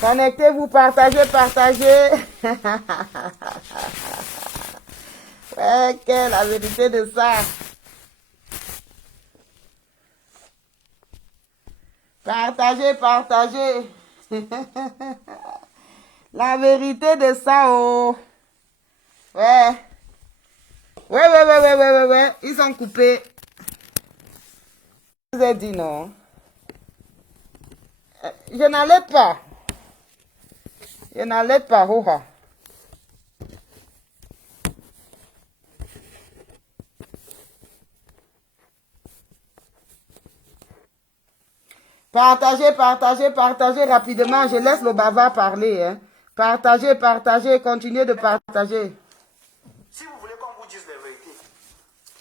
Connectez-vous, partagez, partagez. Ouais, quelle la vérité de ça. Partagez, partagez. La vérité de ça, oh. Ouais. Ouais. Ils ont coupé. Je vous ai dit non. Je n'allais pas. Je n'allais pas, oha. Partagez, partagez, partagez rapidement. Je laisse le bavard parler. Hein. Partagez, partagez, continuez de partager. Si vous voulez qu'on vous dise la vérité,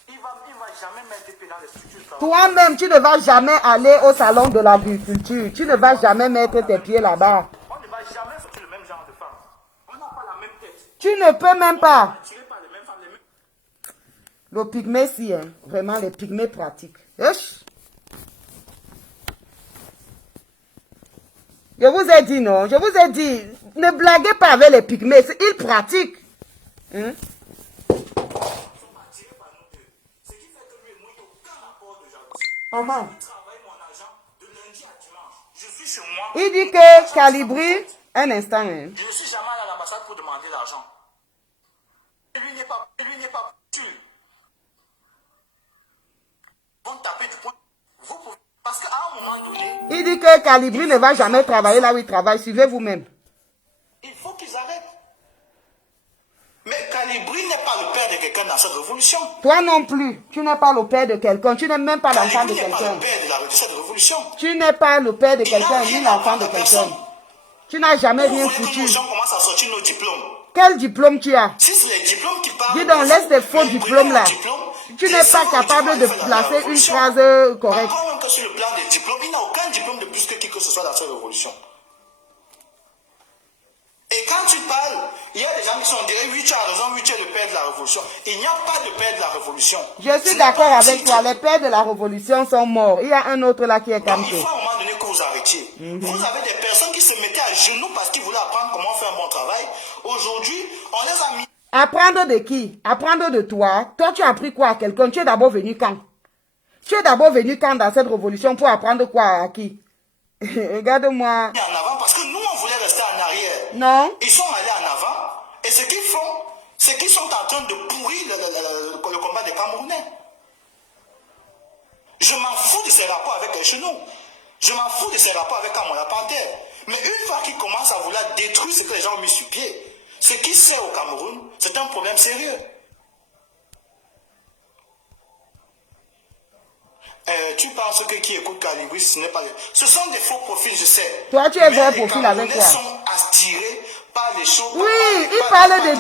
il va jamais mettre pied dans les structures. Toi-même, tu ne vas jamais aller au salon de l'agriculture. Tu ne vas jamais mettre tes pieds là-bas. On ne va jamais sortir le même genre de femme. On n'a pas la même tête. Tu ne peux même pas. Attiré par les mêmes femmes, les mêmes... Le pygmée, si, hein. Vraiment, les pygmées pratiques. Wesh. Je vous ai dit non, je vous ai dit, ne blaguez pas avec les pygmées, ils pratiquent. Hein? Il dit que Calibri, un instant. Hein. Je ne suis jamais allé à l'ambassade pour demander l'argent. Lui n'est pas sûr. Vont taper du point. Vous pouvez, parce qu'à un moment donné, il dit que Calibri ne va jamais travailler là où il travaille. Suivez vous-même. il faut qu'ils arrêtent. Mais Calibri n'est pas le père de quelqu'un dans cette révolution. Toi non plus. Tu n'es pas le père de quelqu'un. Tu n'es même pas l'enfant de Calibri n'est pas quelqu'un. le père de cette révolution. Tu n'es pas le père de quelqu'un ni l'enfant de quelqu'un. Tu n'as jamais rien foutu. Nous commence à sortir nos diplômes. Quel diplôme tu as? Si c'est les diplômes qui parlent... Dis donc, laisse tes faux diplômes là. Tu n'es pas capable de placer une phrase correcte. Encore même que sur le plan des diplômes, il n'a aucun diplôme de plus que qui que ce soit dans cette révolution. Et quand tu parles, il y a des gens qui sont derrière, oui, tu as raison, oui, tu es le père de la révolution. Il n'y a pas de père de la révolution. Je suis d'accord avec toi, les pères de la révolution sont morts. Il y a un autre là qui est campé. Il faut à un moment donné que vous arrêtiez. Vous avez des personnes qui se mettaient à genoux parce qu'ils voulaient apprendre comment faire un bon travail. Aujourd'hui, on les a mis... Apprendre de qui? Apprendre de toi. Toi, tu as appris quoi à quelqu'un? Tu es d'abord venu quand? Tu es d'abord venu quand dans cette révolution pour apprendre quoi à qui? Regarde-moi. En avant parce que nous, on voulait rester en arrière. Non. Ils sont allés en avant. Et ce qu'ils font, c'est qu'ils sont en train de pourrir le combat des Camerounais. Je m'en fous de ces rapports avec les chenaux. Je m'en fous de ces rapports avec Amon la Panthère. Mais une fois qu'ils commencent à vouloir détruire ce que les gens ont mis sur pied, ce qui sert au Cameroun, c'est un problème sérieux. Tu penses que qui écoute Calibri, ce n'est pas... Ce sont des faux profils, je sais. Toi, tu es vrai profil avec quoi? Ils sont attirés par les choses... Oui, il parle de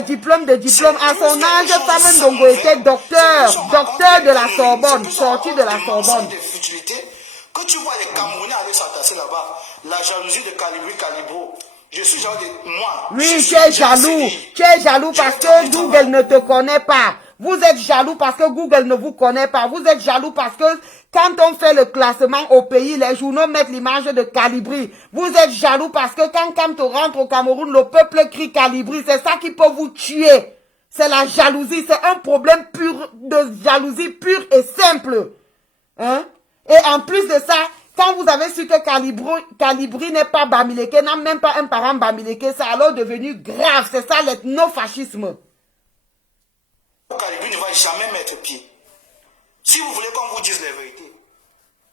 diplômes. À son âge, Femme Ndongo était docteur de la Sorbonne, sorti de la Sorbonne. Que tu vois les Camerounais aller s'entasser là-bas, la jalousie de Calibro. Je suis genre de moi. Oui, tu es jaloux. Tu es jaloux parce que Google ne te connaît pas. Vous êtes jaloux parce que Google ne vous connaît pas. Vous êtes jaloux parce que quand on fait le classement au pays, les journaux mettent l'image de Calibri. Vous êtes jaloux parce que quand on rentre au Cameroun, le peuple crie Calibri. C'est ça qui peut vous tuer. C'est la jalousie. C'est un problème pur de jalousie pure et simple. Hein? Et en plus de ça, quand vous avez su que Calibri n'est pas Bamileke, n'a même pas un parent Bamileke, c'est alors devenu grave. C'est ça l'ethnofascisme. Calibri ne va jamais mettre pied. Si vous voulez qu'on vous dise la vérité,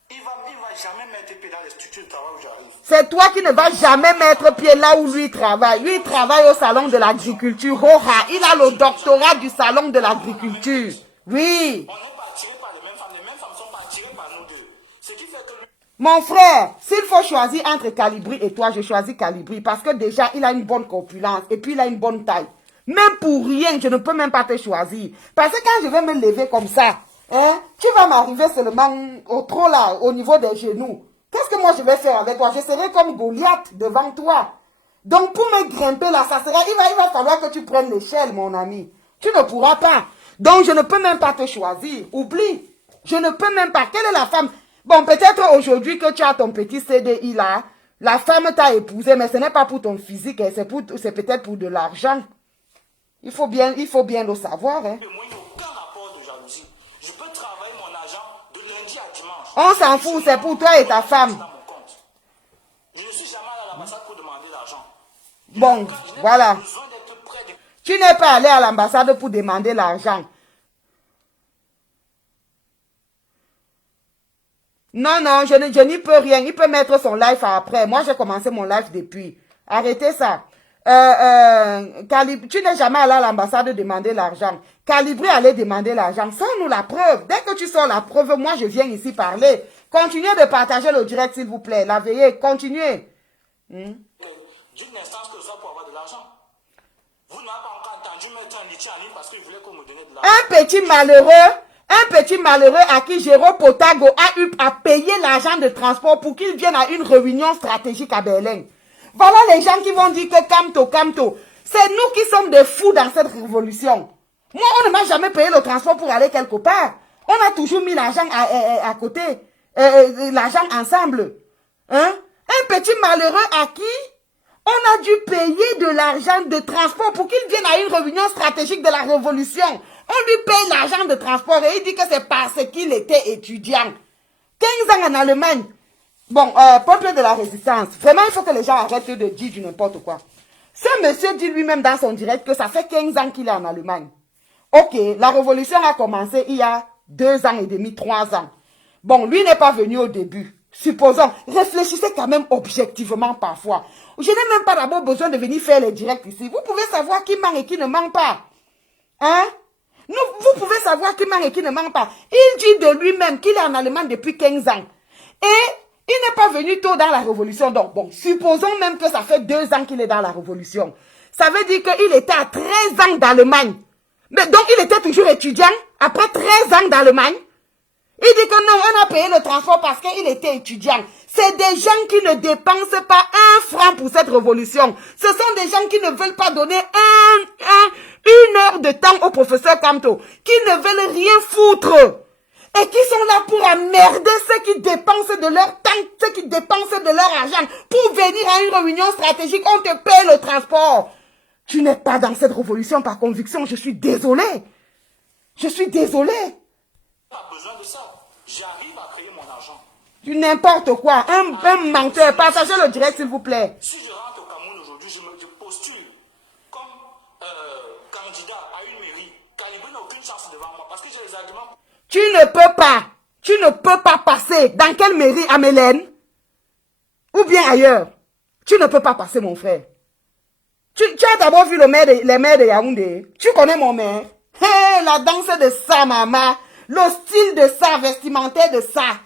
il va jamais mettre pied dans les structures de travail où j'arrive. C'est toi qui ne vas jamais mettre pied là où lui travaille. Lui, il travaille au salon de l'agriculture. Il a le doctorat du salon de l'agriculture. Oui. On n'est pas attirés par les mêmes femmes ne sont pas attirées par nous deux. Ce qui fait que lui... Mon frère, s'il faut choisir entre Calibri et toi, je choisis Calibri parce que déjà, il a une bonne corpulence et puis il a une bonne taille. Même pour rien, je ne peux même pas te choisir. Parce que quand je vais me lever comme ça, hein, tu vas m'arriver seulement au trop là, au niveau des genoux. Qu'est-ce que moi je vais faire avec toi? Je serai comme Goliath devant toi. Donc pour me grimper là, ça sera, il va falloir que tu prennes l'échelle, mon ami. Tu ne pourras pas. Donc je ne peux même pas te choisir. Oublie. Je ne peux même pas. Quelle est la femme? Bon, peut-être aujourd'hui que tu as ton petit CDI là, la femme t'a épousé, mais ce n'est pas pour ton physique, c'est peut-être pour de l'argent. Il faut bien le savoir. Hein. Moi, il n'y a aucun rapport de jalousie. Je peux travailler mon argent de lundi à dimanche. On s'en fout, c'est pour toi et ta femme. Je ne suis jamais allé à l'ambassade pour demander l'argent. Bon, voilà. Tu n'es pas allé à l'ambassade pour demander l'argent. Non, non, je n'y peux rien. Il peut mettre son live après. Moi, j'ai commencé mon live depuis. Arrêtez ça. Tu n'es jamais allé à l'ambassade demander l'argent. Calibri allait demander l'argent. Sors-nous la preuve. Dès que tu sors la preuve, moi, je viens ici parler. Continuez de partager le direct, s'il vous plaît. La veillée, continuez. D'une instance que ça pour avoir de l'argent. Vous n'avez pas encore entendu mettre un litier en ligne parce qu'il voulait qu'on me donne de l'argent. Un petit malheureux à qui Jérôme Potago a payé l'argent de transport pour qu'il vienne à une réunion stratégique à Berlin. Voilà les gens qui vont dire que Camto. C'est nous qui sommes des fous dans cette révolution. Moi, on ne m'a jamais payé le transport pour aller quelque part. On a toujours mis l'argent à côté. L'argent ensemble. Hein? Un petit malheureux à qui on a dû payer de l'argent de transport pour qu'il vienne à une réunion stratégique de la révolution. On lui paye l'argent de transport et il dit que c'est parce qu'il était étudiant. 15 ans en Allemagne. Bon, peuple de la résistance. Vraiment, il faut que les gens arrêtent de dire du n'importe quoi. Ce monsieur dit lui-même dans son direct que ça fait 15 ans qu'il est en Allemagne. Ok, la révolution a commencé il y a 2 ans et demi, 3 ans. Bon, lui n'est pas venu au début. Supposons, réfléchissez quand même objectivement parfois. Je n'ai même pas d'abord besoin de venir faire les directs ici. Vous pouvez savoir qui ment et qui ne ment pas. Hein? Vous pouvez savoir qui ment et qui ne ment pas. Il dit de lui-même qu'il est en Allemagne depuis 15 ans. Et il n'est pas venu tôt dans la révolution. Donc, bon, supposons même que ça fait 2 ans qu'il est dans la révolution. Ça veut dire qu'il était à 13 ans d'Allemagne. Mais donc, il était toujours étudiant après 13 ans d'Allemagne. Il dit que non, on a payé le transport parce qu'il était étudiant. C'est des gens qui ne dépensent pas 1 franc pour cette révolution. Ce sont des gens qui ne veulent pas donner une heure de temps au professeur Camto. Qui ne veulent rien foutre. Et qui sont là pour emmerder ceux qui dépensent de leur temps, ceux qui dépensent de leur argent. Pour venir à une réunion stratégique, on te paye le transport. Tu n'es pas dans cette révolution par conviction. Je suis désolé. Je suis désolé. Pas besoin de ça. J'arrive à créer mon argent. Du n'importe quoi. Un menteur. Partagez le direct, s'il vous plaît. Si je rentre au Cameroun aujourd'hui, je postule comme candidat à une mairie. Calibri n'a aucune chance devant moi parce que j'ai les arguments. Tu ne peux pas passer. Dans quelle mairie, à Mélène? Ou bien ailleurs? Tu ne peux pas passer, mon frère. Tu as d'abord vu les maires de Yaoundé. Tu connais mon maire. Hey, la danse de ça, maman. Le style de ça, vestimentaire de ça.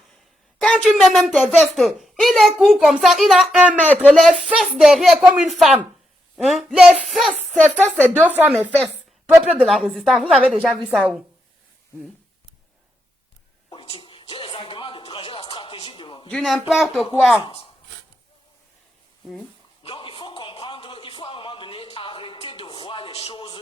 Quand tu mets même tes vestes, il est court comme ça, il a 1 mètre. Les fesses derrière comme une femme. Hein? Les fesses, ses fesses, c'est 2 fois mes fesses. Peuple de la résistance, vous avez déjà vu ça où? J'ai les arguments de train, j'ai la stratégie de mon... Du n'importe quoi. Donc il faut comprendre, il faut à un moment donné arrêter de voir les choses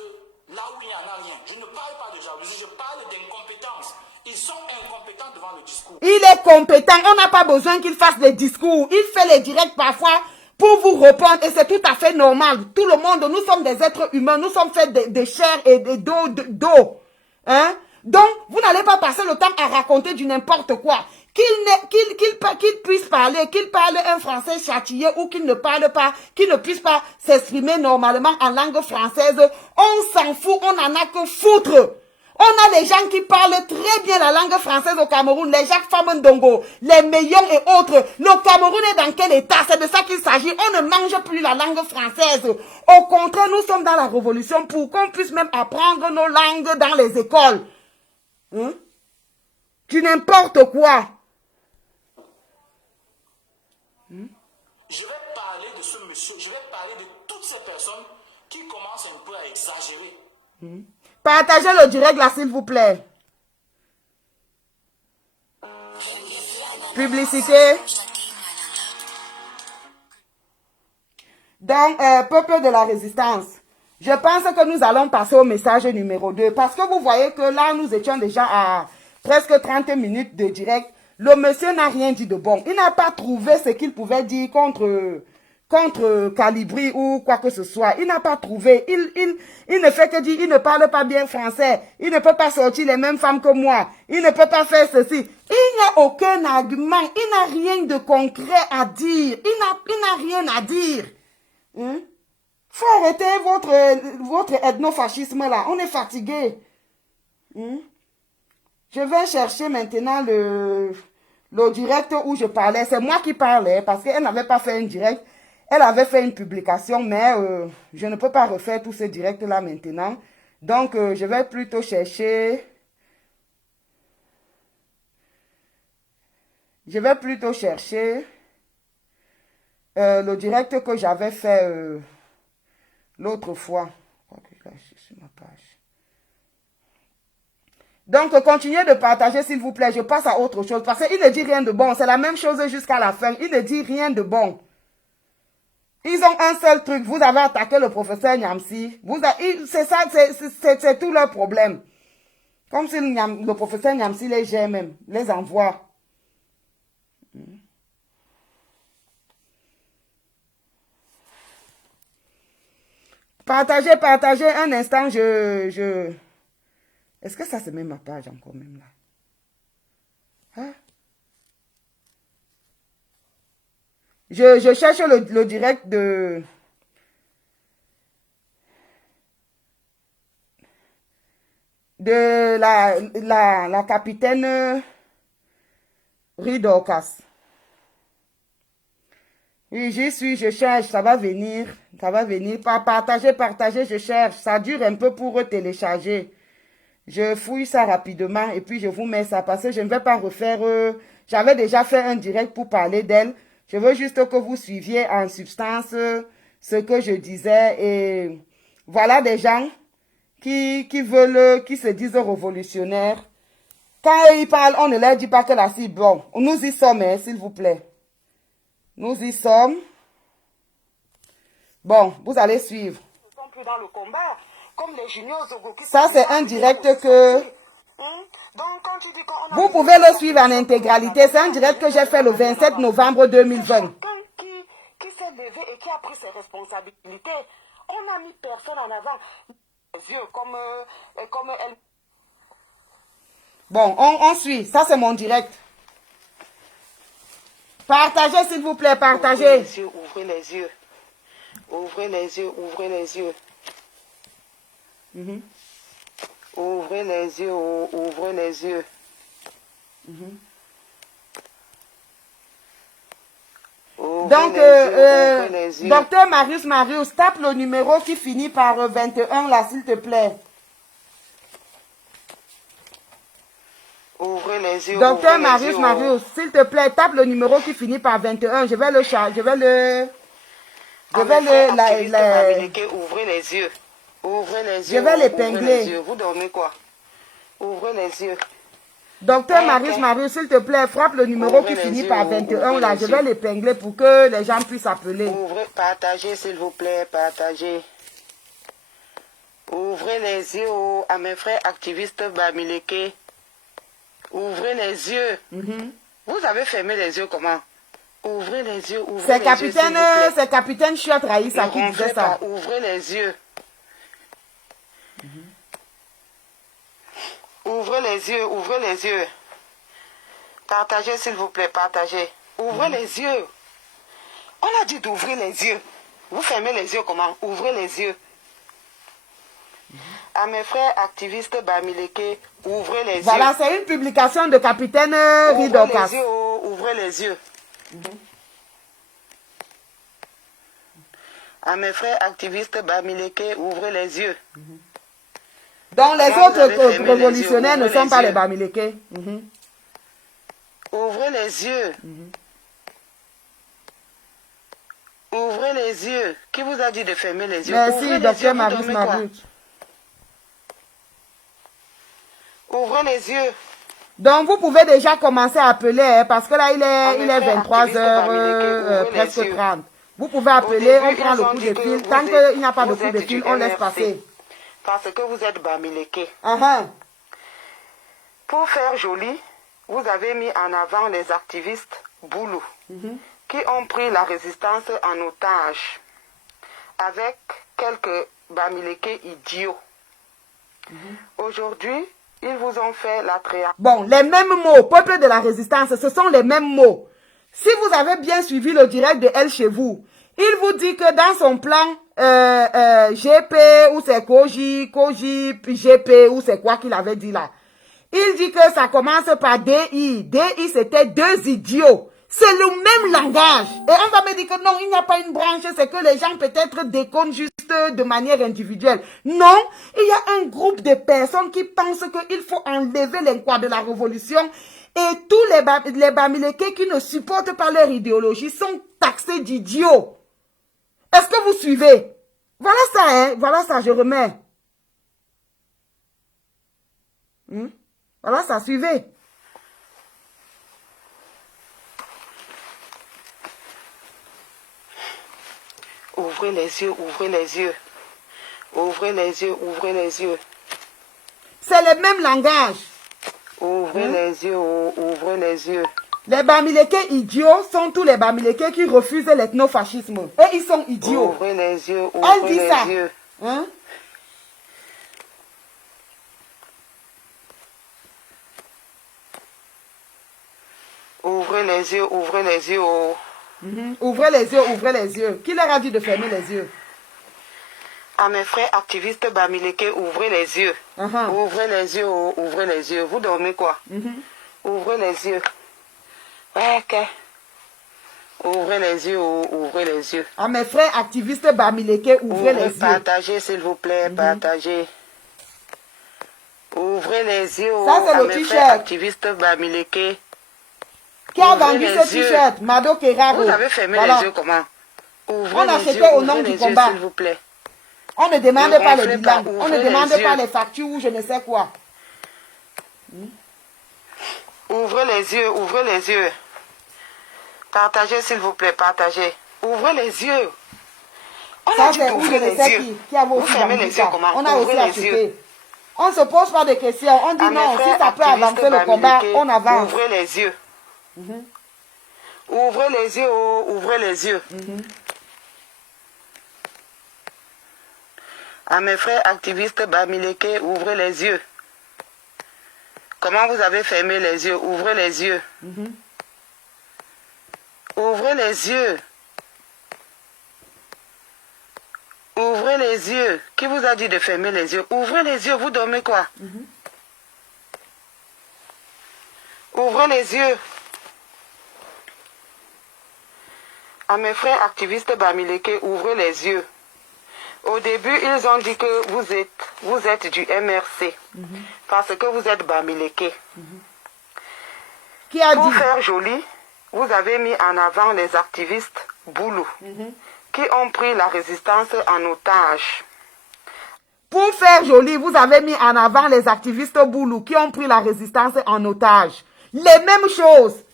là où il n'y en a rien. Je ne parle pas de jalousie, je parle d'incompétence. Ils sont incompétents devant le discours. Il est compétent, on n'a pas besoin qu'il fasse des discours. Il fait les directs parfois pour vous répondre et c'est tout à fait normal. Tout le monde, nous sommes des êtres humains, nous sommes faits de chair et d'eau. Hein? Donc, vous n'allez pas passer le temps à raconter du n'importe quoi. Qu'il puisse parler, qu'il parle un français châtié ou qu'il ne parle pas, qu'il ne puisse pas s'exprimer normalement en langue française. On s'en fout, on en a que foutre. On a les gens qui parlent très bien la langue française au Cameroun, les Jacques Famondongo, les Meillons et autres. Le Cameroun est dans quel état? C'est de ça qu'il s'agit. On ne mange plus la langue française. Au contraire, nous sommes dans la révolution pour qu'on puisse même apprendre nos langues dans les écoles. Hein? Tu n'importe quoi. Je vais parler de ce monsieur, je vais parler de toutes ces personnes qui commence un peu à exagérer. Partagez le direct là, s'il vous plaît. Publicité. Donc, peuple de la résistance, je pense que nous allons passer au message numéro 2. Parce que vous voyez que là, nous étions déjà à presque 30 minutes de direct. Le monsieur n'a rien dit de bon. Il n'a pas trouvé ce qu'il pouvait dire contre Calibri ou quoi que ce soit. Il n'a pas trouvé. Il ne fait que dire, il ne parle pas bien français. Il ne peut pas sortir les mêmes femmes que moi. Il ne peut pas faire ceci. Il n'y a aucun argument. Il n'a rien de concret à dire. Il n'a rien à dire. Faut arrêter votre ethnofascisme là. On est fatigué. Je vais chercher maintenant le direct où je parlais. C'est moi qui parlais parce qu'elle n'avait pas fait un direct. Elle avait fait une publication, mais je ne peux pas refaire tous ces directs là maintenant. Donc, je vais plutôt chercher. Je vais plutôt chercher le direct que j'avais fait l'autre fois. Sur ma page. Donc, continuez de partager, s'il vous plaît. Je passe à autre chose. Parce qu'il ne dit rien de bon. C'est la même chose jusqu'à la fin. Il ne dit rien de bon. Ils ont un seul truc. Vous avez attaqué le professeur Niamsi. C'est ça, c'est tout leur problème. Comme si le professeur Niamsi les gère même. Les envoie. Partagez un instant. Est-ce que ça se met ma page encore même là? Hein? Je cherche le direct de la capitaine Ridorcas. Oui, j'y suis, je cherche, ça va venir. Partagez, je cherche. Ça dure un peu pour télécharger. Je fouille ça rapidement et puis je vous mets ça parce que je ne vais pas refaire. J'avais déjà fait un direct pour parler d'elle. Je veux juste que vous suiviez en substance ce que je disais. Et voilà des gens qui se disent révolutionnaires. Quand ils parlent, on ne leur dit pas que la cible. Bon, nous y sommes, hein, s'il vous plaît. Nous y sommes. Bon, vous allez suivre. Ils ne sont plus dans le combat. Comme les juniors ça, c'est un direct que vous pouvez le suivre en intégralité. C'est un direct que j'ai fait le 27 novembre 2020. Quelqu'un qui s'est levé et qui a pris ses responsabilités. On n'a mis personne en avant. Les yeux comme elle. Bon, on suit. Ça, c'est mon direct. Partagez, s'il vous plaît, partagez. Ouvrez les yeux. Ouvrez les yeux, ouvrez les yeux. Ouvrez les yeux, ouvrez les yeux. Donc, docteur Marius, tape le numéro qui finit par 21 là, s'il te plaît. Ouvrez les yeux. Docteur Marius, s'il te plaît, tape le numéro qui finit par 21. Je vais le charger, ouvrez les yeux. Ouvrez les yeux. Je vais l'épingler. Vous dormez quoi? Ouvrez les yeux. Docteur Marius, s'il te plaît, frappe le numéro qui finit par 21 là. Je vais l'épingler pour que les gens puissent appeler. Ouvrez, partagez s'il vous plaît, partagez. Ouvrez les yeux à mes frères activistes Bamileke. Ouvrez les yeux. Vous avez fermé les yeux comment? Ouvrez les yeux, ouvrez les yeux. C'est capitaine Chiot Raïssa qui disait ça. Ouvrez les yeux. Ouvrez les yeux, ouvrez les yeux. Partagez s'il vous plaît, partagez. Ouvrez les yeux. On a dit d'ouvrir les yeux. Vous fermez les yeux comment? Ouvrez les yeux. À mes frères activistes Bamileke, ouvrez les yeux. Voilà, c'est une publication de capitaine Ridorcas. Ouvrez les yeux. À mes frères activistes Bamileke, ouvrez les yeux. Donc les autres révolutionnaires ne sont pas les Bamileke. Ouvrez les yeux. Ouvrez les yeux. Qui vous a dit de fermer les yeux? Merci, Ouvrez les docteur yeux, vous Marius dormez quoi? Maruch. Ouvrez les yeux. Donc, vous pouvez déjà commencer à appeler, hein, parce que là, il est effet, 23 activiste heures, Bamileke, ouvrez presque les yeux. 30. Vous pouvez appeler, début, on prend ils le ont coup dit de que fil. vous Tant êtes- qu'il n'y a pas de vous coup de êtes fil, du on laisse MRC. passer. Parce que vous êtes Bamileke. Pour faire joli, vous avez mis en avant les activistes Boulou, qui ont pris la résistance en otage, avec quelques Bamileke idiots. Aujourd'hui, ils vous ont fait la tréa. Bon, les mêmes mots, peuple de la résistance, ce sont les mêmes mots. Si vous avez bien suivi le direct de Elle chez vous, il vous dit que dans son plan GP, ou c'est Koji, GP, ou c'est quoi qu'il avait dit là. Il dit que ça commence par DI. DI, c'était deux idiots. C'est le même langage. Et on va me dire que non, il n'y a pas une branche, c'est que les gens peut-être déconnent juste de manière individuelle. Non, il y a un groupe de personnes qui pensent qu'il faut enlever les quoi de la révolution. Et tous les Bamileke qui ne supportent pas leur idéologie sont taxés d'idiots. Est-ce que vous suivez? Voilà ça, hein? Voilà ça, je remets. Voilà ça, suivez. Ouvrez les yeux, ouvrez les yeux. Ouvrez les yeux, ouvrez les yeux. C'est le même langage. Ouvrez les yeux, ouvrez les yeux. Les Bamileke idiots sont tous les Bamileke qui refusent l'ethnofascisme. Et ils sont idiots. Ouvrez les yeux, Elle ouvrez dit les ça. yeux. Hein? Ouvrez les yeux, ouvrez les yeux. Oh. Ouvrez les yeux, ouvrez les yeux. Qui leur a dit de fermer les yeux? À mes frères activistes Bamileke, ouvrez les yeux. Ouvrez les yeux, oh, ouvrez les yeux. Vous dormez quoi? Ouvrez les yeux. Ok. Ouvrez les yeux, oh, ouvrez les yeux. À mes frères activistes Bamileke, ouvrez les yeux. Partagez s'il vous plaît, partagez. Ouvrez les yeux, oh, Ça, c'est à le mes t-shirt. frères activistes Bamileke. Qui a Ouvrez vendu les ce yeux. t-shirt? Mado Keraro. Vous avez fermé Voilà. les yeux comment? Ouvrez On a les acheté yeux, au nom ouvrez du les combat. yeux, s'il vous plaît. On ne demande Ne pas les gonflez pas, bilans. On ne ouvrez les demande pas yeux. les factures ou je ne sais quoi. Ouvrez les yeux, ouvrez les yeux. Partagez s'il vous plaît, partagez. Ouvrez les yeux. On a Ça, dit c'est où je d'ouvrir ne les sais yeux. qui a Vous aussi fermez vendu les yeux ça. comment? On a aussi Ouvrez les yeux. acheté. On ne se pose pas de questions. On dit À mes non, si frères ça peut activistes avancer le combat, Bamileke, on avance. Ouvrez les yeux. Ouvrez les yeux, oh, ouvrez les yeux. À mes frères activistes Bamileke, ouvrez les yeux. Comment vous avez fermé les yeux? Ouvrez les yeux. Ouvrez les yeux. Ouvrez les yeux. Qui vous a dit de fermer les yeux? Ouvrez les yeux, vous dormez quoi? Ouvrez les yeux. À mes frères activistes Bamileke, ouvrez les yeux. Au début, ils ont dit que vous êtes du MRC. Parce que vous êtes Bamileke. Qui a Pour dit? faire joli, vous avez mis en avant les activistes Boulou, qui ont pris la résistance en otage. Pour faire joli, vous avez mis en avant les activistes Boulou qui ont pris la résistance en otage. Les mêmes choses.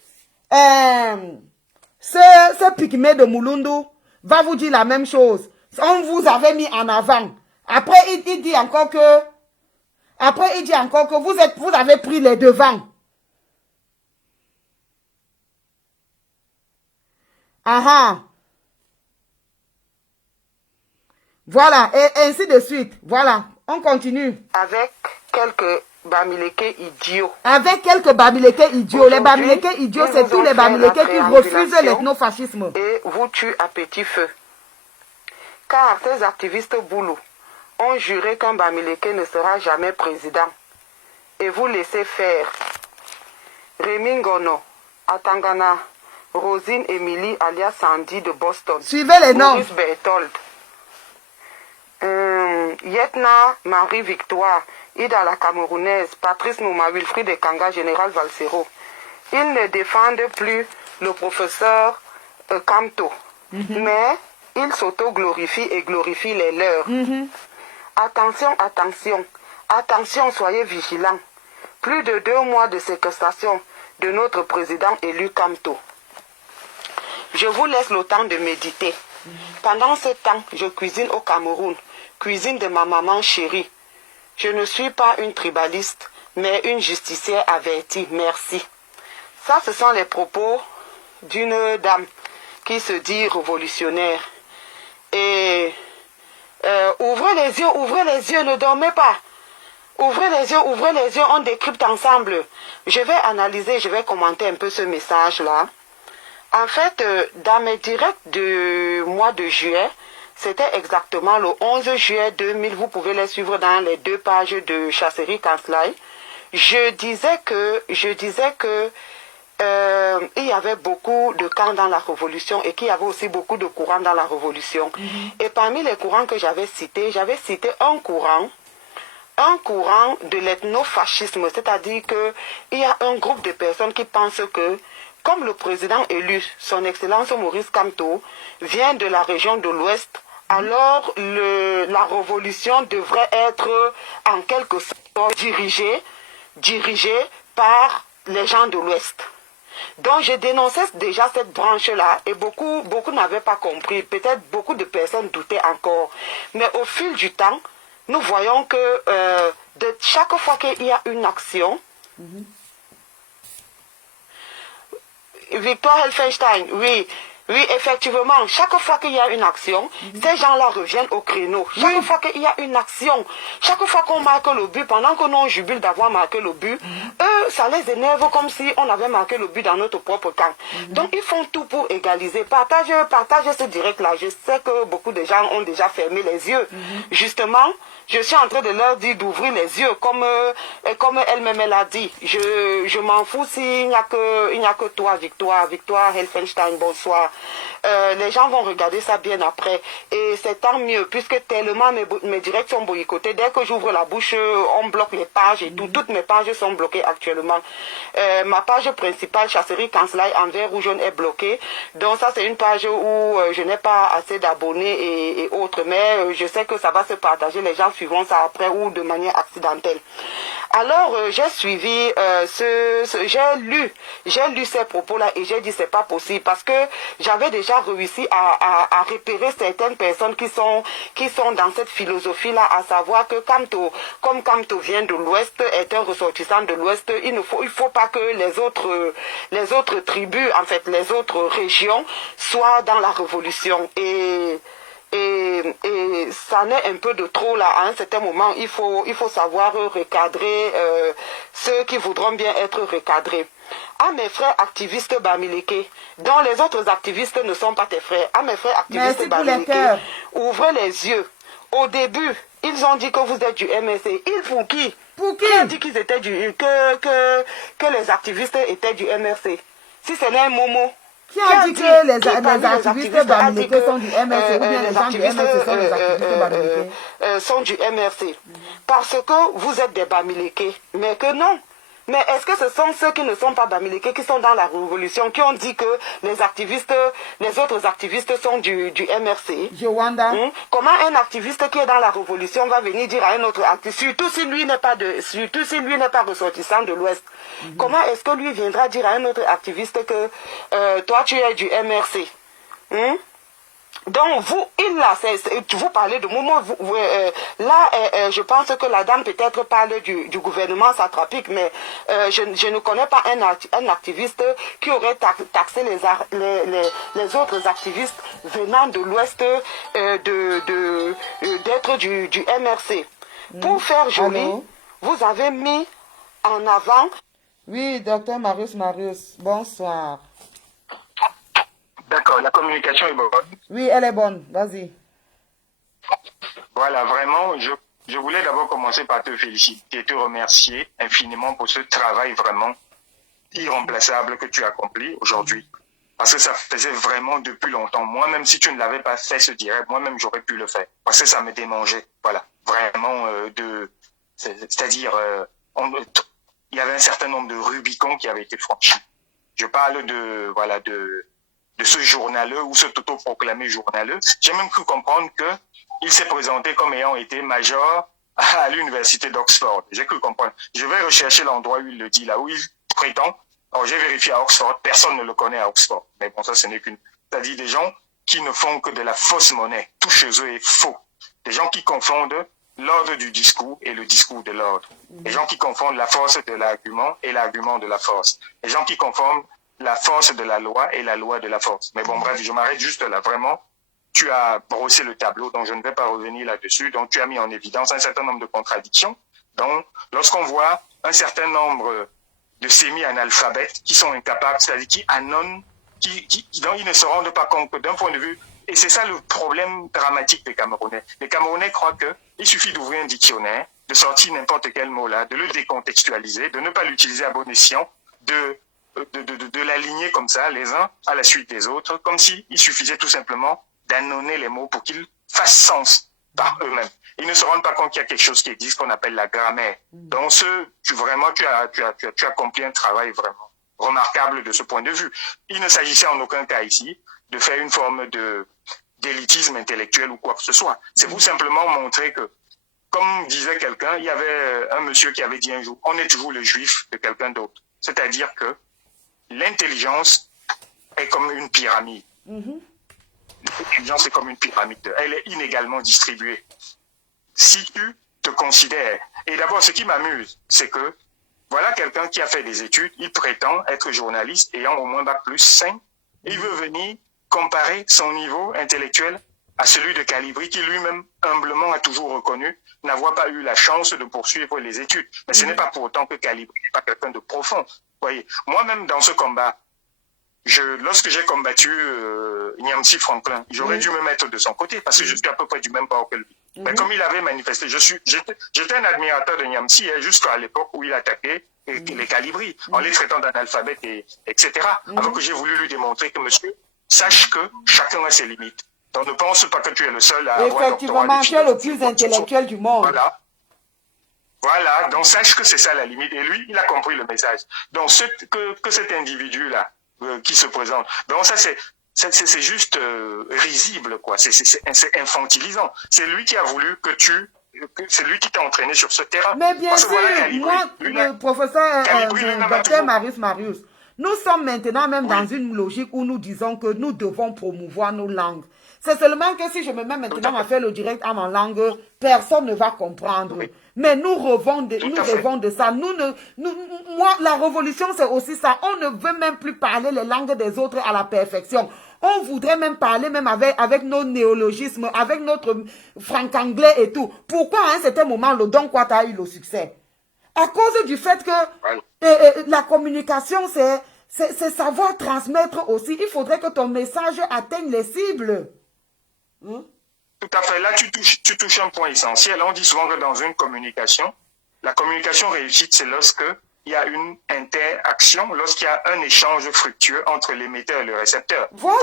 Ce pygmée de Mulundu va vous dire la même chose. On vous avait mis en avant. Après, il dit encore que... Après, il dit encore que vous avez pris les devants. Voilà, et ainsi de suite. Voilà, on continue. Avec quelques Bamileke idiots. Avec quelques Bamileke idiots. Les Bamileke idiots, ils c'est vous tous ont les fait Bamileke la qui refusent triangulation l'ethnofascisme. Et vous tuent à petit feu. Car ces activistes Boulou ont juré qu'un Bamileke ne sera jamais président. Et vous laissez faire. Rémi Ngono, Atangana, Rosine Emily alias Sandy de Boston. Suivez les noms. Maurice Berthold. Yetna Marie-Victoire, Ida la Camerounaise, Patrice Nouma, Wilfried de Kanga, Général Valsero. Ils ne défendent plus le professeur Kamto, mais Ils s'auto-glorifient et glorifient les leurs. Attention, attention, attention, soyez vigilants. Plus de 2 mois de séquestration de notre président élu Kamto. Je vous laisse le temps de méditer. Pendant ce temps, je cuisine au Cameroun, cuisine de ma maman chérie. Je ne suis pas une tribaliste, mais une justicière avertie. Merci. Ça, ce sont les propos d'une dame qui se dit révolutionnaire. Et ouvrez les yeux, ne dormez pas. Ouvrez les yeux, on décrypte ensemble. Je vais analyser, je vais commenter un peu ce message-là. En fait, dans mes directs du mois de juillet, c'était exactement le 11 juillet 2000, vous pouvez les suivre dans les 2 pages de Chasserie Kanslai. Je disais que il y avait beaucoup de camps dans la révolution et qu'il y avait aussi beaucoup de courants dans la révolution. Et parmi les courants que j'avais cité un courant de l'ethnofascisme, c'est-à-dire qu'il y a un groupe de personnes qui pensent que, comme le président élu, son Excellence Maurice Kamto, vient de la région de l'Ouest, alors la révolution devrait être en quelque sorte dirigée par les gens de l'Ouest. Donc je dénonçais déjà cette branche-là et beaucoup n'avaient pas compris. Peut-être beaucoup de personnes doutaient encore. Mais au fil du temps, nous voyons que de chaque fois qu'il y a une action, Victoire Helfenstein, oui, effectivement, chaque fois qu'il y a une action, ces gens-là reviennent au créneau. Chaque fois qu'il y a une action, chaque fois qu'on marque le but, pendant que nous jubile d'avoir marqué le but, eux, ça les énerve comme si on avait marqué le but dans notre propre camp. Donc, ils font tout pour égaliser. Partagez ce direct-là. Je sais que beaucoup de gens ont déjà fermé les yeux. Justement, je suis en train de leur dire d'ouvrir les yeux, comme elle-même elle a dit. Je m'en fous s'il n'y a que toi, Victoire Helfenstein, bonsoir. Les gens vont regarder ça bien après. Et c'est tant mieux, puisque tellement mes directs sont boycottés. Dès que j'ouvre la bouche, on bloque les pages et tout. Toutes mes pages sont bloquées actuellement. Ma page principale, Chasserie Kanslai, en vert ou jaune, est bloquée. Donc ça, c'est une page où je n'ai pas assez d'abonnés et autres. Mais je sais que ça va se partager. Les gens suivront ça après ou de manière accidentelle. Alors, j'ai suivi, j'ai lu ces propos-là et j'ai dit c'est pas possible parce que j'avais déjà réussi à repérer certaines personnes qui sont dans cette philosophie-là, à savoir que comme Kamto vient de l'Ouest, est un ressortissant de l'Ouest, il faut pas que les autres tribus, en fait, les autres régions soient dans la révolution. Et ça n'est un peu de trop là. À un certain moment, il faut savoir recadrer ceux qui voudront bien être recadrés. À mes frères activistes Bamileke, dont les autres activistes ne sont pas tes frères, à mes frères activistes Bamileke, ouvrez les yeux. Au début, ils ont dit que vous êtes du MRC. Pour qui? Pour qui? Qui a dit qu'ils étaient que les activistes étaient du MRC? Si ce n'est un Momo. Qui a dit que les activistes Bamileke sont du MRC ou bien les gens du MRC sont les activistes Bamileke sont du MRC. Parce que vous êtes des Bamileke, mais que non. Mais est-ce que ce sont ceux qui ne sont pas Bamileke, qui sont dans la révolution, qui ont dit que les autres activistes sont du MRC? Jowanda. Comment un activiste qui est dans la révolution va venir dire à un autre activiste, surtout si lui n'est pas ressortissant de l'Ouest, comment est-ce que lui viendra dire à un autre activiste que toi tu es du MRC? Donc, vous parlez de moment, je pense que la dame peut-être parle du gouvernement satrapique, mais je ne connais pas un activiste qui aurait taxé les autres activistes venant de l'Ouest d'être du MRC. Pour faire joli, vous avez mis en avant... Oui, docteur Marius, bonsoir. D'accord, la communication est bonne. Oui, elle est bonne, vas-y. Voilà, vraiment, je voulais d'abord commencer par te féliciter et te remercier infiniment pour ce travail vraiment irremplaçable que tu as accompli aujourd'hui. Parce que ça faisait vraiment depuis longtemps. Moi-même, si tu ne l'avais pas fait ce direct, moi-même, j'aurais pu le faire. Parce que ça me démangeait. Voilà, vraiment, c'est-à-dire, il y avait un certain nombre de Rubicons qui avaient été franchis. Je parle de de ce journaleux ou ce autoproclamé journaleux. J'ai même cru comprendre qu'il s'est présenté comme ayant été major à l'université d'Oxford. J'ai cru comprendre. Je vais rechercher l'endroit où il le dit, là où il prétend. Alors j'ai vérifié à Oxford, personne ne le connaît à Oxford. Mais bon, ça ce n'est qu'une... C'est-à-dire des gens qui ne font que de la fausse monnaie. Tout chez eux est faux. Des gens qui confondent l'ordre du discours et le discours de l'ordre. Des gens qui confondent la force de l'argument et l'argument de la force. Des gens qui confondent la force de la loi et la loi de la force. Mais bon, bref, je m'arrête juste là. Vraiment, tu as brossé le tableau, donc je ne vais pas revenir là-dessus. Donc, tu as mis en évidence un certain nombre de contradictions. Donc, lorsqu'on voit un certain nombre de sémi-analphabètes qui sont incapables, c'est-à-dire qui annonnent, dont ils ne se rendent pas compte que d'un point de vue, et c'est ça le problème dramatique des Camerounais. Les Camerounais croient qu'il suffit d'ouvrir un dictionnaire, de sortir n'importe quel mot là, de le décontextualiser, de ne pas l'utiliser à bon escient, de l'aligner comme ça, les uns à la suite des autres, comme s'il suffisait tout simplement d'annoncer les mots pour qu'ils fassent sens par eux-mêmes. Ils ne se rendent pas compte qu'il y a quelque chose qui existe qu'on appelle la grammaire. Donc, tu as accompli un travail vraiment remarquable de ce point de vue. Il ne s'agissait en aucun cas ici de faire une forme d'élitisme intellectuel ou quoi que ce soit. C'est pour simplement montrer que, comme disait quelqu'un, il y avait un monsieur qui avait dit un jour, on est toujours le juif de quelqu'un d'autre. C'est-à-dire que l'intelligence est comme une pyramide. L'intelligence est comme une pyramide. Elle est inégalement distribuée. Si tu te considères... Et d'abord, ce qui m'amuse, c'est que voilà quelqu'un qui a fait des études, il prétend être journaliste ayant au moins bac plus 5. Il veut venir comparer son niveau intellectuel à celui de Calibri, qui lui-même, humblement, a toujours reconnu n'avoir pas eu la chance de poursuivre les études. Mais ce n'est pas pour autant que Calibri n'est pas quelqu'un de profond. Voyez, moi-même, dans ce combat, lorsque j'ai combattu Nyamsi Franklin, j'aurais dû me mettre de son côté, parce que je suis à peu près du même bord que lui. Mais comme il avait manifesté, j'étais un admirateur de Nyamsi jusqu'à l'époque où il attaquait les Calibri, en les traitant d'analphabètes, etc. Alors que j'ai voulu lui démontrer que, monsieur, sache que chacun a ses limites. Donc ne pense pas que tu es le seul à avoir... Effectivement, tu es le plus intellectuel du monde. Voilà, donc sache que c'est ça la limite. Et lui, il a compris le message. Donc que cet individu-là qui se présente, donc ça c'est juste risible, quoi. C'est infantilisant. C'est lui qui a voulu c'est lui qui t'a entraîné sur ce terrain. Mais bien sûr, moi, le professeur Dr Marius, nous sommes maintenant même dans une logique où nous disons que nous devons promouvoir nos langues. C'est seulement que si je me mets maintenant à faire le direct en langue, personne ne va comprendre. Oui. Mais nous rêvons de ça. Moi, la révolution, c'est aussi ça. On ne veut même plus parler les langues des autres à la perfection. On voudrait même parler même avec nos néologismes, avec notre franc-anglais et tout. Pourquoi à un certain moment, le Don Quat a eu le succès? À cause du fait que la communication, c'est savoir transmettre aussi. Il faudrait que ton message atteigne les cibles. Tout à fait. Là, tu touches un point essentiel. On dit souvent que dans une communication, la communication réussie, c'est lorsque il y a une interaction, lorsqu'il y a un échange fructueux entre l'émetteur et le récepteur. Voilà.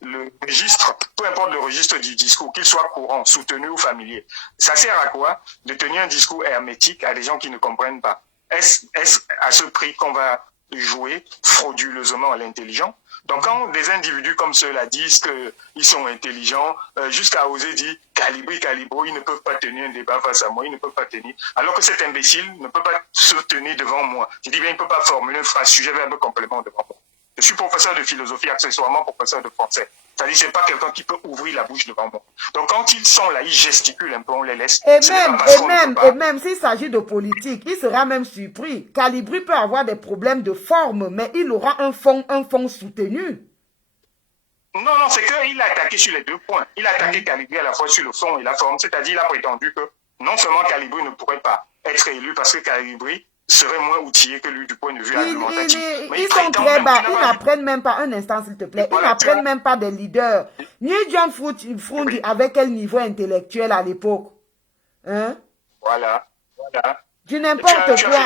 Peu importe le registre du discours, qu'il soit courant, soutenu ou familier. Ça sert à quoi? De tenir un discours hermétique à des gens qui ne comprennent pas. Est-ce à ce prix qu'on va jouer frauduleusement à l'intelligent? Donc quand des individus comme ceux-là disent qu'ils sont intelligents, jusqu'à oser dire Calibro, ils ne peuvent pas tenir un débat face à moi, ils ne peuvent pas tenir, alors que cet imbécile ne peut pas se tenir devant moi. Je dis bien, il ne peut pas formuler une phrase sujet, verbe, complément devant moi. Je suis professeur de philosophie, accessoirement professeur de français. C'est-à-dire que ce n'est pas quelqu'un qui peut ouvrir la bouche devant moi. Donc quand ils sont là, ils gesticulent un peu, on les laisse. Et même s'il s'agit de politique, il sera même surpris. Calibri peut avoir des problèmes de forme, mais il aura un fond soutenu. Non, c'est qu'il a attaqué sur les deux points. Il a attaqué Calibri à la fois sur le fond et la forme. C'est-à-dire qu'il a prétendu que non seulement Calibri ne pourrait pas être élu parce que Calibri serait moins outillé que lui du point de vue argumentatif. Ils sont très bas. Ils n'apprennent même pas, un instant s'il te plaît, ils n'apprennent même pas des leaders. Ni John Frundi avec quel niveau intellectuel à l'époque? Hein? Voilà. Du n'importe quoi.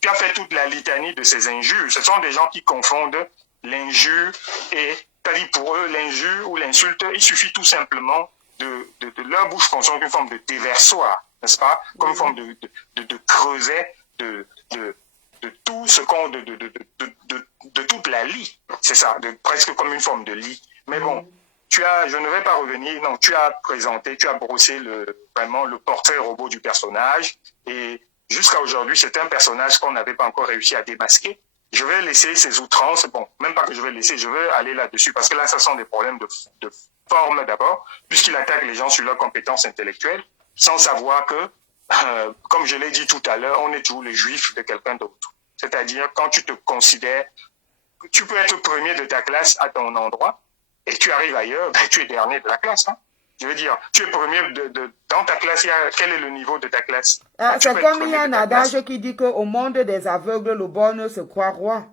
Tu as fait toute la litanie de ces injures. Ce sont des gens qui confondent l'injure et, c'est-à-dire pour eux, l'injure ou l'insulte, il suffit tout simplement de leur bouche consomme une forme de déversoir, n'est-ce pas? Comme une forme de creuset, tout ce qu'on, de toute la lie. C'est ça, presque comme une forme de lie. Mais bon, je ne vais pas revenir, non, tu as présenté, tu as brossé vraiment le portrait robot du personnage, et jusqu'à aujourd'hui, c'est un personnage qu'on n'avait pas encore réussi à démasquer. Je vais laisser ces outrances, bon, même pas que je vais laisser, je vais aller là-dessus, parce que là, ça sont des problèmes de forme d'abord, puisqu'il attaque les gens sur leurs compétences intellectuelles, sans savoir que, comme je l'ai dit tout à l'heure, on est toujours le juif de quelqu'un d'autre. C'est-à-dire, quand tu te considères, tu peux être premier de ta classe à ton endroit, et tu arrives ailleurs, ben, tu es dernier de la classe. Hein. Je veux dire, tu es premier dans ta classe, quel est le niveau de ta classe? C'est comme il y a un adage qui dit qu'au monde des aveugles, le bon se croit roi.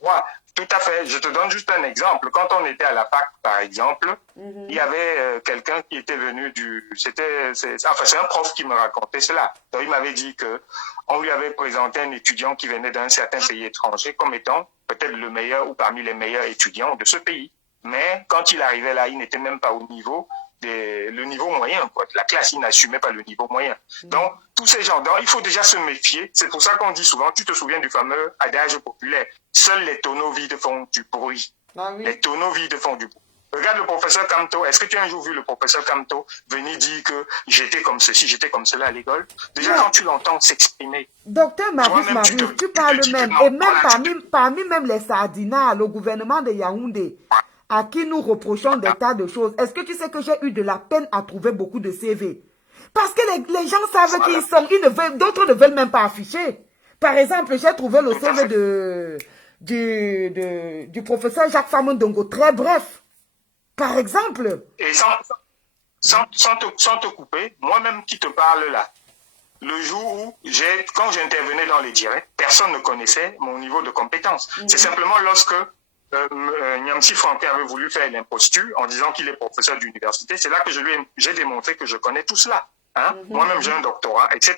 Ouais, tout à fait. Je te donne juste un exemple. Quand on était à la fac, par exemple, il y avait quelqu'un qui était venu c'est un prof qui me racontait cela. Donc, il m'avait dit que on lui avait présenté un étudiant qui venait d'un certain pays étranger comme étant peut-être le meilleur ou parmi les meilleurs étudiants de ce pays. Mais quand il arrivait là, il n'était même pas au niveau le niveau moyen, quoi. La classe, il n'assumait pas le niveau moyen. Donc, tous ces gens, il faut déjà se méfier. C'est pour ça qu'on dit souvent, tu te souviens du fameux adage populaire, seuls les tonneaux vides font du bruit. Ah, oui. Les tonneaux vides font du bruit. Regarde le professeur Camto. Est-ce que tu as un jour vu le professeur Camto venir dire que j'étais comme ceci, j'étais comme cela à l'école? Déjà, quand tu l'entends s'exprimer. Docteur Marius, tu parles même, et même parmi même les sardinats, le gouvernement de Yaoundé, à qui nous reprochons des tas de choses. Est-ce que tu sais que j'ai eu de la peine à trouver beaucoup de CV? Parce que les gens savent qui ils sont, d'autres ne veulent même pas afficher. Par exemple, j'ai trouvé le CV du professeur Jacques Famondongo, très bref. Par exemple. Et sans te couper, moi-même qui te parle là, le jour où quand j'intervenais dans les directs, personne ne connaissait mon niveau de compétence. C'est simplement lorsque Nyamsi Franquet avait voulu faire l'imposture en disant qu'il est professeur d'université, c'est là que j'ai démontré que je connais tout cela. Hein? Moi-même, j'ai un doctorat, etc.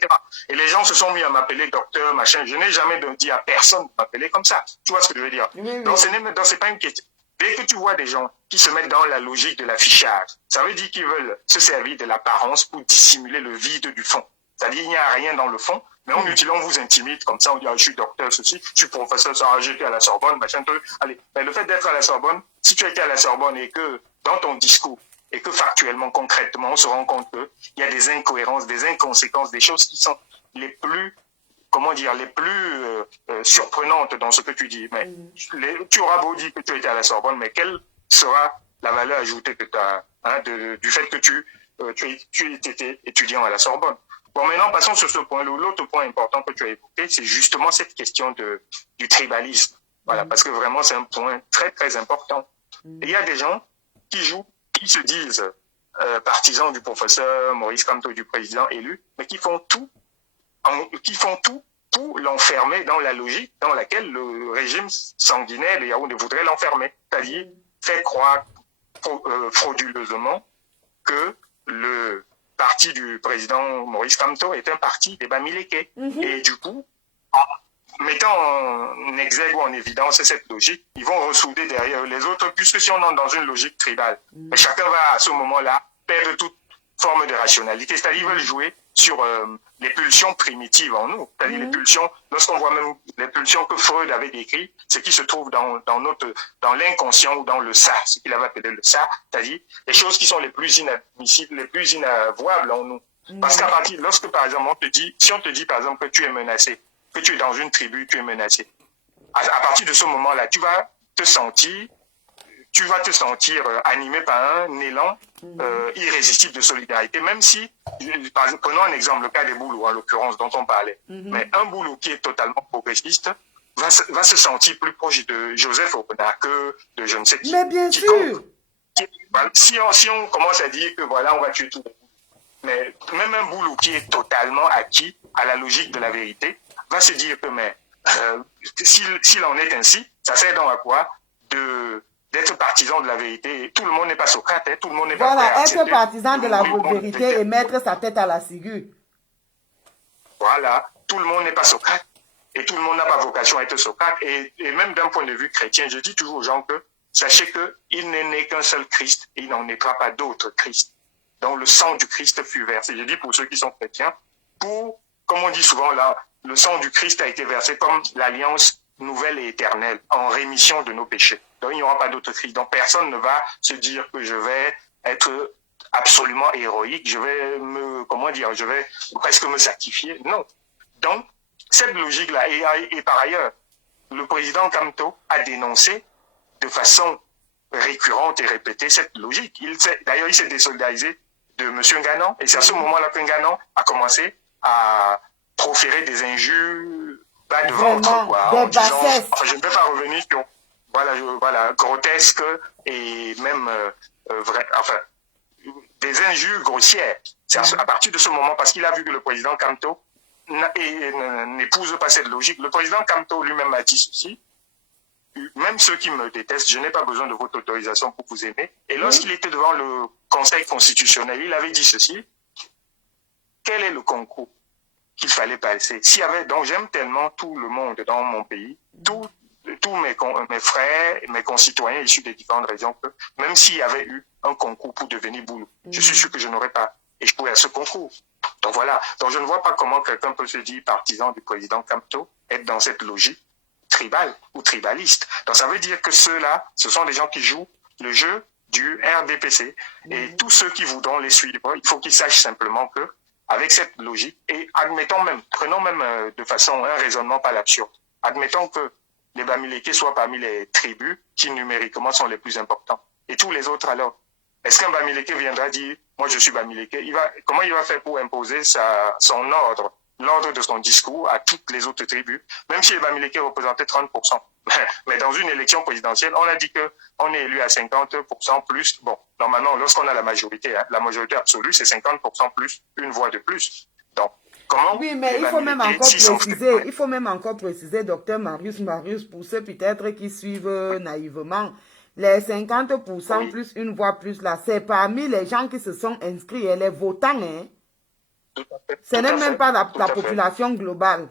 Et les gens se sont mis à m'appeler docteur, machin. Je n'ai jamais dit à personne de m'appeler comme ça. Tu vois ce que je veux dire? Donc, c'est pas une question. Dès que tu vois des gens qui se mettent dans la logique de l'affichage, ça veut dire qu'ils veulent se servir de l'apparence pour dissimuler le vide du fond. C'est-à-dire qu'il n'y a rien dans le fond, mais on vous intimide comme ça, on dit je suis docteur, ceci, je suis professeur, ça, j'étais à la Sorbonne, machin, truc. Allez, mais le fait d'être à la Sorbonne, si tu étais à la Sorbonne et que dans ton discours, et que factuellement, concrètement, on se rend compte qu'il y a des incohérences, des inconséquences, des choses qui sont les plus, les plus surprenantes dans ce que tu dis. Mais tu auras beau dire que tu étais à la Sorbonne, mais quelle sera la valeur ajoutée que du fait que tu étais étudiant à la Sorbonne? Bon, maintenant, passons sur ce point. L'autre point important que tu as évoqué, c'est justement cette question du tribalisme. Voilà, parce que vraiment, c'est un point très, très important. Et il y a des gens qui se disent partisans du professeur Maurice Kamto, du président élu, mais qui font tout pour l'enfermer dans la logique dans laquelle le régime sanguinaire de Yaoundé voudrait l'enfermer. C'est-à-dire faire croire frauduleusement que le parti du président Maurice Kamto est un parti des Bamileke. Et du coup, en mettant en exergue ou en évidence cette logique, ils vont ressouder derrière les autres, puisque si on entre dans une logique tribale, mais chacun va à ce moment-là perdre toute forme de rationalité. C'est-à-dire qu'ils veulent jouer sur les pulsions primitives en nous. C'est-à-dire les pulsions, lorsqu'on voit même les pulsions que Freud avait décrites, ce qui se trouve dans l'inconscient ou dans le ça, ce qu'il avait appelé le ça, c'est-à-dire les choses qui sont les plus inadmissibles, les plus inavouables en nous. Parce qu'à partir, lorsque par exemple si on te dit par exemple que tu es menacé, que tu es dans une tribu, tu es menacé, à partir de ce moment-là, tu vas te sentir animé par un élan irrésistible de solidarité, même si, prenons un exemple, le cas des Boulous, en l'occurrence, dont on parlait. Mais un Boulou qui est totalement progressiste va se sentir plus proche de Joseph Aubenas que de je ne sais qui. Mais bien sûr. Si on commence à dire que voilà, on va tuer tout le monde, mais même un Boulou qui est totalement acquis à la logique de la vérité va se dire que s'il en est ainsi, ça sert donc à quoi d'être partisan de la vérité. Tout le monde n'est pas Socrate, tout le monde n'est pas... Voilà, être partisan de la vérité et mettre sa tête à la ciguë. Voilà, tout le monde n'est pas Socrate et tout le monde n'a pas vocation à être Socrate. Et même d'un point de vue chrétien, je dis toujours aux gens que sachez qu'il n'est né qu'un seul Christ et il n'en naîtra pas d'autre Christ. Donc le sang du Christ fut versé. Je dis pour ceux qui sont chrétiens, comme on dit souvent là, le sang du Christ a été versé comme l'alliance nouvelle et éternelle, en rémission de nos péchés. Donc, il n'y aura pas d'autre cri. Donc, personne ne va se dire que je vais être absolument héroïque, je vais presque me sacrifier. Non. Donc, cette logique-là, et par ailleurs, le président Kamto a dénoncé de façon récurrente et répétée cette logique. D'ailleurs, il s'est désolidarisé de M. Nganon, et c'est à ce moment-là que Nganon a commencé à proférer des injures bas de ventre, quoi, en disant, je ne peux pas revenir sur, grotesque et même des injures grossières. C'est à partir de ce moment, parce qu'il a vu que le président Kamto n'épouse pas cette logique. Le président Kamto lui-même a dit ceci: même ceux qui me détestent, je n'ai pas besoin de votre autorisation pour vous aimer. Et lorsqu'il était devant le Conseil constitutionnel, il avait dit ceci: quel est le concours qu'il fallait passer? Donc j'aime tellement tout le monde dans mon pays, tous mes frères, mes concitoyens issus des différentes régions, que même s'il y avait eu un concours pour devenir boulot, je suis sûr que je n'aurais pas échoué à ce concours. Donc voilà. Donc je ne vois pas comment quelqu'un peut se dire partisan du président Kamto, être dans cette logique tribale ou tribaliste. Donc ça veut dire que ceux-là, ce sont des gens qui jouent le jeu du RDPC. Et tous ceux qui voudront les suivre, il faut qu'ils sachent simplement que, avec cette logique, et prenons même de façon un raisonnement pas l'absurde, admettons que les Bamileke soient parmi les tribus qui numériquement sont les plus importants. Et tous les autres alors, est-ce qu'un Bamileke viendra dire, moi je suis Bamileke, comment il va faire pour imposer l'ordre de son discours à toutes les autres tribus, même si les Bamileke représentaient 30%. Mais dans une élection présidentielle, on a dit qu'on est élu à 50% plus. Bon, normalement, lorsqu'on a la majorité absolue, c'est 50% plus, une voix de plus. Donc, comment? Oui, mais il faut même encore préciser, docteur Marius, pour ceux peut-être qui suivent naïvement, les 50% plus une voix plus là, c'est parmi les gens qui se sont inscrits et les votants, hein. Ce n'est même pas la population globale.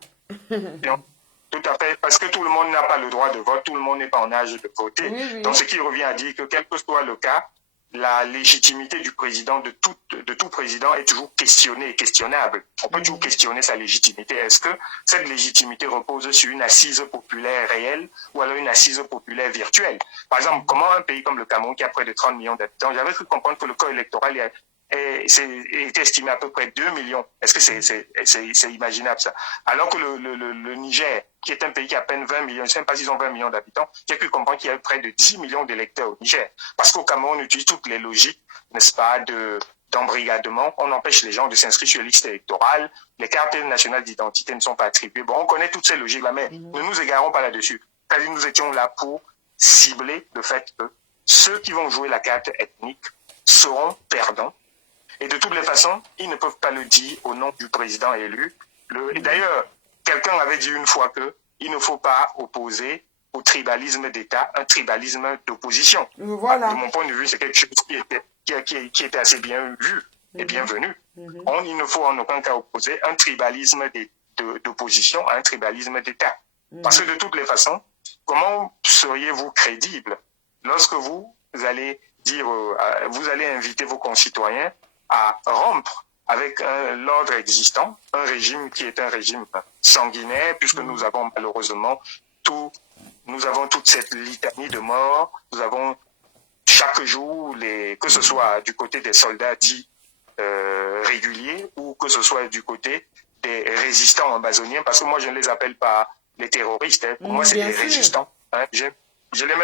Tout à fait, parce que tout le monde n'a pas le droit de vote, tout le monde n'est pas en âge de voter. Oui. Donc, ce qui revient à dire que, quel que soit le cas, la légitimité du président, de tout président, est toujours questionnée et questionnable. On peut toujours questionner sa légitimité. Est-ce que cette légitimité repose sur une assise populaire réelle ou alors une assise populaire virtuelle? Par exemple, comment un pays comme le Cameroun, qui a près de 30 millions d'habitants, j'avais cru comprendre que le corps électoral est estimé à peu près 2 millions. Est-ce que c'est imaginable ça? Alors que le Niger, qui est un pays qui a à peine 20 millions, je ne sais pas s'ils ont 20 millions d'habitants, j'ai pu comprendre qu'il y a près de 10 millions d'électeurs au Niger. Parce qu'au Cameroun, on utilise toutes les logiques, n'est-ce pas, d'embrigadement. On empêche les gens de s'inscrire sur les listes électorales. Les cartes nationales d'identité ne sont pas attribuées. Bon, on connaît toutes ces logiques-là, mais ne nous égarons pas là-dessus. C'est-à-dire, nous étions là pour cibler le fait que ceux qui vont jouer la carte ethnique seront perdants. Et de toutes les façons, ils ne peuvent pas le dire au nom du président élu. Et d'ailleurs, quelqu'un avait dit une fois qu'il ne faut pas opposer au tribalisme d'État un tribalisme d'opposition. Voilà. De mon point de vue, c'est quelque chose qui était assez bien vu et bienvenu. Il ne faut en aucun cas opposer un tribalisme d'opposition à un tribalisme d'État. Parce que de toutes les façons, comment seriez-vous crédible lorsque vous allez dire, vous allez inviter vos concitoyens à rompre avec l'ordre existant, un régime qui est un régime sanguinaire, puisque nous avons malheureusement toute cette litanie de morts, nous avons chaque jour, que ce soit du côté des soldats dits réguliers ou que ce soit du côté des résistants amazoniens, parce que moi je ne les appelle pas les terroristes, hein. Pour moi c'est des résistants. Hein. Je l'ai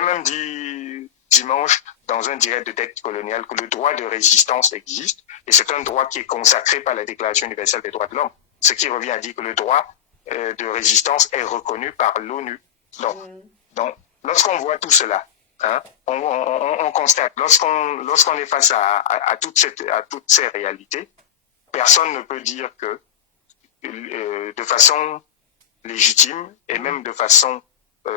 même dit dimanche dans un direct de Tête coloniale que le droit de résistance existe et c'est un droit qui est consacré par la Déclaration universelle des droits de l'homme, ce qui revient à dire que le droit de résistance est reconnu par l'ONU. Donc, lorsqu'on voit tout cela, hein, on constate, lorsqu'on est face à toutes ces réalités, personne ne peut dire que de façon légitime et même de façon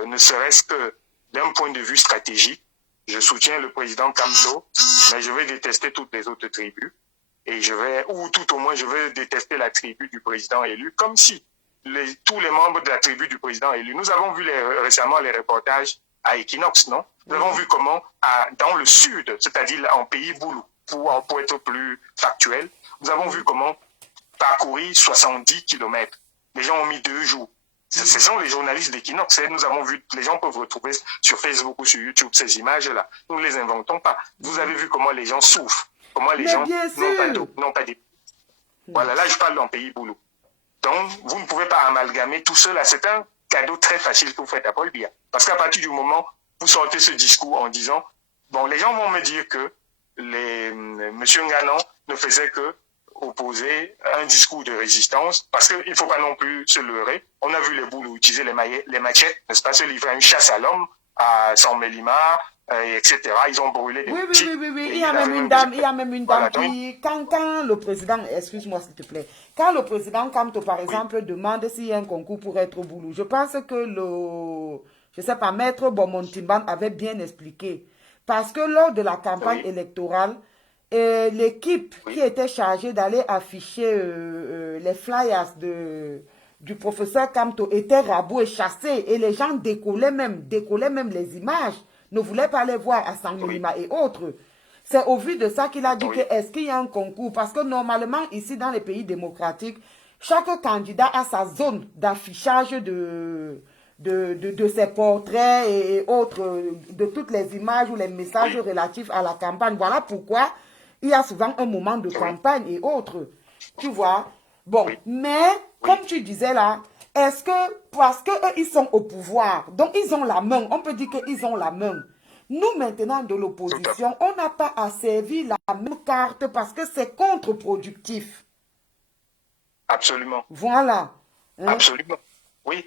ne serait-ce que d'un point de vue stratégique, je soutiens le président Kamto, mais je vais détester toutes les autres tribus et ou tout au moins je vais détester la tribu du président élu, comme si tous les membres de la tribu du président élu, nous avons vu récemment les reportages à Equinox, non? Nous avons vu comment dans le sud, c'est-à-dire en pays Boulou, pour être plus factuel, nous avons vu comment parcourir 70 km Les gens ont mis 2 jours. Ce sont les journalistes d'Equinox. Nous avons vu, les gens peuvent retrouver sur Facebook ou sur YouTube ces images-là. Nous ne les inventons pas. Vous avez vu comment les gens souffrent, comment les gens n'ont pas d'eau, n'ont pas des... Voilà, là je parle d'un pays boulot. Donc, vous ne pouvez pas amalgamer tout cela. C'est un cadeau très facile que vous faites à Paul Biya. Parce qu'à partir du moment où vous sortez ce discours en disant, bon, les gens vont me dire que M. Nganon ne faisait que opposer un discours de résistance, parce qu'il ne faut pas non plus se leurrer. On a vu les boules utiliser les machettes, n'est-ce pas, se livrer à une chasse à l'homme à San Melima, etc. Ils ont brûlé des petits. Oui. Il y a même une dame, voilà, qui, quand le président, excuse-moi s'il te plaît, quand le président Kamto, par exemple, demande s'il y a un concours pour être boulou, je pense que je sais pas, Maître Bomontimban avait bien expliqué. Parce que lors de la campagne électorale, l'équipe qui était chargée d'aller afficher les flyers du professeur Kamto était rabot et chassé, et les gens décollaient même les images, ne voulaient pas les voir à Sanglima et autres. C'est au vu de ça qu'il a dit que est-ce qu'il y a un concours, parce que normalement ici dans les pays démocratiques, chaque candidat a sa zone d'affichage de ses portraits et autres, de toutes les images ou les messages relatifs à la campagne. Voilà pourquoi il y a souvent un moment de campagne et autres. Tu vois? Bon, mais comme tu disais là, est-ce que, parce qu'eux, ils sont au pouvoir, donc ils ont la main, on peut dire qu'ils ont la main. Nous, maintenant, de l'opposition, on n'a pas à servir la même carte parce que c'est contre-productif. Absolument. Voilà. Hein? Absolument. Oui.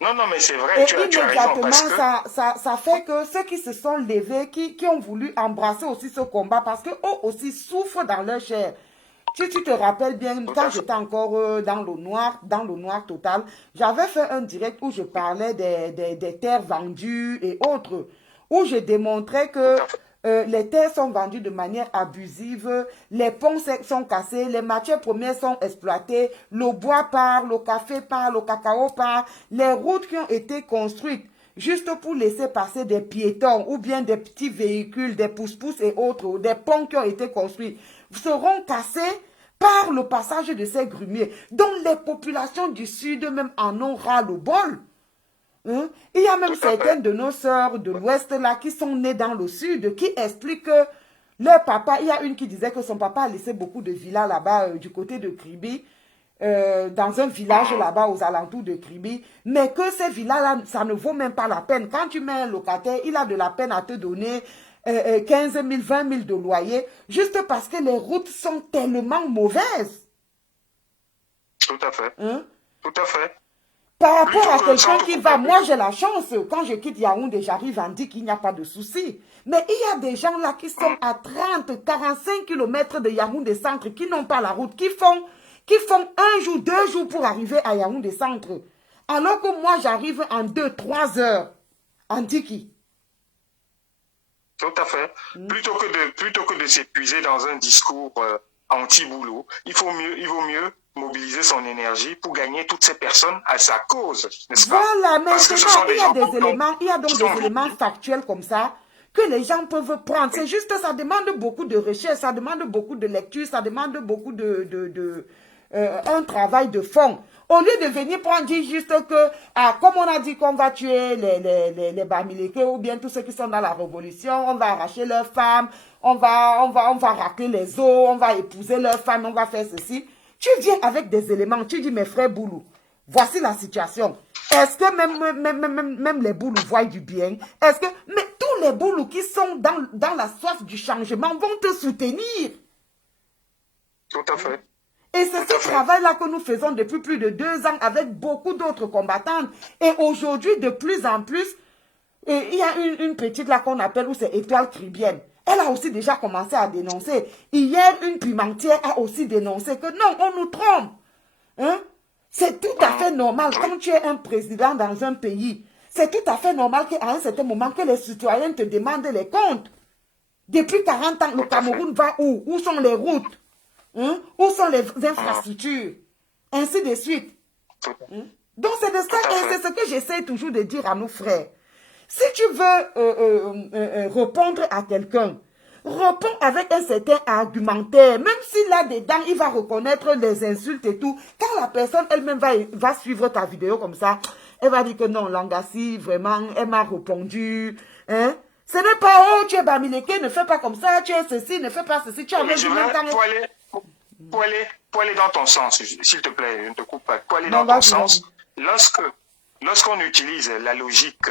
Non, mais c'est vrai, et tu as raison. Parce que... ça fait que ceux qui se sont levés, qui ont voulu embrasser aussi ce combat, parce qu'eux aussi souffrent dans leur chair. Tu te rappelles bien, quand j'étais encore dans le noir total, j'avais fait un direct où je parlais des terres vendues et autres, où je démontrais que les terres sont vendues de manière abusive, les ponts sont cassés, les matières premières sont exploitées, le bois part, le café part, le cacao part, les routes qui ont été construites juste pour laisser passer des piétons ou bien des petits véhicules, des pousse-pousse et autres, des ponts qui ont été construits, seront cassés par le passage de ces grumiers, dont les populations du Sud même en ont ras le bol. Hein? Il y a même certaines de nos sœurs de l'Ouest là qui sont nées dans le Sud, qui expliquent que leur papa, il y a une qui disait que son papa a laissé beaucoup de villas là-bas du côté de Kribi, dans un village là-bas aux alentours de Kribi, mais que ces villas-là, ça ne vaut même pas la peine. Quand tu mets un locataire, il a de la peine à te donner 15 000, 20 000 de loyer, juste parce que les routes sont tellement mauvaises. Tout à fait. Hein? Tout à fait. Par rapport à quelqu'un qui va, moi j'ai la chance, quand je quitte Yaoundé, j'arrive en dit qu'il n'y a pas de souci. Mais il y a des gens là qui sont à 30, 45 km de Yaoundé Centre, qui n'ont pas la route, qui font 1 jour, 2 jours pour arriver à Yaoundé Centre. Alors que moi j'arrive en 2, 3 heures en Tiki. Tout à fait. Plutôt que de s'épuiser dans un discours anti-boulot, il vaut mieux mobiliser son énergie pour gagner toutes ces personnes à sa cause, n'est-ce pas? Voilà, maintenant, il y a donc des éléments factuels comme ça que les gens peuvent prendre. C'est juste, ça demande beaucoup de recherche, ça demande beaucoup de lecture, ça demande beaucoup un travail de fond. Au lieu de venir prendre juste que, comme on a dit qu'on va tuer les Bamileke ou bien tous ceux qui sont dans la révolution, on va arracher leurs femmes, on va racler les os, on va épouser leurs femmes, on va faire ceci. Tu viens avec des éléments, tu dis mes frères Boulou, voici la situation. Est-ce que même les Boulous voient du bien? Est-ce que tous les Boulous qui sont dans la soif du changement vont te soutenir? Tout à fait. Et c'est ce travail-là que nous faisons depuis plus de 2 ans avec beaucoup d'autres combattantes. Et aujourd'hui, de plus en plus, il y a une petite là qu'on appelle, où c'est Étoile Cribienne. Elle a aussi déjà commencé à dénoncer. Hier, une pimentière a aussi dénoncé que non, on nous trompe. Hein? C'est tout à fait normal quand tu es un président dans un pays. C'est tout à fait normal qu'à un certain moment, que les citoyens te demandent les comptes. Depuis 40 ans, le Cameroun va où? Où sont les routes? Hein? Où sont les infrastructures? Ainsi de suite. Hein? Donc c'est de ça, et c'est ce que j'essaie toujours de dire à nos frères. Si tu veux répondre à quelqu'un, réponds avec un certain argumentaire. Même si là-dedans, il va reconnaître les insultes et tout. Quand la personne elle-même va suivre ta vidéo comme ça, elle va dire que non, Langassi, vraiment, elle m'a répondu. Hein? Ce n'est pas, oh, tu es Bamileke, ne fais pas comme ça, tu es ceci, ne fais pas ceci. Tu as même pour aller dans ton sens, s'il te plaît, ne te coupe pas. Pour aller dans ton sens, lorsqu'on utilise la logique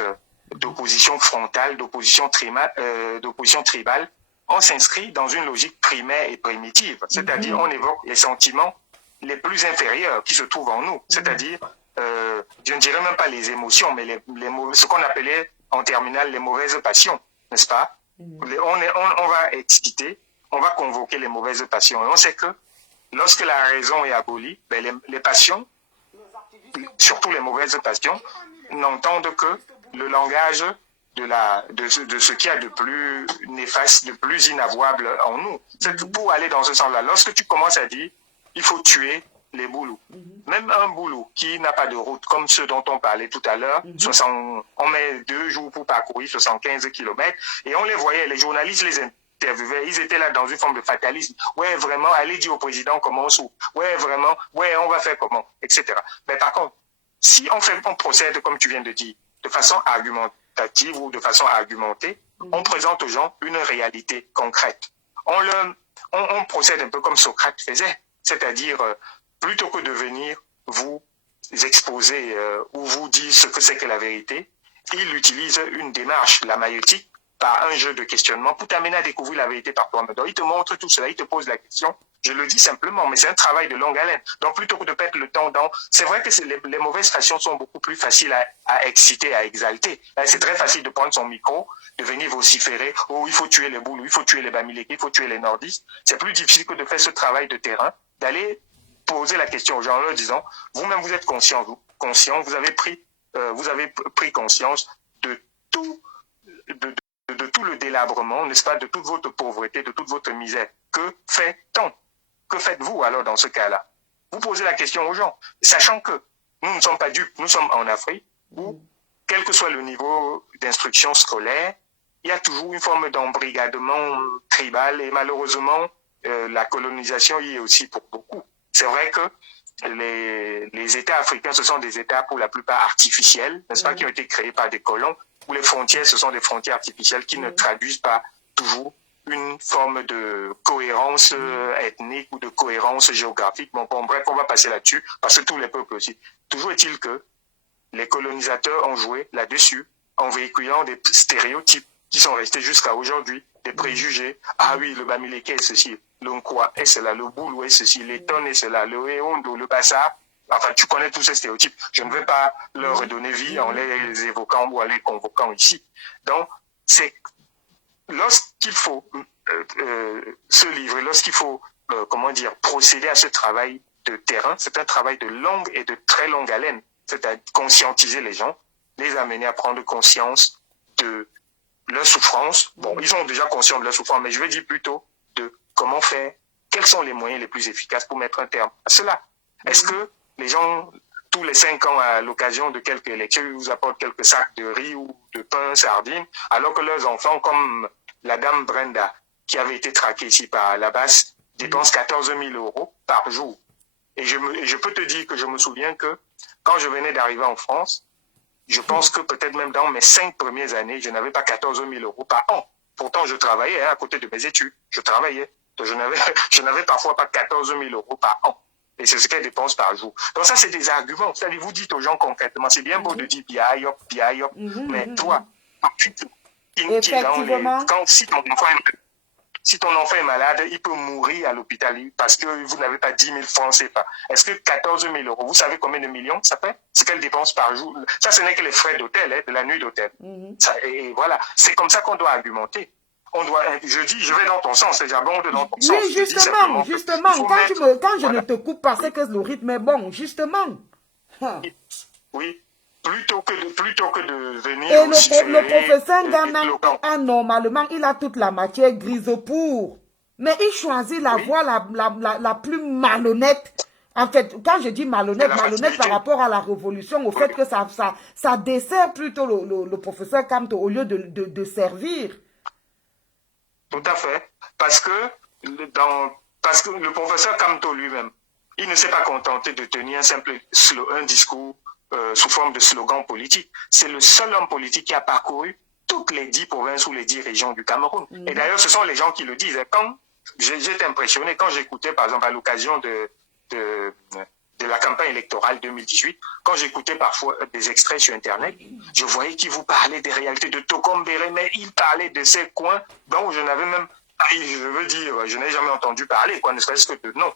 d'opposition frontale, d'opposition tribale, on s'inscrit dans une logique primaire et primitive. C'est-à-dire, on évoque les sentiments les plus inférieurs qui se trouvent en nous. C'est-à-dire, je ne dirais même pas les émotions, mais ce qu'on appelait en terminale les mauvaises passions, n'est-ce pas? On va exciter, on va convoquer les mauvaises passions. Et on sait que lorsque la raison est abolie, ben les passions, surtout les mauvaises passions, n'entendent que le langage de ce qu'il y a de plus néfaste, de plus inavouable en nous. C'est pour aller dans ce sens-là. Lorsque tu commences à dire, il faut tuer les boulous. Même un boulot qui n'a pas de route, comme ceux dont on parlait tout à l'heure, on met 2 jours pour parcourir 75 km, et on les voyait, les journalistes les interviewaient, ils étaient là dans une forme de fatalisme. Ouais, vraiment, allez dire au président comment on s'ouvre. Ouais, vraiment, ouais, on va faire comment, etc. Mais par contre, si on procède, comme tu viens de dire, de façon argumentative ou de façon argumentée, on présente aux gens une réalité concrète. On procède un peu comme Socrate faisait, c'est-à-dire, plutôt que de venir vous exposer ou vous dire ce que c'est que la vérité, il utilise une démarche, la maïeutique, par un jeu de questionnement pour t'amener à découvrir la vérité par toi-même. Donc, il te montre tout cela, il te pose la question. Je le dis simplement, mais c'est un travail de longue haleine. Donc, plutôt que de perdre le temps dans... C'est vrai que les mauvaises passions sont beaucoup plus faciles à exciter, à exalter. C'est très facile de prendre son micro, de venir vociférer. Oh, il faut tuer les boulous, il faut tuer les Bamileke, il faut tuer les nordistes. C'est plus difficile que de faire ce travail de terrain, d'aller poser la question aux gens en leur disant, vous-même vous êtes conscient, vous avez pris conscience de tout le délabrement, n'est-ce pas, de toute votre pauvreté, de toute votre misère. Que fait-on? Que faites-vous alors dans ce cas-là? Vous posez la question aux gens, sachant que nous ne sommes pas dupes, nous sommes en Afrique où, quel que soit le niveau d'instruction scolaire, il y a toujours une forme d'embrigadement tribal et malheureusement, la colonisation y est aussi pour beaucoup. C'est vrai que les États africains, ce sont des États pour la plupart artificiels, n'est-ce pas, qui ont été créés par des colons, où les frontières, ce sont des frontières artificielles qui ne traduisent pas toujours une forme de cohérence ethnique ou de cohérence géographique. Bon, bref, on va passer là-dessus, parce que tous les peuples aussi. Toujours est-il que les colonisateurs ont joué là-dessus, en véhiculant des stéréotypes qui sont restés jusqu'à aujourd'hui, des préjugés. Ah oui, le Bamileke est ceci, le Nkwa est cela, le Boulou est ceci, les Tonnes est cela, le Eondo, le Bassa. Enfin, tu connais tous ces stéréotypes. Je ne vais pas leur redonner vie en les évoquant ou en les convoquant ici. Donc, c'est lorsqu'il faut se livrer, lorsqu'il faut, procéder à ce travail de terrain, c'est un travail de longue et de très longue haleine. C'est-à-dire conscientiser les gens, les amener à prendre conscience de leur souffrance. Bon, ils sont déjà conscients de leur souffrance, mais je vais dire plutôt de comment faire, quels sont les moyens les plus efficaces pour mettre un terme à cela. Est-ce que les gens, tous les 5 ans, à l'occasion de quelques élections, ils vous apportent quelques sacs de riz ou de pain, sardines, alors que leurs enfants, comme la dame Brenda, qui avait été traquée ici par la basse, dépensent 14 000 € par jour. Et je peux te dire que je me souviens que quand je venais d'arriver en France, je pense que peut-être même dans mes 5 premières années, je n'avais pas 14 000 € par an. Pourtant, je travaillais à côté de mes études. Je travaillais. Donc, je n'avais parfois pas 14 000 € par an. Et c'est ce qu'elle dépense par jour. Donc ça, c'est des arguments. Vous savez, vous dites aux gens concrètement, c'est bien beau de dire biaïop, mais toi, si ton enfant est malade, il peut mourir à l'hôpital parce que vous n'avez pas 10 000 francs CFA. Est-ce que 14 000 €, vous savez combien de millions ça fait? Ce qu'elle dépense par jour. Ça, ce n'est que les frais d'hôtel, de la nuit d'hôtel. Et voilà, c'est comme ça qu'on doit argumenter. Je vais dans ton sens, c'est déjà bon dans ton sens. Oui, justement, quand je ne te coupe pas, c'est que le rythme est bon, justement. Oui, plutôt que de venir... Et le professeur Gana, normalement, il a toute la matière grise pour. Mais il choisit la voie la plus malhonnête. En fait, quand je dis malhonnête par rapport à la révolution, au fait que ça dessert plutôt le professeur Kamto au lieu de servir. Tout à fait. Parce que le professeur Kamto lui-même, il ne s'est pas contenté de tenir un discours sous forme de slogan politique. C'est le seul homme politique qui a parcouru toutes les 10 provinces ou les 10 régions du Cameroun. Et d'ailleurs, ce sont les gens qui le disent. Quand j'étais impressionné, quand j'écoutais, par exemple, à l'occasion de la campagne électorale 2018, quand j'écoutais parfois des extraits sur Internet, je voyais qu'il vous parlait des réalités de Tokombéré, mais il parlait de ces coins dont je n'avais même, je veux dire, je n'ai jamais entendu parler, quoi, ne serait-ce que de nom.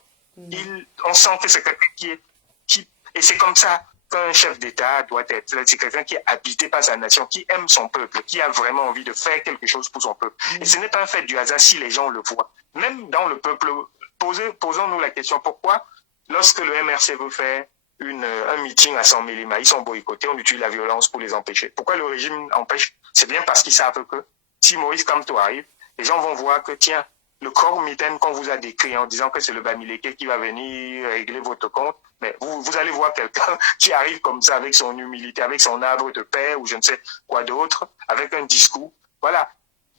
On sent que c'est quelqu'un et c'est comme ça qu'un chef d'État doit être. C'est quelqu'un qui est habité par sa nation, qui aime son peuple, qui a vraiment envie de faire quelque chose pour son peuple. Et ce n'est pas un fait du hasard si les gens le voient. Même dans le peuple, posons-nous la question, pourquoi, lorsque le MRC veut faire un meeting à 100 000 ils sont boycottés, on utilise la violence pour les empêcher. Pourquoi le régime empêche? C'est bien parce qu'ils savent que si Maurice Kamto arrive, les gens vont voir que, tiens, le corps mitaine qu'on vous a décrit en disant que c'est le Bamileke qui va venir régler votre compte, mais vous allez voir quelqu'un qui arrive comme ça avec son humilité, avec son arbre de paix ou je ne sais quoi d'autre, avec un discours. Voilà.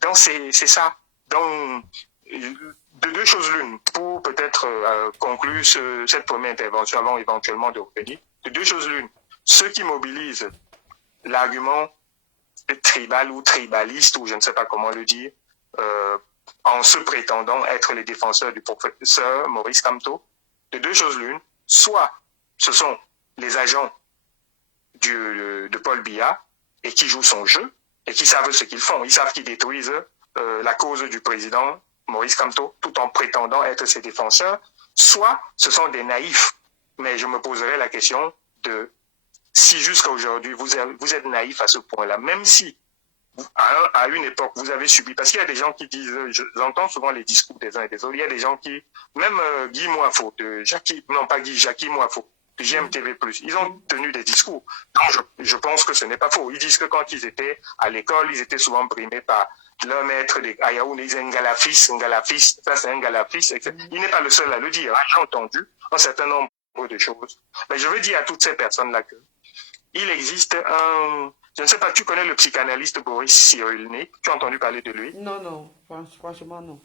Donc c'est ça. Donc, de deux choses l'une, pour peut-être conclure cette première intervention avant éventuellement de revenir, de deux choses l'une. Ceux qui mobilisent l'argument tribal ou tribaliste, ou je ne sais pas comment le dire, en se prétendant être les défenseurs du professeur Maurice Kamto, de deux choses l'une, soit ce sont les agents de Paul Biya et qui jouent son jeu et qui savent ce qu'ils font. Ils savent qu'ils détruisent la cause du président Maurice Kamto tout en prétendant être ses défenseurs, soit ce sont des naïfs. Mais je me poserai la question de si jusqu'à aujourd'hui vous êtes naïf à ce point-là, même si à une époque, vous avez subi, parce qu'il y a des gens qui disent, j'entends souvent les discours des uns et des autres, il y a des gens qui, même Guy Moifo, Jackie Moifo, de GMTV+, ils ont tenu des discours. Donc, je pense que ce n'est pas faux. Ils disent que quand ils étaient à l'école, ils étaient souvent brimés par leur maître de Ayaoun, ils disaient un galafis, ça c'est un galafis, etc. Il n'est pas le seul à le dire. J'ai entendu un certain nombre de choses. Mais je veux dire à toutes ces personnes-là que il existe je ne sais pas, tu connais le psychanalyste Boris Cyrulnik? Tu as entendu parler de lui? Non, franchement non.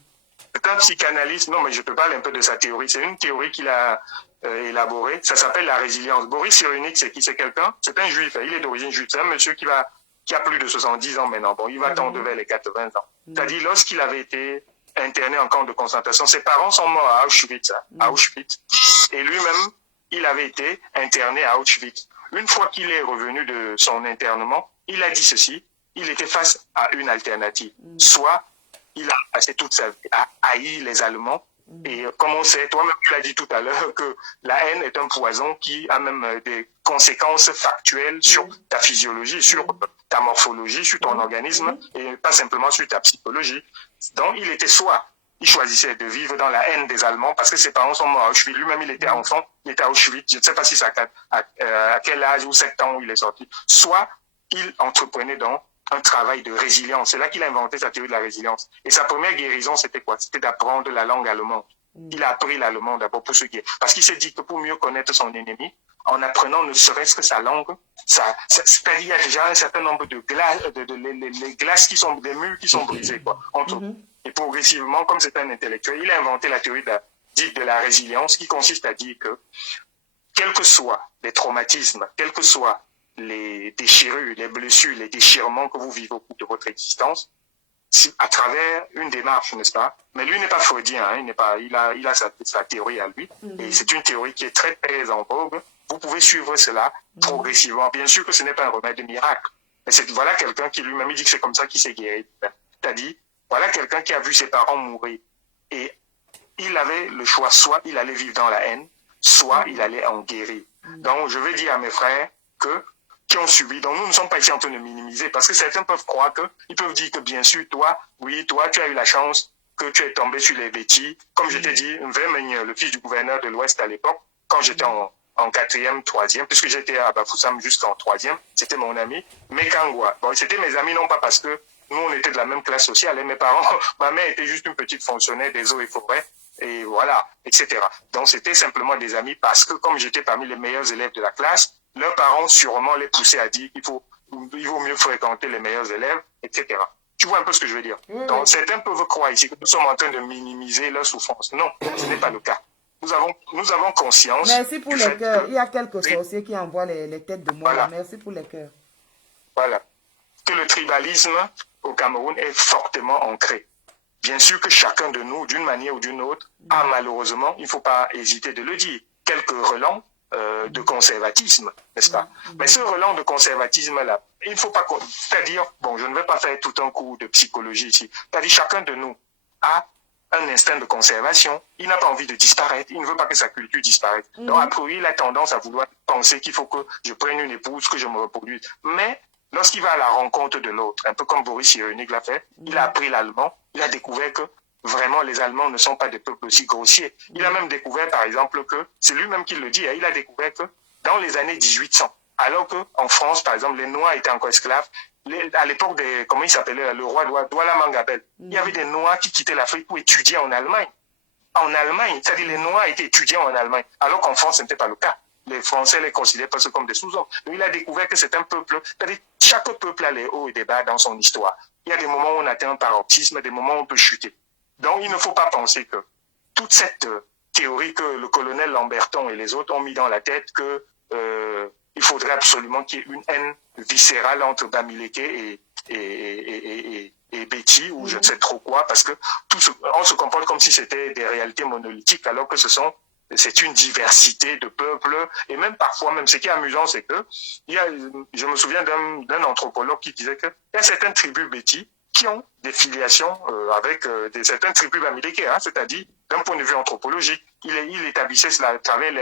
C'est un psychanalyste, non mais je te parle un peu de sa théorie. C'est une théorie qu'il a élaborée, ça s'appelle la résilience. Boris Cyrulnik, c'est qui? C'est quelqu'un? C'est un juif, il est d'origine juive. C'est un monsieur qui a plus de 70 ans maintenant. Bon, il va tendre vers les 80 ans. C'est-à-dire, lorsqu'il avait été interné en camp de concentration, ses parents sont morts à Auschwitz, à Auschwitz. Et lui-même, il avait été interné à Auschwitz. Une fois qu'il est revenu de son internement, il a dit ceci, il était face à une alternative. Soit il a passé toute sa vie à haïr les Allemands, et comme on sait, toi-même tu l'as dit tout à l'heure, que la haine est un poison qui a même des conséquences factuelles sur ta physiologie, sur ta morphologie, sur ton organisme, et pas simplement sur ta psychologie. Donc il était soit il choisissait de vivre dans la haine des Allemands parce que ses parents sont morts à Auschwitz. Lui-même, il était enfant, il était à Auschwitz. Je ne sais pas si c'est à quel âge ou 7 ans où il est sorti. Soit il entreprenait dans un travail de résilience. C'est là qu'il a inventé sa théorie de la résilience. Et sa première guérison, c'était quoi? C'était d'apprendre la langue allemande. Il a appris l'allemand d'abord pour se guérir. Parce qu'il s'est dit que pour mieux connaître son ennemi, en apprenant ne serait-ce que sa langue, c'est-à-dire il y a déjà un certain nombre de glaces, les glaces qui sont, des murs qui sont brisés, quoi, entre eux. Et progressivement, comme c'est un intellectuel, il a inventé la théorie dite de la résilience, qui consiste à dire que, quels que soient les traumatismes, quels que soient les déchirures, les blessures, les déchirements que vous vivez au cours de votre existence, à travers une démarche, n'est-ce pas? Mais lui n'est pas freudien, hein, il a sa théorie à lui, et c'est une théorie qui est très, très en vogue. Vous pouvez suivre cela progressivement. Bien sûr que ce n'est pas un remède miracle, mais voilà quelqu'un qui lui-même dit que c'est comme ça qu'il s'est guéri. C'est-à-dire, voilà quelqu'un qui a vu ses parents mourir, et il avait le choix, soit il allait vivre dans la haine, soit il allait en guérir. Donc, je vais dire à mes frères qui ont subi, donc nous ne sommes pas ici en train de minimiser, parce que certains peuvent croire ils peuvent dire que bien sûr, toi, tu as eu la chance que tu es tombé sur les bêtises. Comme je t'ai dit, le fils du gouverneur de l'Ouest à l'époque, quand j'étais en 4e, 3e, puisque j'étais à Bafoussam jusqu'en 3e, c'était mon ami, Mekangwa. Bon, c'était mes amis, non pas parce que nous, on était de la même classe sociale, et mes parents, ma mère était juste une petite fonctionnaire des eaux et forêts, et voilà, etc. Donc, c'était simplement des amis parce que comme j'étais parmi les meilleurs élèves de la classe, leurs parents sûrement les poussaient à dire qu'il vaut mieux fréquenter les meilleurs élèves, etc. Tu vois un peu ce que je veux dire? Oui, Donc, oui. certains peuvent croire ici que nous sommes en train de minimiser leur souffrance. Non, ce n'est pas le cas. Nous avons conscience Merci pour du les fait cœurs. que, Il y a quelques sorciers qui envoient les têtes de mort là. voilà, Merci pour les cœurs. voilà, que le tribalisme au Cameroun est fortement ancré. Bien sûr que chacun de nous, d'une manière ou d'une autre, a malheureusement, il ne faut pas hésiter de le dire, quelques relents de conservatisme, n'est-ce pas? Mais ce relent de conservatisme-là, il ne faut pas... C'est-à-dire, bon, je ne vais pas faire tout un cours de psychologie ici, c'est-à-dire chacun de nous a un instinct de conservation, il n'a pas envie de disparaître, il ne veut pas que sa culture disparaisse. Donc, a priori, il a tendance à vouloir penser qu'il faut que je prenne une épouse, que je me reproduise. Mais, lorsqu'il va à la rencontre de l'autre, un peu comme Boris Cyrulnik l'a fait, il a appris l'allemand, il a découvert que vraiment les Allemands ne sont pas des peuples aussi grossiers. Il a même découvert, par exemple, que, c'est lui-même qui le dit, hein, il a découvert que dans les années 1800, alors qu'en France, par exemple, les Noirs étaient encore esclaves, à l'époque des, comment il s'appelait, le roi Douala Mangabel, il y avait des Noirs qui quittaient l'Afrique pour étudier en Allemagne. En Allemagne, c'est-à-dire les Noirs étaient étudiants en Allemagne, alors qu'en France, ce n'était pas le cas. Les Français les considéraient presque comme des sous-hommes. Donc il a découvert que c'est un peuple, c'est-à-dire chaque peuple a les hauts et des bas dans son histoire. Il y a des moments où on atteint un paroxysme, des moments où on peut chuter. Donc il ne faut pas penser que toute cette théorie que le colonel Lamberton et les autres ont mis dans la tête que il faudrait absolument qu'il y ait une haine viscérale entre Bamileke et Betty, ou je ne sais trop quoi, parce que on se comporte comme si c'était des réalités monolithiques, alors que c'est une diversité de peuples, et même parfois, même ce qui est amusant, c'est que je me souviens d'un anthropologue qui disait qu'il y a certaines tribus Betty qui ont des filiations avec certaines tribus Bamileke, hein, c'est-à-dire d'un point de vue anthropologique, il établissait cela à travers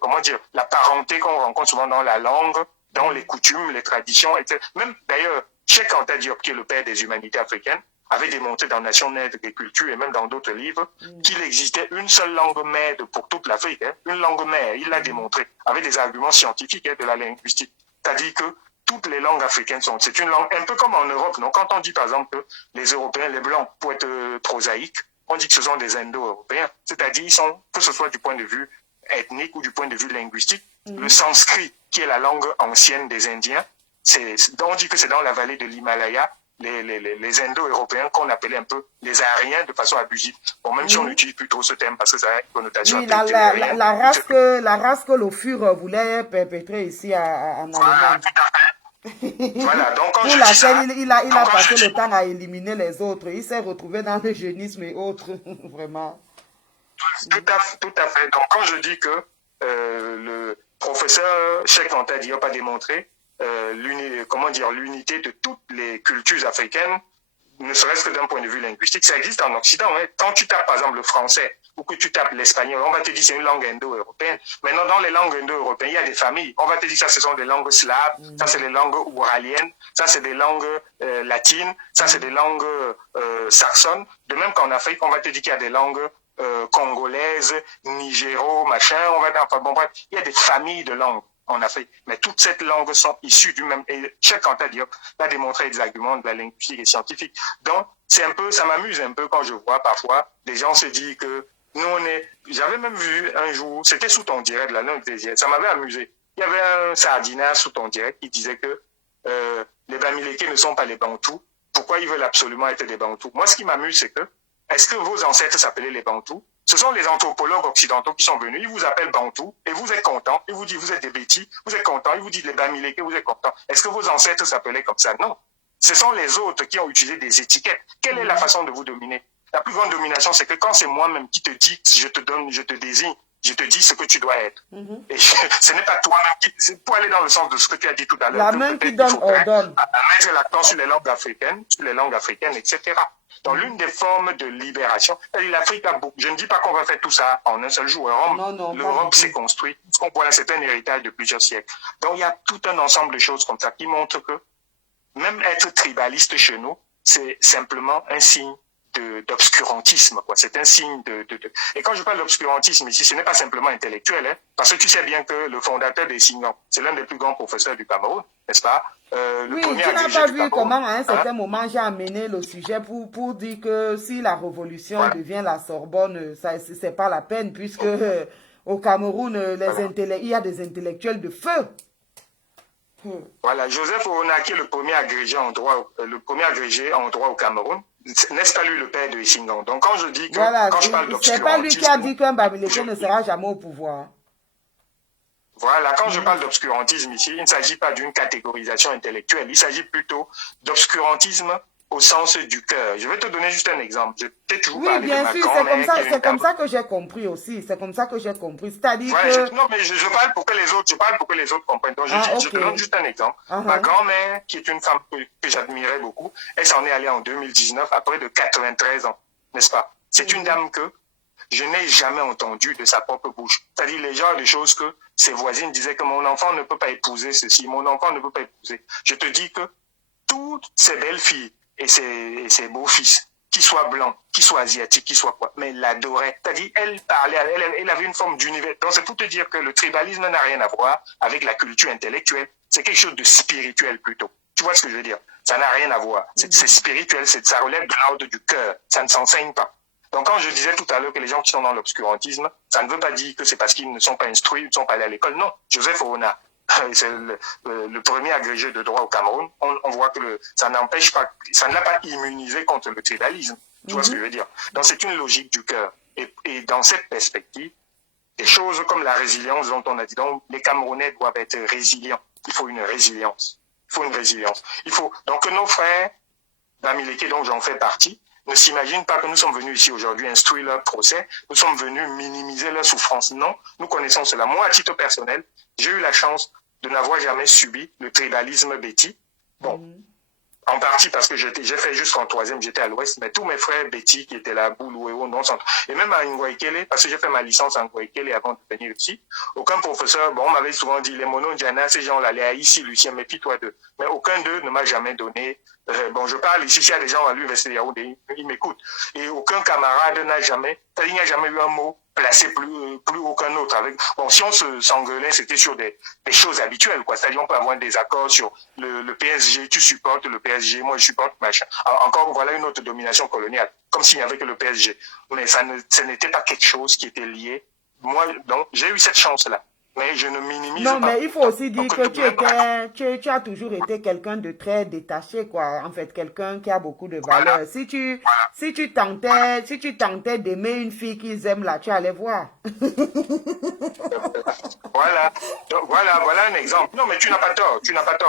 comment dire, la parenté qu'on rencontre souvent dans la langue, dans les coutumes, les traditions, etc. Même d'ailleurs, Cheikh Anta Diop, qui est le père des humanités africaines, avait démontré dans Nation Nègre des cultures et même dans d'autres livres qu'il existait une seule langue mère pour toute l'Afrique, hein, une langue mère. Il l'a démontré avec des arguments scientifiques et de la linguistique. C'est-à-dire que toutes les langues africaines c'est une langue, un peu comme en Europe, non? Quand on dit par exemple que les Européens, les Blancs, pour être prosaïques, on dit que ce sont des Indo-Européens. C'est-à-dire, ils sont, que ce soit du point de vue ethnique ou du point de vue linguistique, le sanskrit, qui est la langue ancienne des Indiens, on dit que c'est dans la vallée de l'Himalaya, les Indo-Européens qu'on appelait un peu les Aryens de façon abusive. Bon, même si on n'utilise plus trop ce terme parce que ça a une connotation oui, la race que le Führer voulait perpétrer ici en Allemagne. Voilà, donc quand pour laquelle il a passé le temps à éliminer les autres. Il s'est retrouvé dans le jeunisme et autres, vraiment. Tout à fait. Donc quand je dis que le professeur Cheikh Anta Diop a démontré l'unité de toutes les cultures africaines, ne serait-ce que d'un point de vue linguistique, ça existe en Occident. Hein. Quand tu tapes par exemple le français ou que tu tapes l'espagnol, on va te dire c'est une langue indo-européenne. Maintenant, dans les langues indo-européennes, il y a des familles. On va te dire ça, ce sont des langues slaves, ça c'est des langues ouraliennes, ça c'est des langues latines, ça c'est des langues saxonnes. De même qu'en Afrique, on va te dire qu'il y a des langues congolaises, nigéro, machin. Enfin bon bref, il y a des familles de langues en Afrique. Mais toutes ces langues sont issues du même... Et Cheikh Anta Diop a démontré des arguments de la linguistique et scientifique. Donc, ça m'amuse un peu quand je vois parfois des gens se disent que nous j'avais même vu un jour, c'était sous ton direct, la langue des ça m'avait amusé. Il y avait un sardinat sous ton direct qui disait que les Bamileke ne sont pas les Bantous. Pourquoi ils veulent absolument être des Bantous? Moi, ce qui m'amuse, c'est que est-ce que vos ancêtres s'appelaient les Bantous? Ce sont les anthropologues occidentaux qui sont venus, ils vous appellent Bantous, et vous êtes contents, ils vous disent vous êtes des bêtis, vous êtes contents, ils vous disent les Bamileke, vous êtes contents. Est-ce que vos ancêtres s'appelaient comme ça? Non. Ce sont les autres qui ont utilisé des étiquettes. Quelle est la façon de vous dominer? La plus grande domination, c'est que quand c'est moi-même qui te dis, je te donne, je te désigne, je te dis ce que tu dois être. Et ce n'est pas toi-même c'est pour aller dans le sens de ce que tu as dit tout à l'heure. La main qui donne ordonne. Mettre l'accent sur les langues africaines, etc. Donc, l'une des formes de libération, l'Afrique a beaucoup. Je ne dis pas qu'on va faire tout ça en un seul jour. L'Europe s'est construite. Voilà, c'est un héritage de plusieurs siècles. Donc, il y a tout un ensemble de choses comme ça qui montrent que même être tribaliste chez nous, c'est simplement un signe d'obscurantisme, quoi. C'est un signe Et quand je parle d'obscurantisme ici, ce n'est pas simplement intellectuel, hein, parce que tu sais bien que le fondateur des Signants, c'est l'un des plus grands professeurs du Cameroun, n'est-ce pas? Oui, tu n'as pas vu comment à un certain moment j'ai amené le sujet pour dire que si la révolution devient la Sorbonne, c'est pas la peine, puisque au Cameroun, il y a des intellectuels de feu. Voilà, Joseph Oona, qui est le premier agrégé en droit, au Cameroun, n'est-ce pas lui le père de Essingan? Donc quand je dis que, Voilà, quand je parle c'est pas lui qui a d'obscurantisme, dit qu'un Bamileke ne sera jamais au pouvoir. voilà, quand je parle d'obscurantisme ici, il ne s'agit pas d'une catégorisation intellectuelle, il s'agit plutôt d'obscurantisme au sens du cœur. Je vais te donner juste un exemple. Je t'ai toujours Oui, parlé de bien ma sûr, grand-mère. c'est comme ça que j'ai compris aussi. C'est comme ça que j'ai compris. C'est-à-dire Ouais, que... non, mais je parle pour que les autres, je parle pour que les autres comprennent. Donc, je te donne juste un exemple. Ma grand-mère, qui est une femme que j'admirais beaucoup, elle s'en est allée en 2019 après de 93 ans, n'est-ce pas? C'est une dame que je n'ai jamais entendue de sa propre bouche. C'est-à-dire les genres de choses que ses voisines disaient que mon enfant ne peut pas épouser ceci, mon enfant ne peut pas épouser. Je te dis que toutes ces belles filles et ses beaux-fils, qu'ils soient blancs, qu'ils soient asiatiques, qu'ils soient quoi, mais elle l'adorait. C'est-à-dire, elle parlait, elle avait une forme d'univers. Donc, c'est pour te dire que le tribalisme n'a rien à voir avec la culture intellectuelle. C'est quelque chose de spirituel plutôt. Tu vois ce que je veux dire? Ça n'a rien à voir. C'est spirituel, ça relève de l'ordre du cœur. Ça ne s'enseigne pas. Donc, quand je disais tout à l'heure que les gens qui sont dans l'obscurantisme, ça ne veut pas dire que c'est parce qu'ils ne sont pas instruits, ils ne sont pas allés à l'école. Non, Joseph Oona, c'est le premier agrégé de droit au Cameroun, on voit que ça n'empêche pas, ça ne l'a pas immunisé contre le tribalisme. Tu vois ce que je veux dire? Donc c'est une logique du cœur. Et dans cette perspective, des choses comme la résilience dont on a dit, donc les Camerounais doivent être résilients. Il faut une résilience. Il faut une résilience. Donc nos frères, Bamileke, dont j'en fais partie, ne s'imaginent pas que nous sommes venus ici aujourd'hui instruire leur procès, nous sommes venus minimiser leur souffrance. Non, nous connaissons cela. Moi, à titre personnel, j'ai eu la chance de n'avoir jamais subi le tribalisme Betty. Bon, en partie parce que j'ai fait jusqu'en troisième, j'étais à l'ouest, mais tous mes frères Betty qui étaient là, Boulou et non centre, et même à Ngwaikele, parce que j'ai fait ma licence à Ngwaikele avant de venir ici, aucun professeur, bon, on m'avait souvent dit, les monos Diana, ces gens-là, les Haïti, Lucien, méfie-toi d'eux. Mais aucun d'eux ne m'a jamais donné, bon, je parle ici, s'il y a des gens à l'université de Yaoundé, ils m'écoutent. Et aucun camarade n'a jamais, il n'y a jamais eu un mot placé plus aucun autre. Bon, si on s'engueulait, c'était sur des choses habituelles, quoi. C'est-à-dire, on peut avoir des accords sur le PSG, tu supportes le PSG, moi je supporte machin. Alors, encore, voilà une autre domination coloniale, comme s'il n'y avait que le PSG. Mais ce n'était pas quelque chose qui était lié. Moi, donc, j'ai eu cette chance-là. Mais je ne minimise pas. Non, mais il faut aussi dire que tu as toujours été quelqu'un de très détaché, quoi. En fait, quelqu'un qui a beaucoup de valeur. Voilà. Si tu tentais d'aimer une fille qu'ils aiment là, tu allais voir. Voilà. Donc, voilà un exemple. Non, mais tu n'as pas tort.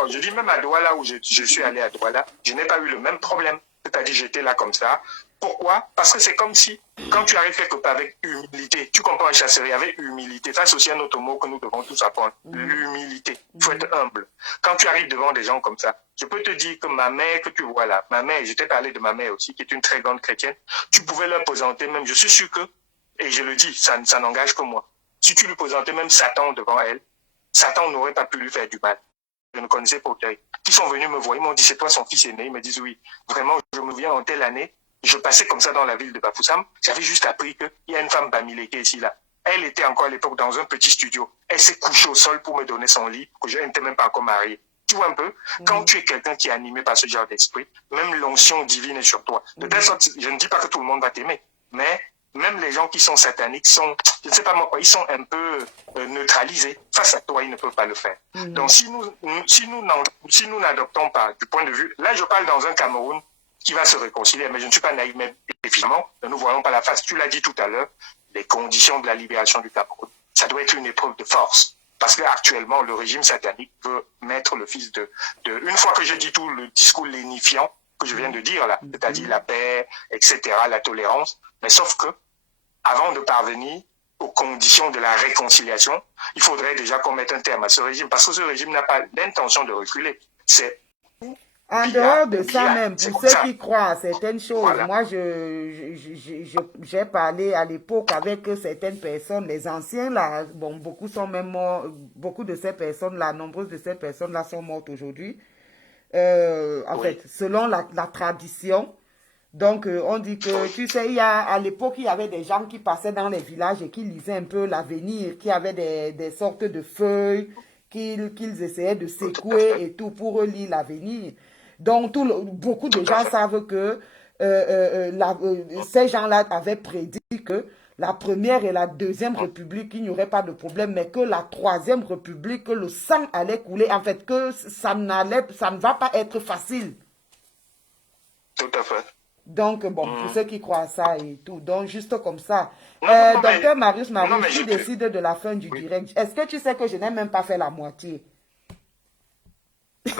Je dis même à Douala, où je suis allé à Douala, je n'ai pas eu le même problème. C'est-à-dire, j'étais là comme ça. Pourquoi? Parce que c'est comme si, quand tu arrives quelque part avec humilité, tu comprends, chasserie, avec humilité, ça c'est aussi un autre mot que nous devons tous apprendre, l'humilité. Il faut être humble. Quand tu arrives devant des gens comme ça, je peux te dire que ma mère que tu vois là, ma mère, je t'ai parlé de ma mère aussi, qui est une très grande chrétienne, tu pouvais leur présenter même, je suis sûr que, et je le dis, ça n'engage que moi, si tu lui présentais même Satan devant elle, Satan n'aurait pas pu lui faire du mal. Je ne connaissais pas aucun. Qui sont venus me voir, ils m'ont dit, c'est toi son fils aîné, ils me disent oui. Vraiment, je me souviens en telle année, je passais comme ça dans la ville de Bafoussam, j'avais juste appris qu'il y a une femme Bamileke ici, là. Elle était encore à l'époque dans un petit studio. Elle s'est couchée au sol pour me donner son lit, que je n'étais même pas encore mariée. Tu vois un peu, quand tu es quelqu'un qui est animé par ce genre d'esprit, même l'onction divine est sur toi. De telle sorte, je ne dis pas que tout le monde va t'aimer, mais même les gens qui sont sataniques sont, je ne sais pas moi quoi, ils sont un peu neutralisés. Face à toi, ils ne peuvent pas le faire. Donc si nous n'adoptons pas du point de vue, là je parle dans un Cameroun qui va se réconcilier, mais je ne suis pas naïf, mais évidemment, ne nous voyons pas la face. Tu l'as dit tout à l'heure, les conditions de la libération du Cameroun, ça doit être une épreuve de force. Parce qu'actuellement, le régime satanique veut mettre le fils une fois que j'ai dit tout le discours lénifiant que je viens de dire là, c'est-à-dire la paix, etc., la tolérance, mais sauf que, avant de parvenir aux conditions de la réconciliation, il faudrait déjà qu'on mette un terme à ce régime, parce que ce régime n'a pas l'intention de reculer. C'est en dehors de ça même, pour ceux qui croient à certaines choses, voilà. Moi, j'ai parlé à l'époque avec certaines personnes, les anciens là, bon, beaucoup sont même morts, beaucoup de ces personnes là, nombreuses de ces personnes là sont mortes aujourd'hui. En fait, selon la tradition, donc on dit que, tu sais, à l'époque, il y avait des gens qui passaient dans les villages et qui lisaient un peu l'avenir, qui avaient des sortes de feuilles qu'ils essayaient de secouer et tout pour lire l'avenir. Donc, beaucoup de gens savent que ces gens-là avaient prédit que la première et la deuxième république, il n'y aurait pas de problème, mais que la troisième république, que le sang allait couler, en fait, que ça ne va pas être facile. Tout à fait. Donc, bon, pour ceux qui croient à ça et tout, donc juste comme ça. Non, Docteur Marius non, Marius, tu décides de la fin du direct. Est-ce que tu sais que je n'ai même pas fait la moitié? Tu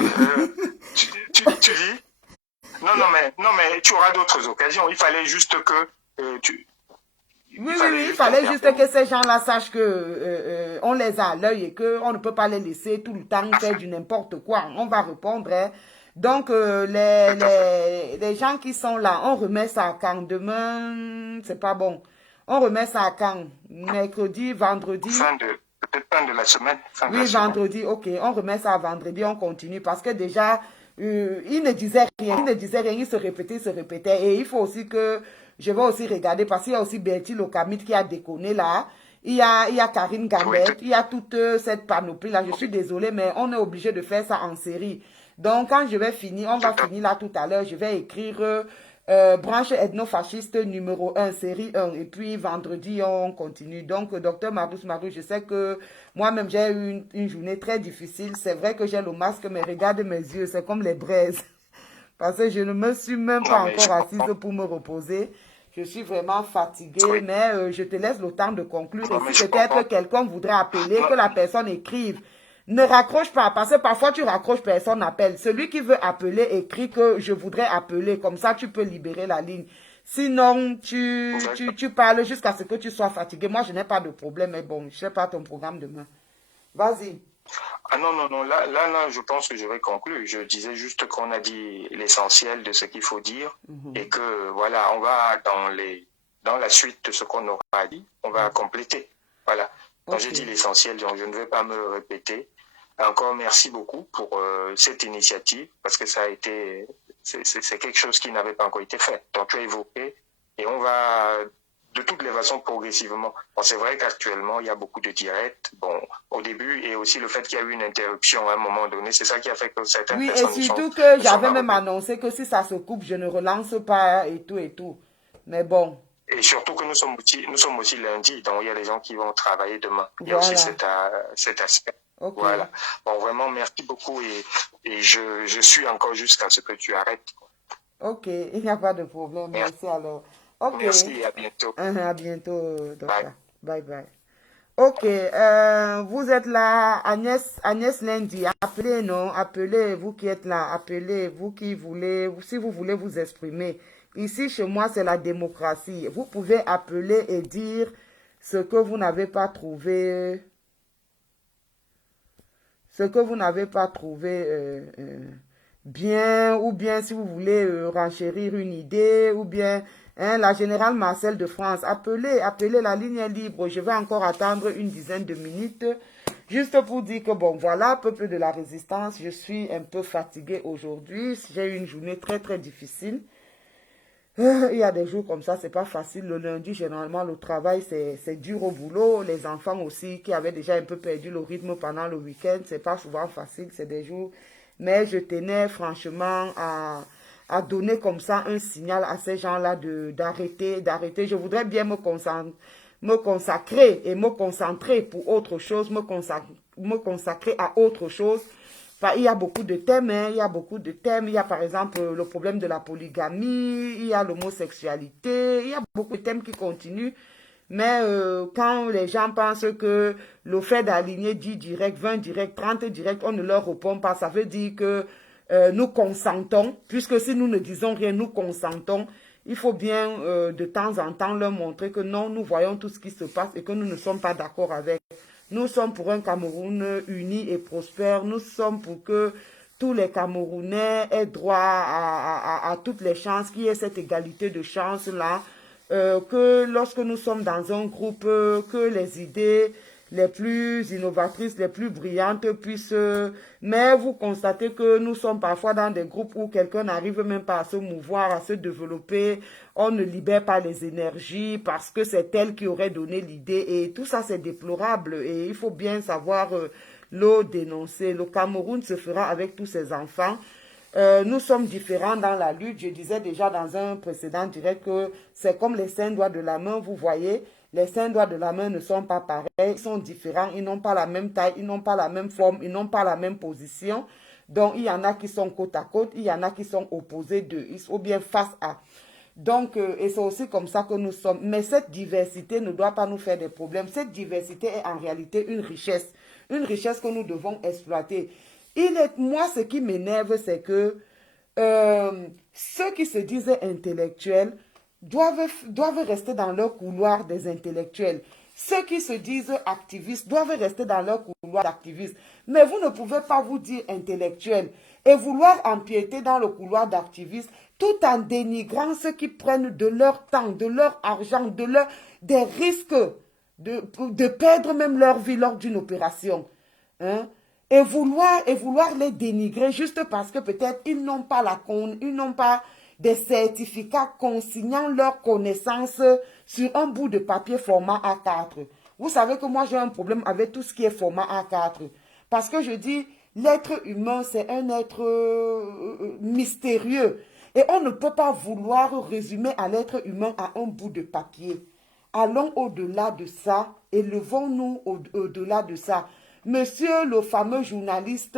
dis? Non, mais tu auras d'autres occasions. Il fallait juste que Oui, il fallait juste que ces gens-là sachent que on les a à l'œil et qu'on ne peut pas les laisser tout le temps faire du n'importe quoi. On va répondre. Hein. Donc, les gens qui sont là, on remet ça à quand? Demain, c'est pas bon. On remet ça à quand? Mercredi, vendredi? Peut-être fin de la semaine. Oui, vendredi, ok. On remet ça à vendredi, on continue. Parce que déjà, il ne disait rien. Il se répétait. Et il faut aussi que... Je vais aussi regarder parce qu'il y a aussi Bertie Lokamit qui a déconné là. Il y a Karine Gambet. Il y a toute cette panoplie là. Je suis désolée, mais on est obligé de faire ça en série. Donc, quand je vais finir, on va finir là tout à l'heure. Je vais écrire branche ethno-fasciste numéro 1, série 1. Et puis, vendredi, on continue. Donc, docteur Marius Marius, je sais que moi-même, j'ai eu une journée très difficile. C'est vrai que j'ai le masque, mais regarde mes yeux, c'est comme les braises. Parce que je ne me suis même pas encore assise pour me reposer. Je suis vraiment fatiguée, mais je te laisse le temps de conclure. Et si peut-être quelqu'un voudrait appeler, que la personne écrive. Ne raccroche pas, parce que parfois tu raccroches, personne n'appelle. Celui qui veut appeler, écrit que je voudrais appeler. Comme ça, tu peux libérer la ligne. Sinon, tu parles jusqu'à ce que tu sois fatigué. Moi, je n'ai pas de problème, mais bon, je ne sais pas ton programme demain. Vas-y. Ah non, là, je pense que je vais conclure. Je disais juste qu'on a dit l'essentiel de ce qu'il faut dire et que, voilà, on va dans la suite de ce qu'on aura dit, on va compléter. Voilà. Donc, j'ai dit l'essentiel, donc je ne vais pas me répéter. Encore merci beaucoup pour cette initiative parce que ça a été, c'est quelque chose qui n'avait pas encore été fait. Donc, tu as évoqué et on va... de toutes les façons progressivement. Bon, c'est vrai qu'actuellement, il y a beaucoup de directs. Bon, au début, et aussi le fait qu'il y a eu une interruption à un moment donné, c'est ça qui a fait que certaines personnes... Oui, et surtout que j'avais même annoncé que si ça se coupe, je ne relance pas et tout. Mais bon. Et surtout que nous sommes aussi lundi, donc il y a des gens qui vont travailler demain. Il y a aussi cet aspect. Okay. Voilà. Bon, vraiment, merci beaucoup et je suis encore jusqu'à ce que tu arrêtes. Ok, il n'y a pas de problème. Merci alors. Okay. Merci, à bientôt. À bientôt, docteur. Bye bye. Ok, vous êtes là, Agnès Lundi, appelez, non, appelez, vous qui êtes là, appelez, vous qui voulez, si vous voulez vous exprimer. Ici, chez moi, c'est la démocratie. Vous pouvez appeler et dire ce que vous n'avez pas trouvé, bien, ou bien si vous voulez renchérir une idée, ou bien... la générale Marcel de France, appelez, la ligne est libre. Je vais encore attendre une dizaine de minutes, juste pour dire que bon, voilà, peuple de la résistance, je suis un peu fatiguée aujourd'hui. J'ai eu une journée très, très difficile. Il y a des jours comme ça, c'est pas facile. Le lundi, généralement, le travail, c'est dur au boulot. Les enfants aussi, qui avaient déjà un peu perdu le rythme pendant le week-end, c'est pas souvent facile, c'est des jours. Mais je tenais franchement à donner comme ça un signal à ces gens-là d'arrêter. Je voudrais bien me consacrer et me concentrer pour autre chose, me consacrer à autre chose. Enfin, il y a beaucoup de thèmes, il y a par exemple le problème de la polygamie, il y a l'homosexualité, il y a beaucoup de thèmes qui continuent. Mais quand les gens pensent que le fait d'aligner 10 directs, 20 directs, 30 directs, on ne leur répond pas, ça veut dire que nous consentons, puisque si nous ne disons rien, nous consentons. Il faut bien de temps en temps leur montrer que non, nous voyons tout ce qui se passe et que nous ne sommes pas d'accord avec. Nous sommes pour un Cameroun uni et prospère. Nous sommes pour que tous les Camerounais aient droit à toutes les chances, qu'il y ait cette égalité de chances-là. Que lorsque nous sommes dans un groupe, que les idées les plus innovatrices, les plus brillantes puissent... Mais vous constatez que nous sommes parfois dans des groupes où quelqu'un n'arrive même pas à se mouvoir, à se développer. On ne libère pas les énergies parce que c'est elle qui aurait donné l'idée. Et tout ça, c'est déplorable. Et il faut bien savoir le dénoncer. Le Cameroun se fera avec tous ses enfants. Nous sommes différents dans la lutte. Je disais déjà dans un précédent direct que c'est comme les 5 doigts de la main, vous voyez. Les 5 doigts de la main ne sont pas pareils, ils sont différents, ils n'ont pas la même taille, ils n'ont pas la même forme, ils n'ont pas la même position. Donc, il y en a qui sont côte à côte, il y en a qui sont opposés d'eux, ou bien face à. Donc, et c'est aussi comme ça que nous sommes. Mais cette diversité ne doit pas nous faire des problèmes. Cette diversité est en réalité une richesse que nous devons exploiter. Moi, ce qui m'énerve, c'est que ceux qui se disent intellectuels doivent rester dans leur couloir des intellectuels. Ceux qui se disent activistes doivent rester dans leur couloir d'activistes. Mais vous ne pouvez pas vous dire intellectuel et vouloir empiéter dans le couloir d'activistes tout en dénigrant ceux qui prennent de leur temps, de leur argent, des risques de perdre même leur vie lors d'une opération. Hein? Et vouloir les dénigrer juste parce que peut-être ils n'ont pas des certificats consignant leurs connaissances sur un bout de papier format A4. Vous savez que moi j'ai un problème avec tout ce qui est format A4. Parce que je dis, l'être humain c'est un être mystérieux. Et on ne peut pas vouloir résumer à l'être humain à un bout de papier. Allons au-delà de ça, élevons-nous au-delà de ça. Monsieur le fameux journaliste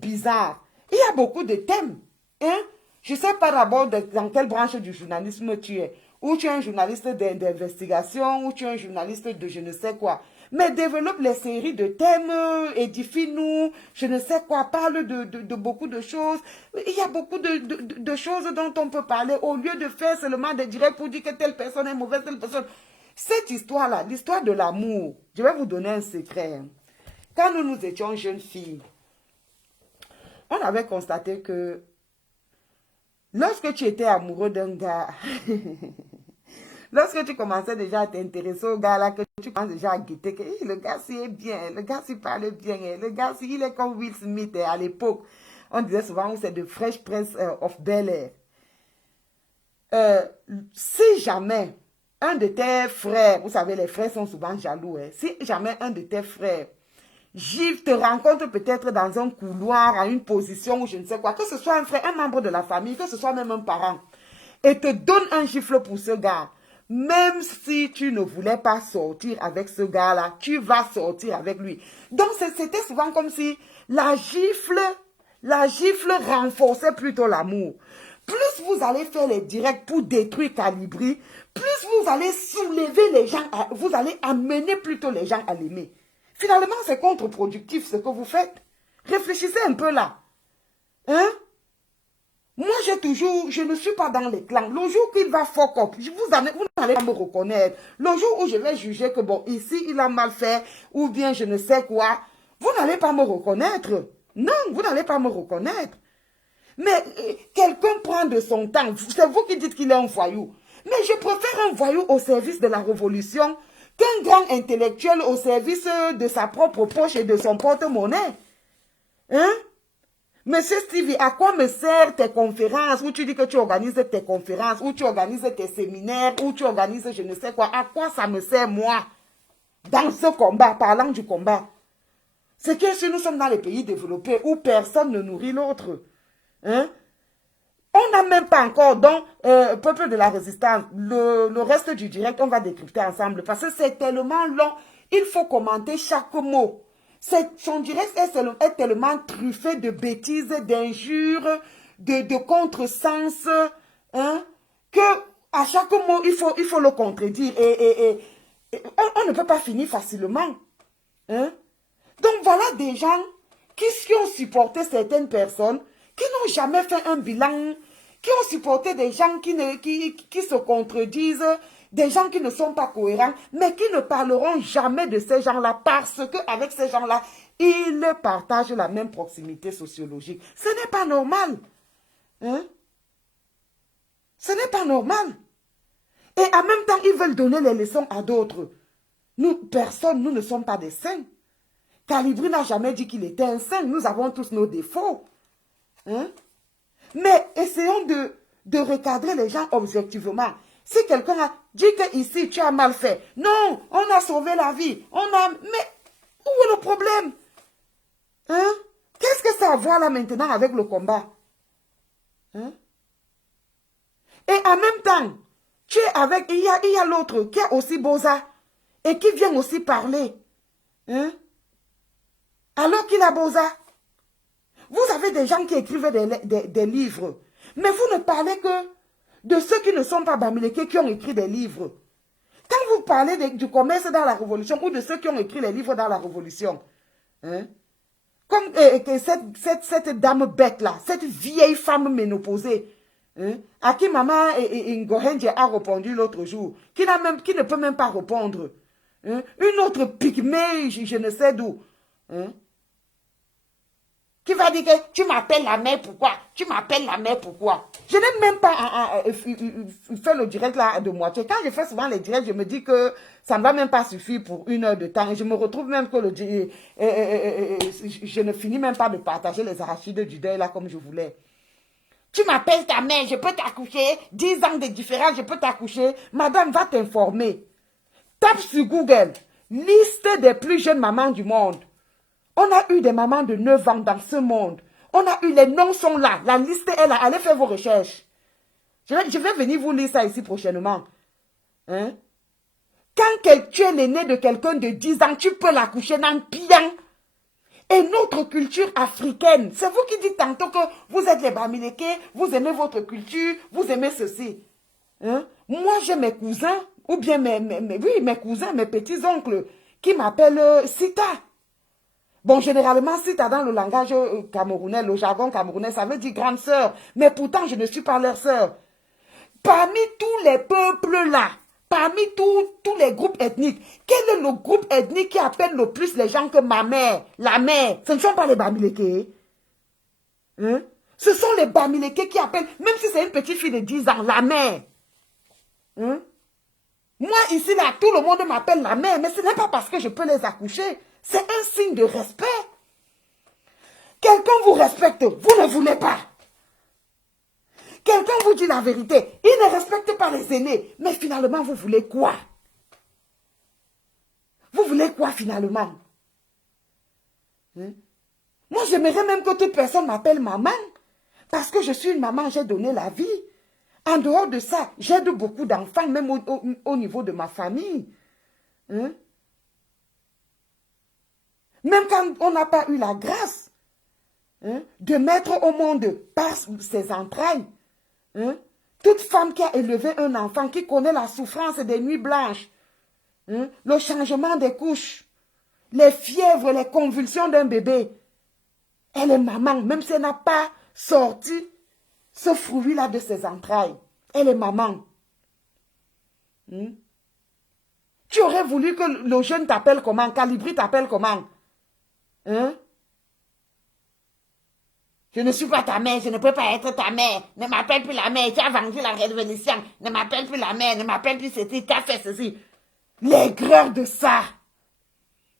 bizarre, il y a beaucoup de thèmes. Hein? Je ne sais pas d'abord dans quelle branche du journalisme tu es. Ou tu es un journaliste d'investigation, ou tu es un journaliste de je ne sais quoi. Mais développe les séries de thèmes, édifie-nous, je ne sais quoi, parle de beaucoup de choses. Il y a beaucoup de choses dont on peut parler au lieu de faire seulement des directs pour dire que telle personne est mauvaise, telle personne. Cette histoire-là, l'histoire de l'amour, je vais vous donner un secret. Quand nous étions jeunes filles, on avait constaté que lorsque tu étais amoureux d'un gars, lorsque tu commençais déjà à t'intéresser au gars là, que tu commences déjà à guetter, que le gars s'y est bien, le gars s'y parle bien, le gars s'y il est comme Will Smith à l'époque. On disait souvent que c'est de Fresh Prince of Bel-Air. Si jamais un de tes frères, vous savez les frères sont souvent jaloux, hein, si jamais un de tes frères Gilles te rencontre peut-être dans un couloir, à une position ou je ne sais quoi, que ce soit un frère, un membre de la famille, que ce soit même un parent, et te donne un gifle pour ce gars, même si tu ne voulais pas sortir avec ce gars-là, tu vas sortir avec lui. Donc, c'était souvent comme si la gifle renforçait plutôt l'amour. Plus vous allez faire les directs pour détruire Calibri, plus vous allez soulever les gens, vous allez amener plutôt les gens à l'aimer. Finalement, c'est contre-productif ce que vous faites. Réfléchissez un peu là. Hein? Moi, je ne suis pas dans les clans. Le jour qu'il va fuck up, vous n'allez pas me reconnaître. Le jour où je vais juger que bon, ici, il a mal fait, ou bien je ne sais quoi, vous n'allez pas me reconnaître. Non, vous n'allez pas me reconnaître. Mais quelqu'un prend de son temps. C'est vous qui dites qu'il est un voyou. Mais je préfère un voyou au service de la révolution qu'un grand intellectuel au service de sa propre poche et de son porte-monnaie. Hein? Monsieur Stevie, à quoi me servent tes conférences où tu dis que tu organises tes conférences, où tu organises tes séminaires, où tu organises je ne sais quoi? À quoi ça me sert, moi, dans ce combat, parlant du combat? C'est que si nous sommes dans les pays développés où personne ne nourrit l'autre, hein? On n'a même pas encore, donc, peuple de la résistance, le reste du direct, on va décrypter ensemble parce que c'est tellement long, il faut commenter chaque mot. Son direct est tellement truffé de bêtises, d'injures, de contresens, hein, que à chaque mot, il faut le contredire et on ne peut pas finir facilement. Hein. Donc voilà des gens qui ont supporté certaines personnes qui n'ont jamais fait un bilan, qui ont supporté des gens qui se contredisent, des gens qui ne sont pas cohérents, mais qui ne parleront jamais de ces gens-là parce qu'avec ces gens-là, ils partagent la même proximité sociologique. Ce n'est pas normal. Hein? Ce n'est pas normal. Et en même temps, ils veulent donner les leçons à d'autres. Nous, personne, nous ne sommes pas des saints. Calibri n'a jamais dit qu'il était un saint. Nous avons tous nos défauts. Hein? Mais essayons de recadrer les gens objectivement. Si quelqu'un a dit que ici tu as mal fait, non, on a sauvé la vie, mais où est le problème? Hein? Qu'est-ce que ça a à voir là maintenant avec le combat? Hein? Et en même temps, Tu es avec, il y a l'autre qui est aussi Boza et qui vient aussi parler. Hein? Alors qu'il a Boza. Vous avez des gens qui écrivent des livres, mais vous ne parlez que de ceux qui ne sont pas Bamileke qui ont écrit des livres. Quand vous parlez du commerce dans la Révolution ou de ceux qui ont écrit les livres dans la Révolution, hein? Comme cette dame bête là, cette vieille femme ménopausée, hein, à qui maman Ngohenje a répondu l'autre jour, qui ne peut même pas répondre. Hein, une autre pygmée, je ne sais d'où. Hein, qui va dire que tu m'appelles la mère, pourquoi? Tu m'appelles la mère, pourquoi? Je n'ai même pas fait le direct là de moitié. Quand je fais souvent les directs, je me dis que ça ne va même pas suffire pour 1 heure de temps. Et je me retrouve même que je ne finis même pas de partager les arachides du deuil là comme je voulais. Tu m'appelles ta mère, je peux t'accoucher. 10 ans de différence, je peux t'accoucher. Madame, va t'informer. Tape sur Google. Liste des plus jeunes mamans du monde. On a eu des mamans de 9 ans dans ce monde. On a eu, les noms sont là. La liste est là. Allez faire vos recherches. Je vais venir vous lire ça ici prochainement. Hein? Quand tu es l'aîné de quelqu'un de 10 ans, tu peux l'accoucher dans le pian. Et notre culture africaine, c'est vous qui dites tantôt que vous êtes les Bamileke, vous aimez votre culture, vous aimez ceci. Hein? Moi, j'ai mes cousins, ou bien mes cousins, mes petits-oncles, qui m'appellent Sita. Bon, généralement, Sita dans le langage camerounais, le jargon camerounais, ça veut dire grande sœur. Mais pourtant, je ne suis pas leur sœur. Parmi tous les peuples là, parmi tous les groupes ethniques, quel est le groupe ethnique qui appelle le plus les gens que ma mère, la mère? Ce ne sont pas les Bamileke. Hein? Ce sont les Bamileke qui appellent, même si c'est une petite fille de 10 ans, la mère. Hein? Moi, ici, là, tout le monde m'appelle la mère, mais ce n'est pas parce que je peux les accoucher. C'est un signe de respect. Quelqu'un vous respecte, vous ne voulez pas. Quelqu'un vous dit la vérité, il ne respecte pas les aînés. Mais finalement, vous voulez quoi? Vous voulez quoi finalement? Hein? Moi, j'aimerais même que toute personne m'appelle maman. Parce que je suis une maman, j'ai donné la vie. En dehors de ça, j'aide beaucoup d'enfants, même au niveau de ma famille. Hein? Même quand on n'a pas eu la grâce, hein, de mettre au monde par ses entrailles, hein, toute femme qui a élevé un enfant, qui connaît la souffrance des nuits blanches, hein, le changement des couches, les fièvres, les convulsions d'un bébé, elle est maman, même si elle n'a pas sorti ce fruit-là de ses entrailles. Elle est maman. Hmm? Tu aurais voulu que le jeune t'appelle comment? Calibri t'appelle comment? Hein? Je ne suis pas ta mère, je ne peux pas être ta mère. Ne m'appelle plus la mère, tu as vendu la révolution. Ne m'appelle plus la mère, ne m'appelle plus ceci, tu as fait ceci. L'aigreur de ça.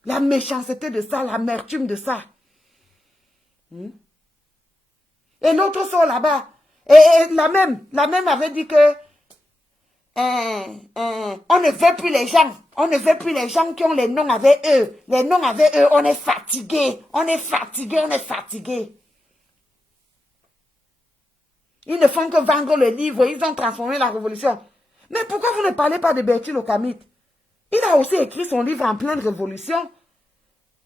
La méchanceté de ça, l'amertume de ça. Hmm? Et l'autre sort là-bas. Et la même avait dit que on ne veut plus les gens. On ne veut plus les gens qui ont les noms avec eux. Les noms avec eux, on est fatigué. On est fatigué, on est fatigué. Ils ne font que vendre le livre. Ils ont transformé la révolution. Mais pourquoi vous ne parlez pas de Bertil Okamit? Il a aussi écrit son livre en pleine révolution.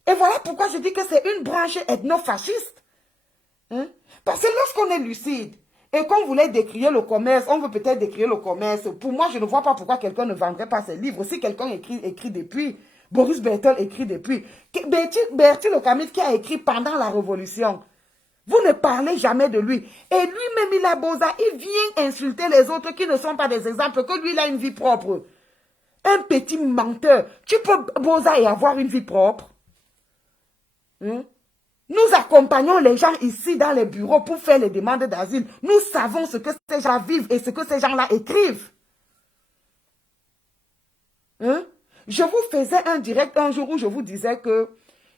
Et voilà pourquoi je dis que c'est une branche ethno-fasciste. Hein? Parce que lorsqu'on est lucide et qu'on voulait décrire le commerce, on veut peut-être décrire le commerce. Pour moi, je ne vois pas pourquoi quelqu'un ne vendrait pas ses livres. Si quelqu'un écrit depuis, Boris Berthold écrit depuis. Bertil Okamit qui a écrit pendant la Révolution. Vous ne parlez jamais de lui. Et lui-même, il a Boza. Il vient insulter les autres qui ne sont pas des exemples, que lui, il a une vie propre. Un petit menteur. Tu peux Boza et avoir une vie propre. Hein? Nous accompagnons les gens ici dans les bureaux pour faire les demandes d'asile. Nous savons ce que ces gens vivent et ce que ces gens-là écrivent. Hein? Je vous faisais un direct un jour où je vous disais que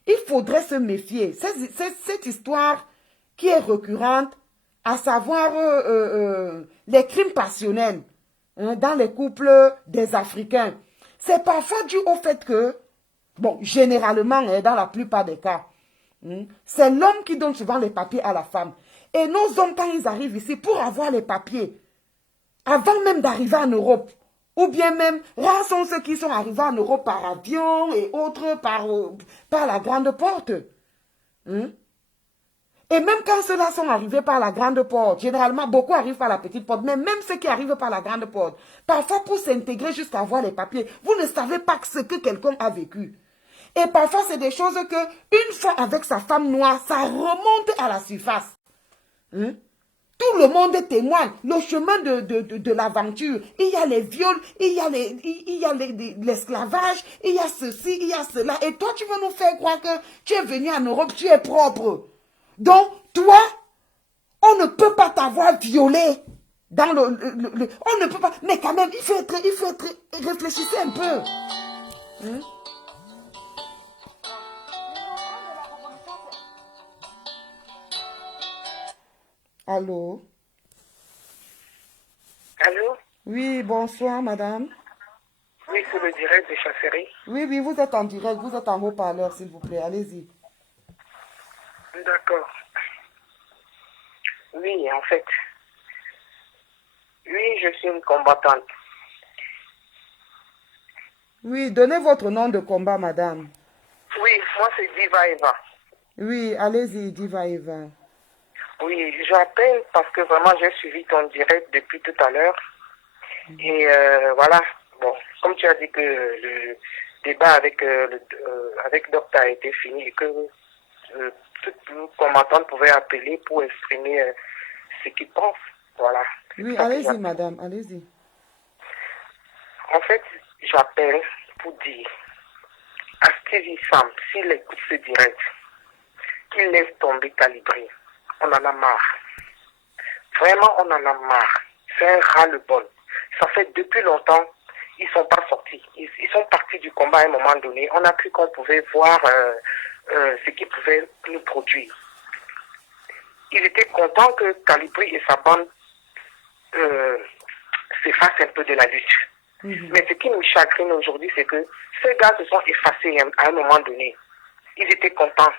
il faudrait se méfier. Cette histoire qui est récurrente, à savoir les crimes passionnels, hein, dans les couples des Africains. C'est parfois dû au fait que, bon, généralement, hein, dans la plupart des cas, c'est l'homme qui donne souvent les papiers à la femme. Et nos hommes, quand ils arrivent ici, pour avoir les papiers, avant même d'arriver en Europe. Ou bien même, rares sont ceux qui sont arrivés en Europe par avion et autres par la grande porte. Hein? Et même quand ceux-là sont arrivés par la grande porte, généralement, beaucoup arrivent par la petite porte, mais même ceux qui arrivent par la grande porte, parfois pour s'intégrer jusqu'à avoir les papiers, vous ne savez pas ce que quelqu'un a vécu. Et parfois, c'est des choses que, une fois avec sa femme noire, ça remonte à la surface. Hein? Tout le monde témoigne. Le chemin de l'aventure, il y a les viols, il y a l'esclavage, il y a ceci, il y a cela. Et toi, tu veux nous faire croire que tu es venu en Europe, tu es propre. Donc, toi, on ne peut pas t'avoir violé. On ne peut pas. Mais quand même, il faut être réfléchissez un peu. Hein? Allô? Allô? Oui, bonsoir, madame. Oui, c'est le direct de Chasserie. Oui, vous êtes en direct, vous êtes en haut-parleur, s'il vous plaît, allez-y. D'accord. Oui, en fait. Oui, je suis une combattante. Oui, donnez votre nom de combat, madame. Oui, moi c'est Diva Eva. Oui, allez-y, Diva Eva. Oui, j'appelle parce que vraiment j'ai suivi ton direct depuis tout à l'heure. Et voilà, bon, comme tu as dit que le débat avec Docteur a été fini et que toute combattante pouvait appeler pour exprimer ce qu'il pense. Voilà. Oui, allez-y, madame, allez-y. En fait, j'appelle pour dire à Stevie Sam, s'il écoute ce direct, qu'il laisse tomber Calibri. On en a marre. Vraiment, on en a marre. C'est un ras-le-bol. Ça fait depuis longtemps, ils sont pas sortis. Ils sont partis du combat à un moment donné. On a cru qu'on pouvait voir ce qu'ils pouvaient nous produire. Ils étaient contents que Calibri et sa bande s'effacent un peu de la lutte. Mais ce qui nous chagrine aujourd'hui, c'est que ces gars se sont effacés à un moment donné. Ils étaient contents.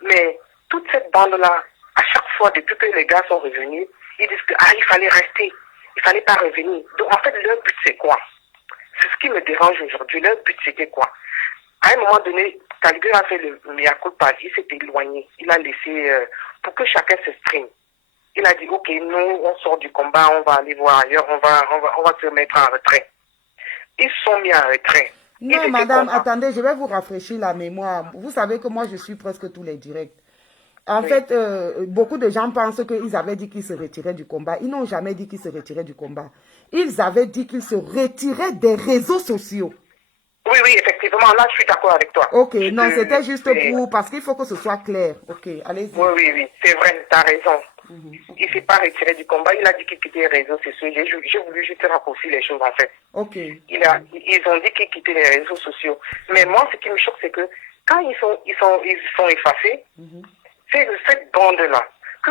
Mais toute cette bande-là, à chaque fois, depuis que les gars sont revenus, ils disent que il fallait rester, il fallait pas revenir. Donc en fait, leur but c'est quoi? C'est ce qui me dérange aujourd'hui. Leur but c'était quoi? À un moment donné, Calibri a fait le mea culpa, il s'est éloigné. Il a laissé pour que chacun s'exprime. Il a dit ok, nous on sort du combat, on va aller voir ailleurs, on va se mettre en retrait. Ils sont mis en retrait. Non, madame, attendez, je vais vous rafraîchir la mémoire. Vous savez que moi, je suis presque tous les directs. En fait, beaucoup de gens pensent qu'ils avaient dit qu'ils se retiraient du combat. Ils n'ont jamais dit qu'ils se retiraient du combat. Ils avaient dit qu'ils se retiraient des réseaux sociaux. Oui, effectivement, là, je suis d'accord avec toi. Ok, non, c'était juste pour... Parce qu'il faut que ce soit clair. Ok, allez-y. Oui, c'est vrai, tu as raison. Il ne s'est pas retiré du combat, il a dit qu'il quittait les réseaux sociaux. J'ai voulu juste raccourcir les choses, en fait. Ok. Ils ont dit qu'ils quittaient les réseaux sociaux. Mais moi, ce qui me choque, c'est que quand ils sont effacés, c'est cette bande-là,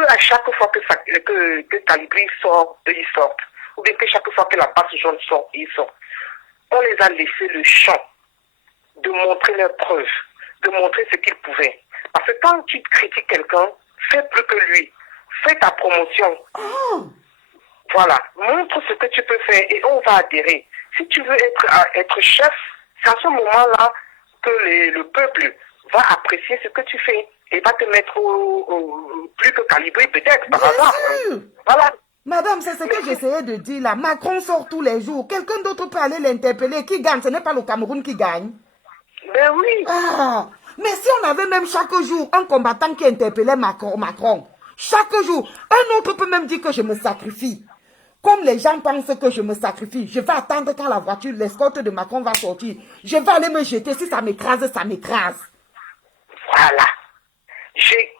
à chaque fois que Calibri sort, ils sortent. Ou bien que chaque fois que la passe jaune sort, ils sortent. On les a laissé le champ de montrer leurs preuves, de montrer ce qu'ils pouvaient. Parce que quand tu critiques quelqu'un, fais plus que lui. Fais ta promotion. Voilà. Montre ce que tu peux faire et on va adhérer. Si tu veux être chef, c'est à ce moment-là que le peuple va apprécier ce que tu fais et va te mettre plus que Calibri peut-être par hasard. Voilà. Madame, c'est ce que j'essayais de dire là. Macron sort tous les jours. Quelqu'un d'autre peut aller l'interpeller. Qui gagne? Ce n'est pas le Cameroun qui gagne. Ben oui. Mais si on avait même chaque jour un combattant qui interpellait Macron, chaque jour, un autre peut même dire que je me sacrifie. Comme les gens pensent que je me sacrifie, je vais attendre quand la voiture, l'escorte de Macron va sortir. Je vais aller me jeter. Si ça m'écrase, ça m'écrase. Voilà.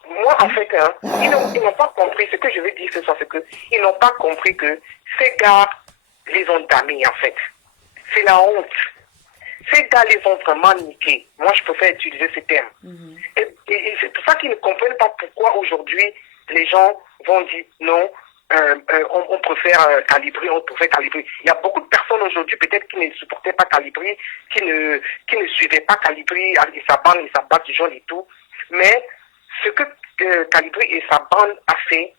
Moi, en fait, ils n'ont pas compris. Ce que je veux dire ce soir, c'est qu'ils n'ont pas compris que ces gars les ont damnés, en fait. C'est la honte. Ces gars les ont vraiment niqués. Moi, je préfère utiliser ce terme. Et c'est pour ça qu'ils ne comprennent pas pourquoi aujourd'hui, les gens vont dire non, on préfère Calibri, on préfère Calibri. Il y a beaucoup de personnes aujourd'hui, peut-être, qui ne supportaient pas Calibri, qui ne suivaient pas Calibri et sa bande du jaune et tout. Mais ce que Calibri et sa bande a fait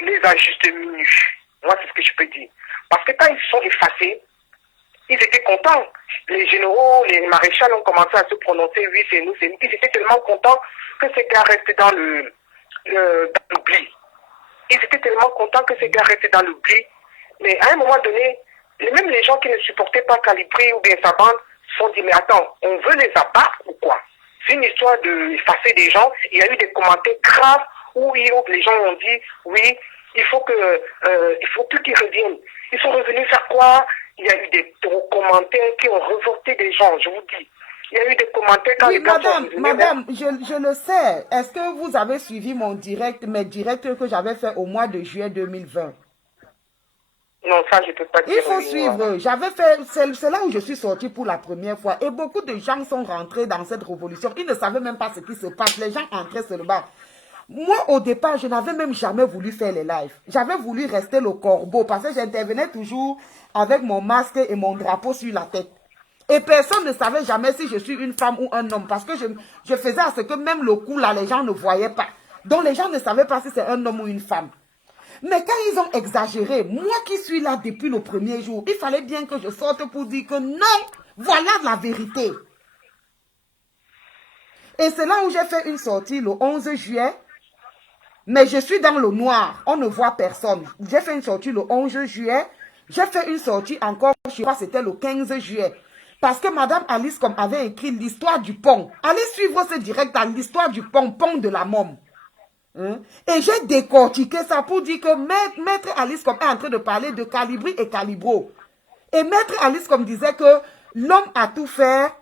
les a juste minus. Moi, c'est ce que je peux dire. Parce que quand ils se sont effacés, ils étaient contents. Les généraux, les maréchals ont commencé à se prononcer, oui, c'est nous, c'est nous. Ils étaient tellement contents que ces gars restent dans l'oubli. Ils étaient tellement contents que ces gars restent dans l'oubli. Mais à un moment donné, même les gens qui ne supportaient pas Calibri ou bien sa bande se sont dit, mais attends, on veut les abattre ou quoi? C'est une histoire d'effacer des gens. Il y a eu des commentaires graves où les gens ont dit, oui, il faut plus qu'ils reviennent. Ils sont revenus faire quoi? Il y a eu des commentaires qui ont revolté des gens, je vous dis. Il y a eu des commentaires quand les gars sont revenus. Madame, je le sais. Est-ce que vous avez suivi mes directs que j'avais fait au mois de juillet 2020? Non, ça, je ne peux pas dire. Il faut suivre. J'avais fait, c'est là où je suis sortie pour la première fois. Et beaucoup de gens sont rentrés dans cette révolution. Ils ne savaient même pas ce qui se passe. Les gens entraient seulement. Moi, au départ, je n'avais même jamais voulu faire les lives. J'avais voulu rester le corbeau parce que j'intervenais toujours avec mon masque et mon drapeau sur la tête. Et personne ne savait jamais si je suis une femme ou un homme parce que je faisais à ce que même le cou là, les gens ne voyaient pas. Donc les gens ne savaient pas si c'est un homme ou une femme. Mais quand ils ont exagéré, moi qui suis là depuis le premier jour, il fallait bien que je sorte pour dire que non, voilà la vérité. Et c'est là où j'ai fait une sortie le 11 juillet. Mais je suis dans le noir, on ne voit personne. J'ai fait une sortie le 11 juillet. J'ai fait une sortie encore, je crois que c'était le 15 juillet. Parce que Madame Alice comme avait écrit l'histoire du pont. Allez suivre ce direct dans l'histoire du pont, pont de la Mom. Et j'ai décortiqué ça pour dire que Maître Alice comme est en train de parler de Calibri et Calibro. Et Maître Alice comme disait que l'homme a tout faire,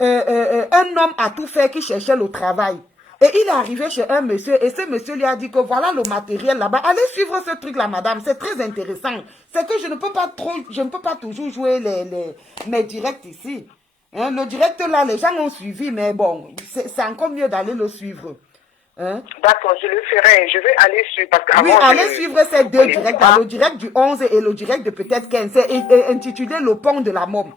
un homme a tout fait qui cherchait le travail. Et il est arrivé chez un monsieur et ce monsieur lui a dit que voilà le matériel là-bas. Allez suivre ce truc-là, madame. C'est très intéressant. C'est que je ne peux pas toujours jouer mes directs ici. Le direct là, les gens ont suivi, mais bon, c'est encore mieux d'aller le suivre. D'accord, je le ferai. Je vais aller suivre. Parce que oui, allez suivre ces deux directs, le direct du 11 et le direct de peut-être 15. C'est intitulé Le pont de la Mom.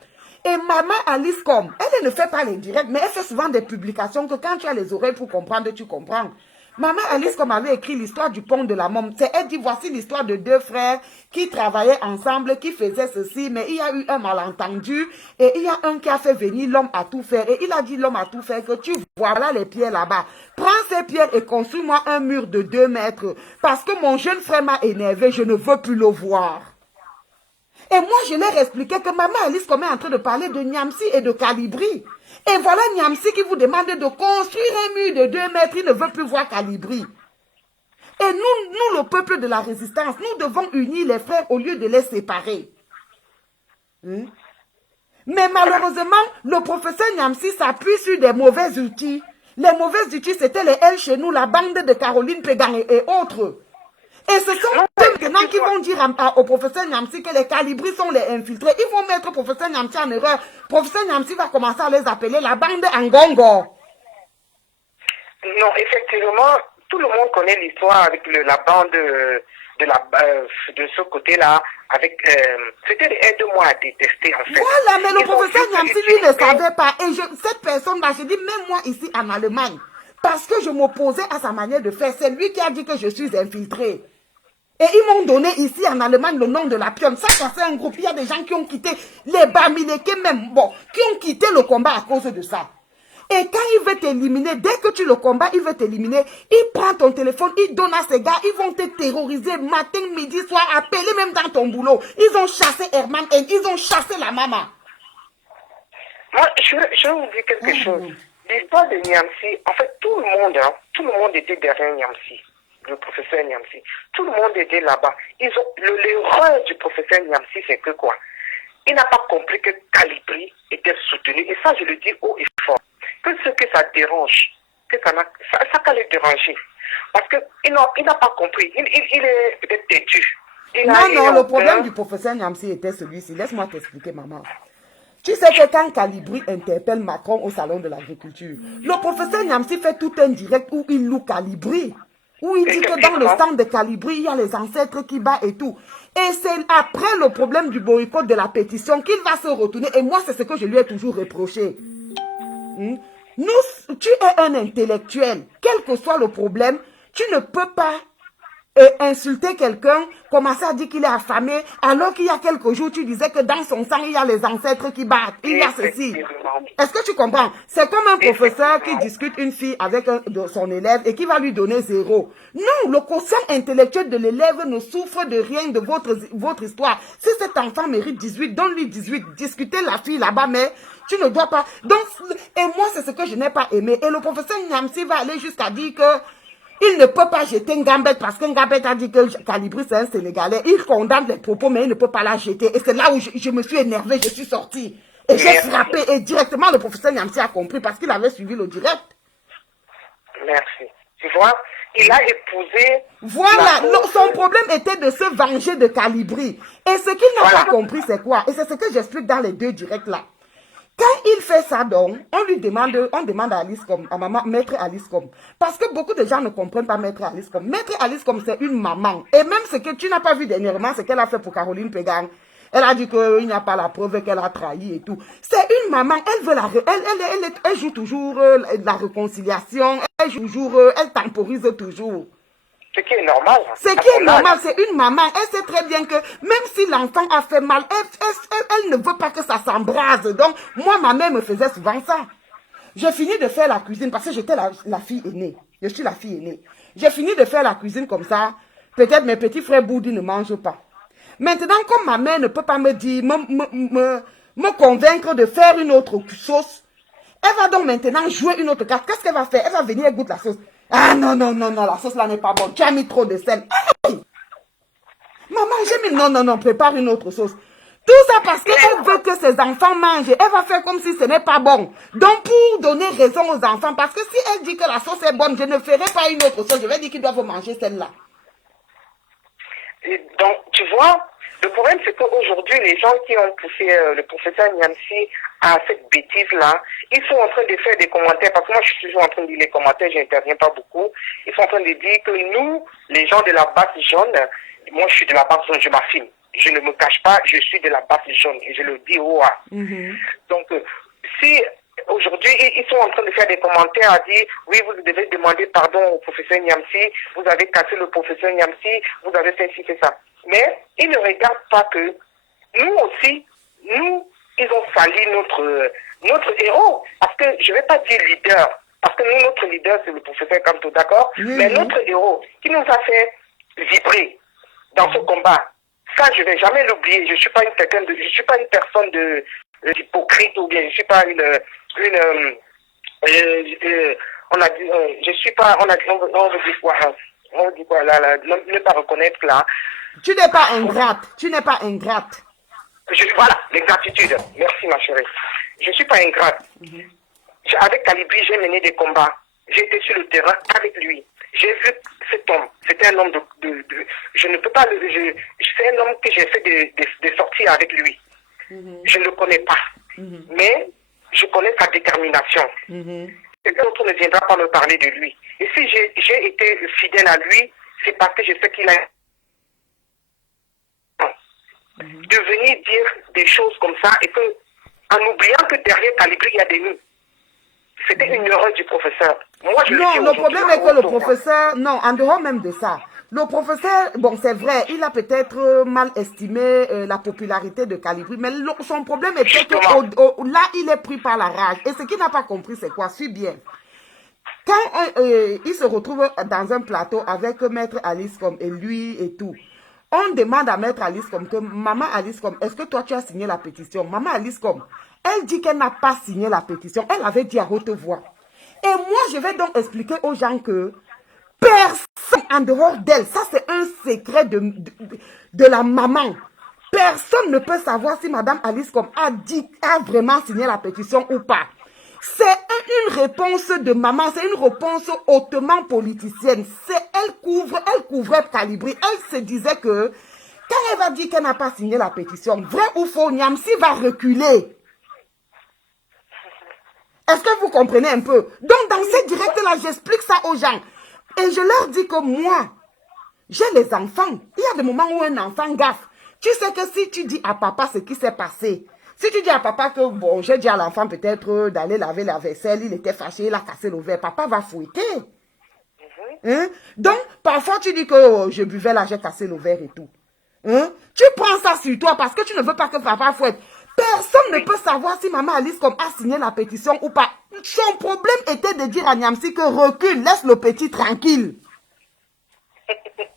Et maman Alice comme, elle ne fait pas les directs, mais elle fait souvent des publications que quand tu as les oreilles pour comprendre, tu comprends. Maman Alice comme avait écrit l'histoire du pont de la Mom. Elle dit, voici l'histoire de deux frères qui travaillaient ensemble, qui faisaient ceci, mais il y a eu un malentendu et il y a un qui a fait venir l'homme à tout faire. Et il a dit l'homme à tout faire que tu vois là les pierres là-bas. Prends ces pierres et construis-moi un mur de 2 mètres parce que mon jeune frère m'a énervé, je ne veux plus le voir. Et moi, je leur ai expliqué que maman Alice comme est en train de parler de Niamsi et de Calibri. Et voilà Niamsi qui vous demande de construire un mur de 2 mètres. Il ne veut plus voir Calibri. Et nous, le peuple de la résistance, nous devons unir les frères au lieu de les séparer. Mais malheureusement, le professeur Niamsi s'appuie sur des mauvais outils. Les mauvais outils, c'était les L chez nous, la bande de Caroline Pégan et autres. Et ce sont eux maintenant qui vont dire au professeur Niamsi que les Calibris sont les infiltrés. Ils vont mettre le professeur Niamsi en erreur. Professeur Niamsi va commencer à les appeler la bande Angongo. Non, effectivement, tout le monde connaît l'histoire avec la bande de ce côté-là. C'était les aide-moi à détester en fait. Voilà, mais le professeur Niamsi lui ne savait pas. Et cette personne-là, je dis même moi ici en Allemagne, parce que je m'opposais à sa manière de faire, c'est lui qui a dit que je suis infiltré. Et ils m'ont donné ici en Allemagne le nom de la pionne. Ça, c'est un groupe. Il y a des gens qui ont quitté, les Bamileke même, bon, qui ont quitté le combat à cause de ça. Et quand il veut t'éliminer, dès que tu le combats, il veut t'éliminer, il prend ton téléphone, il donne à ces gars, ils vont te terroriser matin, midi, soir, appeler même dans ton boulot. Ils ont chassé Herman et ils ont chassé la maman. Moi, je vais vous dire quelque chose. L'histoire de Niamsi, en fait, tout le monde était derrière Niamsi. Le professeur Niamsi. Tout le monde était là-bas. L'erreur du professeur Niamsi, c'est que quoi? Il n'a pas compris que Calibri était soutenu. Et ça, je le dis haut et fort. Que ce que ça dérange, que ça va le déranger. Parce qu'il n'a pas compris. Il est peut-être têtu. Non, le problème du professeur Niamsi était celui-ci. Laisse-moi t'expliquer, maman. Tu sais que quand Calibri interpelle Macron au salon de l'agriculture, le professeur Niamsi fait tout un direct où il loue Calibri. Où il dit que dans le stand de Calibri, il y a les ancêtres qui battent et tout. Et c'est après le problème du boycott de la pétition qu'il va se retourner. Et moi, c'est ce que je lui ai toujours reproché. Tu es un intellectuel. Quel que soit le problème, tu ne peux pas insulter quelqu'un, commencer à dire qu'il est affamé, alors qu'il y a quelques jours, tu disais que dans son sang, il y a les ancêtres qui battent, il y a ceci. Est-ce que tu comprends? C'est comme un professeur qui discute une fille avec son élève et qui va lui donner 0. Non, le quotient intellectuel de l'élève ne souffre de rien de votre histoire. Si cet enfant mérite 18, donne-lui 18. Discutez la fille là-bas, mais tu ne dois pas. Donc, et moi, c'est ce que je n'ai pas aimé. Et le professeur Nyamsi va aller jusqu'à dire que il ne peut pas jeter Ngambet parce que Ngambet a dit que Calibri c'est un Sénégalais. Il condamne les propos mais il ne peut pas la jeter. Et c'est là où je me suis énervée, je suis sortie. Et j'ai frappé et directement le professeur Nyamsi a compris parce qu'il avait suivi le direct. Merci. Tu vois, il a épousé... Voilà, son problème était de se venger de Calibri. Et ce qu'il n'a pas compris c'est quoi? Et c'est ce que j'explique dans les 2 directs là. Quand il fait ça donc, on demande à Alice comme, à maman, maître Alice comme. Parce que beaucoup de gens ne comprennent pas maître Alice comme. Maître Alice comme c'est une maman. Et même ce que tu n'as pas vu dernièrement, c'est qu'elle a fait pour Caroline Pégang. Elle a dit qu'il n'y a pas la preuve qu'elle a trahi et tout. C'est une maman, elle veut elle joue toujours la réconciliation, elle joue toujours, elle temporise toujours. Ce qui est normal. Ce qui est normal, c'est une maman. Elle sait très bien que même si l'enfant a fait mal, elle ne veut pas que ça s'embrase. Donc, moi, ma mère me faisait souvent ça. J'ai fini de faire la cuisine parce que j'étais la fille aînée. Je suis la fille aînée. J'ai fini de faire la cuisine comme ça. Peut-être mes petits frères Boudi ne mangent pas. Maintenant, comme ma mère ne peut pas me dire, me convaincre de faire une autre sauce, elle va donc maintenant jouer une autre carte. Qu'est-ce qu'elle va faire? Elle va venir et goûter la sauce. Ah non, la sauce là n'est pas bonne. Tu as mis trop de sel. Hey! Maman, j'ai mis... Non, prépare une autre sauce. Tout ça parce qu'elle veut que ses enfants mangent. Elle va faire comme si ce n'est pas bon. Donc, pour donner raison aux enfants, parce que si elle dit que la sauce est bonne, je ne ferai pas une autre sauce. Je vais dire qu'ils doivent manger celle-là. Donc, tu vois, le problème, c'est qu'aujourd'hui, les gens qui ont poussé le professeur Nyamsi à cette bêtise-là, ils sont en train de faire des commentaires, parce que moi, je suis toujours en train de lire les commentaires, je n'interviens pas beaucoup. Ils sont en train de dire que nous, les gens de la base jaune, moi, je suis de la base jaune, je m'affirme. Je ne me cache pas, je suis de la base jaune, et je le dis haut. Donc, si... Aujourd'hui, ils sont en train de faire des commentaires à dire « Oui, vous devez demander pardon au professeur Nyamsi, vous avez cassé le professeur Nyamsi, vous avez fait ci, fait ça. » Mais ils ne regardent pas que nous aussi, ils ont sali notre héros. Parce que je ne vais pas dire leader, parce que nous, notre leader, c'est le professeur Kamto, d'accord? Mais notre héros, qui nous a fait vibrer dans ce combat, ça, je ne vais jamais l'oublier. Je ne suis pas une personne d'hypocrite ou bien je ne suis pas on a dit, je suis pas, on veut dire quoi, là, ne pas reconnaître là. Tu n'es pas ingrate. Voilà, l'ingratitude. Merci ma chérie. Je suis pas ingrate. Avec Calibri, j'ai mené des combats. J'ai été sur le terrain avec lui. J'ai vu cet homme. C'était un homme je ne peux pas c'est un homme que j'ai fait des sorties avec lui. Je ne le connais pas. Mais je connais sa détermination. Quelqu'un d'autre ne viendra pas me parler de lui. Et si j'ai été fidèle à lui, c'est parce que je sais qu'il a... de venir dire des choses comme ça et que, en oubliant que derrière Calibri, il y a des nœuds. C'était une erreur du professeur. Moi, le problème est que le professeur, non, en dehors même de ça, le professeur, bon, c'est vrai, il a peut-être mal estimé la popularité de Calibri, mais son problème était que là, il est pris par la rage. Et ce qu'il n'a pas compris, c'est quoi? Suis bien. Quand il se retrouve dans un plateau avec Maître Alice comme et lui et tout, on demande à Maître Alice comme que Maman Alice comme, est-ce que toi tu as signé la pétition? Maman Alice comme, elle dit qu'elle n'a pas signé la pétition. Elle avait dit à haute voix. Et moi, je vais donc expliquer aux gens que personne en dehors d'elle, ça c'est un secret de la maman. Personne ne peut savoir si Madame Alice comme a vraiment signé la pétition ou pas. C'est une réponse de maman, c'est une réponse hautement politicienne. Elle couvrait Calibri. Elle se disait que quand elle va dire qu'elle n'a pas signé la pétition, vrai ou faux, Nyamsi va reculer. Est-ce que vous comprenez un peu? Donc, dans ce direct-là, j'explique ça aux gens. Et je leur dis que moi, j'ai les enfants. Il y a des moments où un enfant gaffe. Tu sais que si tu dis à papa ce qui s'est passé, si tu dis à papa que, bon, j'ai dit à l'enfant peut-être d'aller laver la vaisselle, il était fâché, il a cassé le verre, papa va fouetter. Hein? Donc, parfois, tu dis que oh, je buvais là, j'ai cassé le verre et tout. Hein? Tu prends ça sur toi parce que tu ne veux pas que papa fouette. Personne ne peut savoir si maman Alice comme a signé la pétition ou pas. Son problème était de dire à Niamsi que recule, laisse le petit tranquille.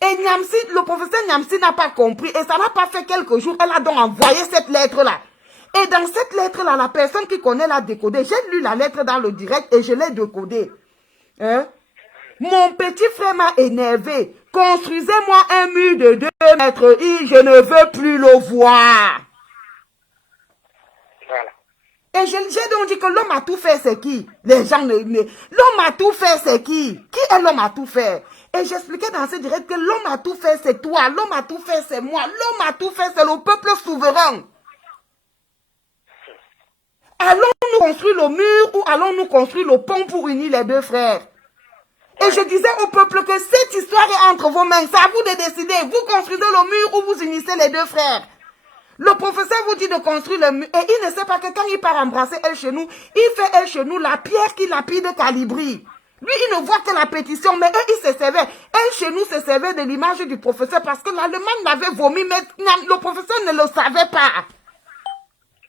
Et Niamsi, le professeur Niamsi n'a pas compris et ça n'a pas fait quelques jours. Elle a donc envoyé cette lettre-là. Et dans cette lettre-là, la personne qui connaît l'a décodée. J'ai lu la lettre dans le direct et je l'ai décodée. Hein? Mon petit frère m'a énervé. Construisez-moi un mur de 2 mètres. Je ne veux plus le voir. Voilà. Et j'ai donc dit que l'homme a tout fait, c'est qui? Les gens l'homme a tout fait, c'est qui? Qui est l'homme a tout fait? Et j'expliquais dans ce direct que l'homme a tout fait, c'est toi. L'homme a tout fait, c'est moi. L'homme a tout fait, c'est le peuple souverain. Allons-nous construire le mur ou allons-nous construire le pont pour unir les 2 frères? Et je disais au peuple que cette histoire est entre vos mains. C'est à vous de décider. Vous construisez le mur ou vous unissez les 2 frères. Le professeur vous dit de construire le mur. Et il ne sait pas que quand il part embrasser El Chenou, il fait El Chenou la pierre qui lapide Calibri. Lui, il ne voit que la pétition, mais eux, ils se servaient. El Chenou se servait de l'image du professeur parce que l'Allemagne l'avait vomi, mais le professeur ne le savait pas.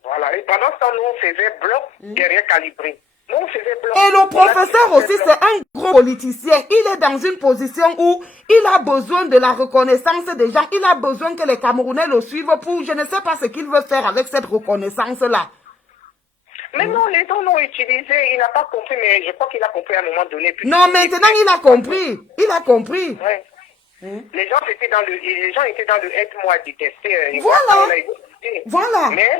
Voilà. Et pendant ce temps, nous, on faisait bloc derrière Calibri. Nous, on faisait bloc. Et le professeur aussi, c'est un gros politicien. Il est dans une position où il a besoin de la reconnaissance des gens. Il a besoin que les Camerounais le suivent pour, je ne sais pas ce qu'il veut faire avec cette reconnaissance-là. Mais non, les gens l'ont utilisé. Il n'a pas compris, mais je crois qu'il a compris à un moment donné. Non, maintenant, il a compris. Il a compris. Ouais. Les gens étaient dans le aide-moi à détester. Voilà. Voilà. Mais,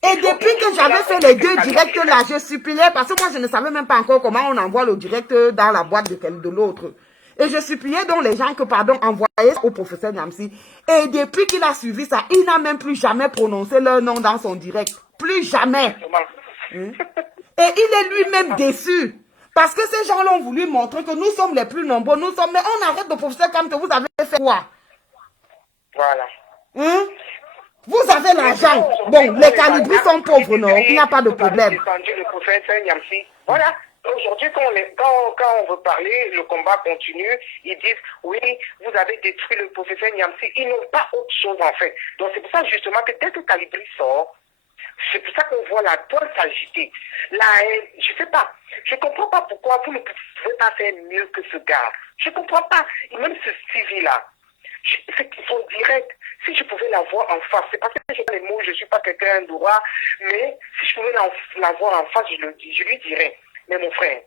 et depuis que j'avais fait les 2 directs là, je suppliais, parce que moi je ne savais même pas encore comment on envoie le direct dans la boîte de l'autre. Et je suppliais donc les gens que, pardon, envoyaient au professeur Niamsi. Et depuis qu'il a suivi ça, il n'a même plus jamais prononcé leur nom dans son direct. Plus jamais. Et il est lui-même déçu. Parce que ces gens-là ont voulu montrer que nous sommes les plus nombreux. Mais on arrête le professeur comme que vous avez fait quoi? Voilà. Hein? Vous avez l'argent. Bon, les Calibris sont pauvres, non? Il n'y a pas de problème. Le professeur Niamsi. Voilà. Aujourd'hui, quand on veut parler, le combat continue. Ils disent, oui, vous avez détruit le professeur Niamsi. Ils n'ont pas autre chose, en fait. Donc, c'est pour ça, justement, que dès que Calibri sort, c'est pour ça qu'on voit la toile s'agiter. La haine, je sais pas. Je comprends pas pourquoi vous ne pouvez pas faire mieux que ce gars. Je comprends pas. Et même ce Stevie-là. C'est qu'ils sont directs. Si je pouvais la voir en face, c'est parce que j'ai pas les mots, je suis pas quelqu'un de droit, mais si je pouvais la voir en face, je lui dirais, mais mon frère,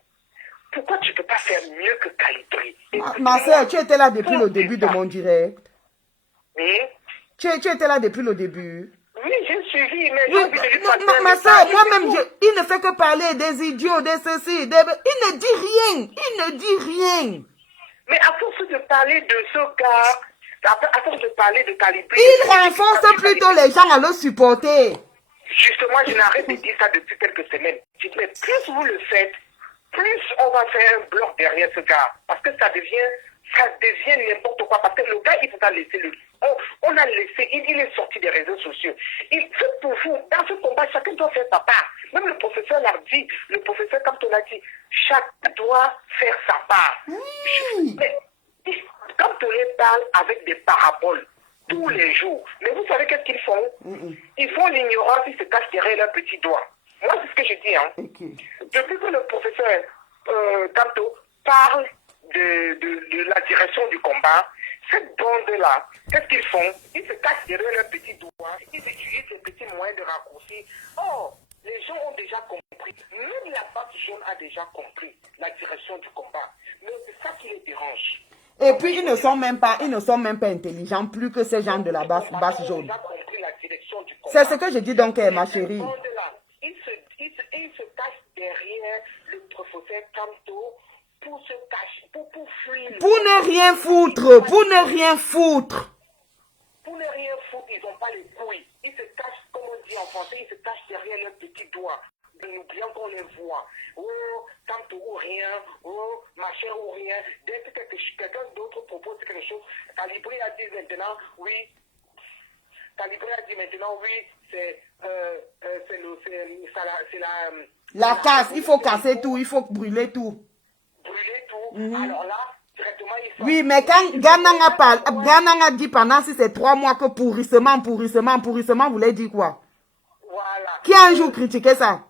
pourquoi tu peux pas faire mieux que Calibri? Ma soeur, tu étais là depuis le début de mon direct. Oui. Tu étais là depuis le début. Oui, j'ai suivi, mais ma soeur, moi-même, il ne fait que parler des idiots, des ceci, il ne dit rien, il ne dit rien. Mais à force de parler de ce gars, à force de parler de Calibri... Il renforce plutôt les gens à le supporter. Justement, je n'arrête de dire ça depuis quelques semaines. Je dis, mais plus vous le faites, plus on va faire un bloc derrière ce gars. Parce que ça devient n'importe quoi. Parce que le gars, il faut pas laisser on a laissé, il est sorti des réseaux sociaux. Il fait pour vous, dans ce combat, chacun doit faire sa part. Même le professeur l'a dit, le professeur, comme on a dit, chacun doit faire sa part. Mais, quand on parle avec des paraboles, tous les jours, mais vous savez qu'est-ce qu'ils font? Ils font l'ignorance, ils se cachent derrière leurs petits doigts. Moi, c'est ce que je dis. Hein. Depuis que le professeur Kanto parle de la direction du combat, cette bande-là, qu'est-ce qu'ils font? Ils se cachent derrière leurs petits doigts, ils utilisent les petits moyens de raccourci. Or, les gens ont déjà compris, même la base jaune a déjà compris la direction du combat. Mais c'est ça qui les dérange. Et puis, ils ne sont même pas intelligents, plus que ces gens de la base jaune. C'est ce que je dis donc, ma chérie. Ils se cachent derrière le professeur Kanto pour se cacher, pour fuir. Pour ne rien foutre, pour ne rien foutre. Pour ne rien foutre, ils n'ont pas les couilles. Ils se cachent, comme on dit en français, ils se cachent derrière leurs petits doigts. Nous oublions qu'on les voit. Oh, Kanto ou rien, oh, machin ou rien. Dès que quelqu'un d'autre propose quelque chose, Calibri a dit maintenant, oui. Calibri a dit maintenant, oui, c'est la casse, il faut casser tout, il faut brûler tout. Brûler tout. Alors là, directement, ils sont... Oui, mais quand Ganang a dit pendant si c'est 3 mois que pourrissement, vous voulez dire quoi? Voilà. Qui a un jour critiqué ça?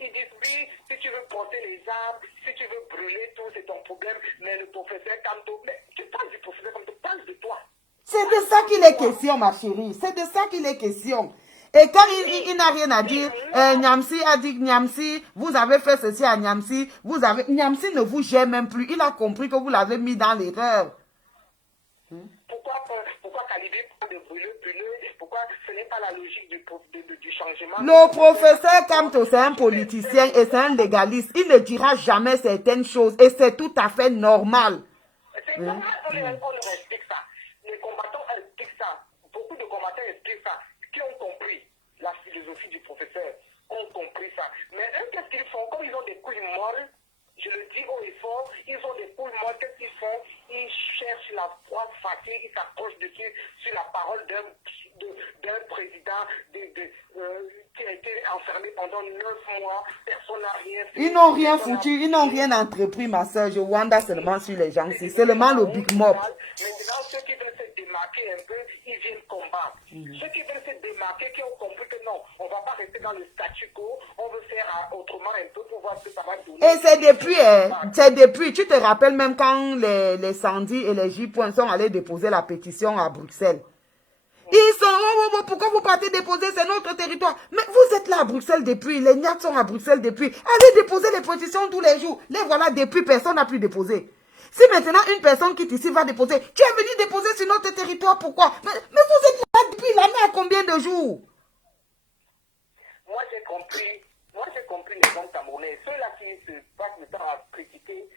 Ils disent oui, si tu veux porter les armes, si tu veux brûler tout, c'est ton problème. Mais le professeur Kanto, mais tu parles du professeur Kanto, parle de toi. C'est de ça qu'il est question, ma chérie. C'est de ça qu'il est question. Et quand il n'a rien à dire, Nyamsi a dit, Nyamsi, vous avez fait ceci à Nyamsi, Nyamsi ne vous gère même plus. Il a compris que vous l'avez mis dans l'erreur. Pourquoi Kalibé parle de brûler? Pourquoi ce n'est pas la logique du changement? Le professeur Kamto, c'est un politicien et c'est un légaliste. Il ne dira jamais certaines choses et c'est tout à fait normal. C'est normal, on leur explique ça. Les combattants expliquent ça. Beaucoup de combattants expliquent ça. Qui ont compris la philosophie du professeur, ont compris ça. Mais eux, qu'est-ce qu'ils font? Comme ils ont des couilles molles, je le dis haut et fort, ils ont des couilles molles, qu'est-ce qu'ils font? Ils cherchent la foi facile, ils s'accrochent dessus sur la parole d'un président qui a été enfermé pendant 9 mois, personne n'a rien fait. Ils n'ont rien foutu, ils n'ont rien entrepris, ma soeur. Je wanda seulement sur les gens, c'est seulement le Big Mob. Maintenant, ceux qui veulent se démarquer un peu, ils viennent combattre. Ceux qui veulent se démarquer, qui ont compris que non, on ne va pas rester dans le statu quo, on veut faire autrement un peu pour voir ce que ça va donner. Et c'est depuis, tu te rappelles même quand les Sandy et les J-Point sont allés déposer la pétition à Bruxelles. Ils sont, pourquoi vous partez déposer, c'est notre territoire. Mais vous êtes là à Bruxelles depuis, les Niats sont à Bruxelles depuis. Allez déposer les pétitions tous les jours. Les voilà depuis, personne n'a pu déposer. Si maintenant une personne qui est ici va déposer, tu es venu déposer sur notre territoire, pourquoi? Mais vous êtes là depuis l'année à combien de jours? Moi j'ai compris les gens camerounais. Ceux-là qui se passent le temps à critiquer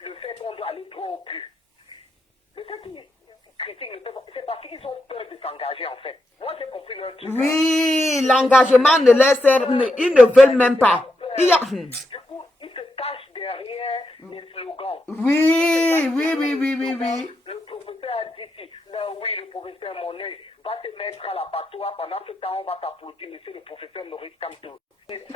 le fait qu'on doit aller trop au but. Le fait qu'ils critiquent, c'est parce qu'ils ont peur de s'engager en fait. Moi j'ai compris leur truc. Oui, l'engagement ne les sert, ils ne veulent même pas. Du coup, ils se cachent derrière les slogans. Oui. Le professeur a dit si, non, oui, le professeur Monet va te mettre à la patois. Pendant ce temps, on va t'applaudir, monsieur le professeur Maurice Kamto. C'est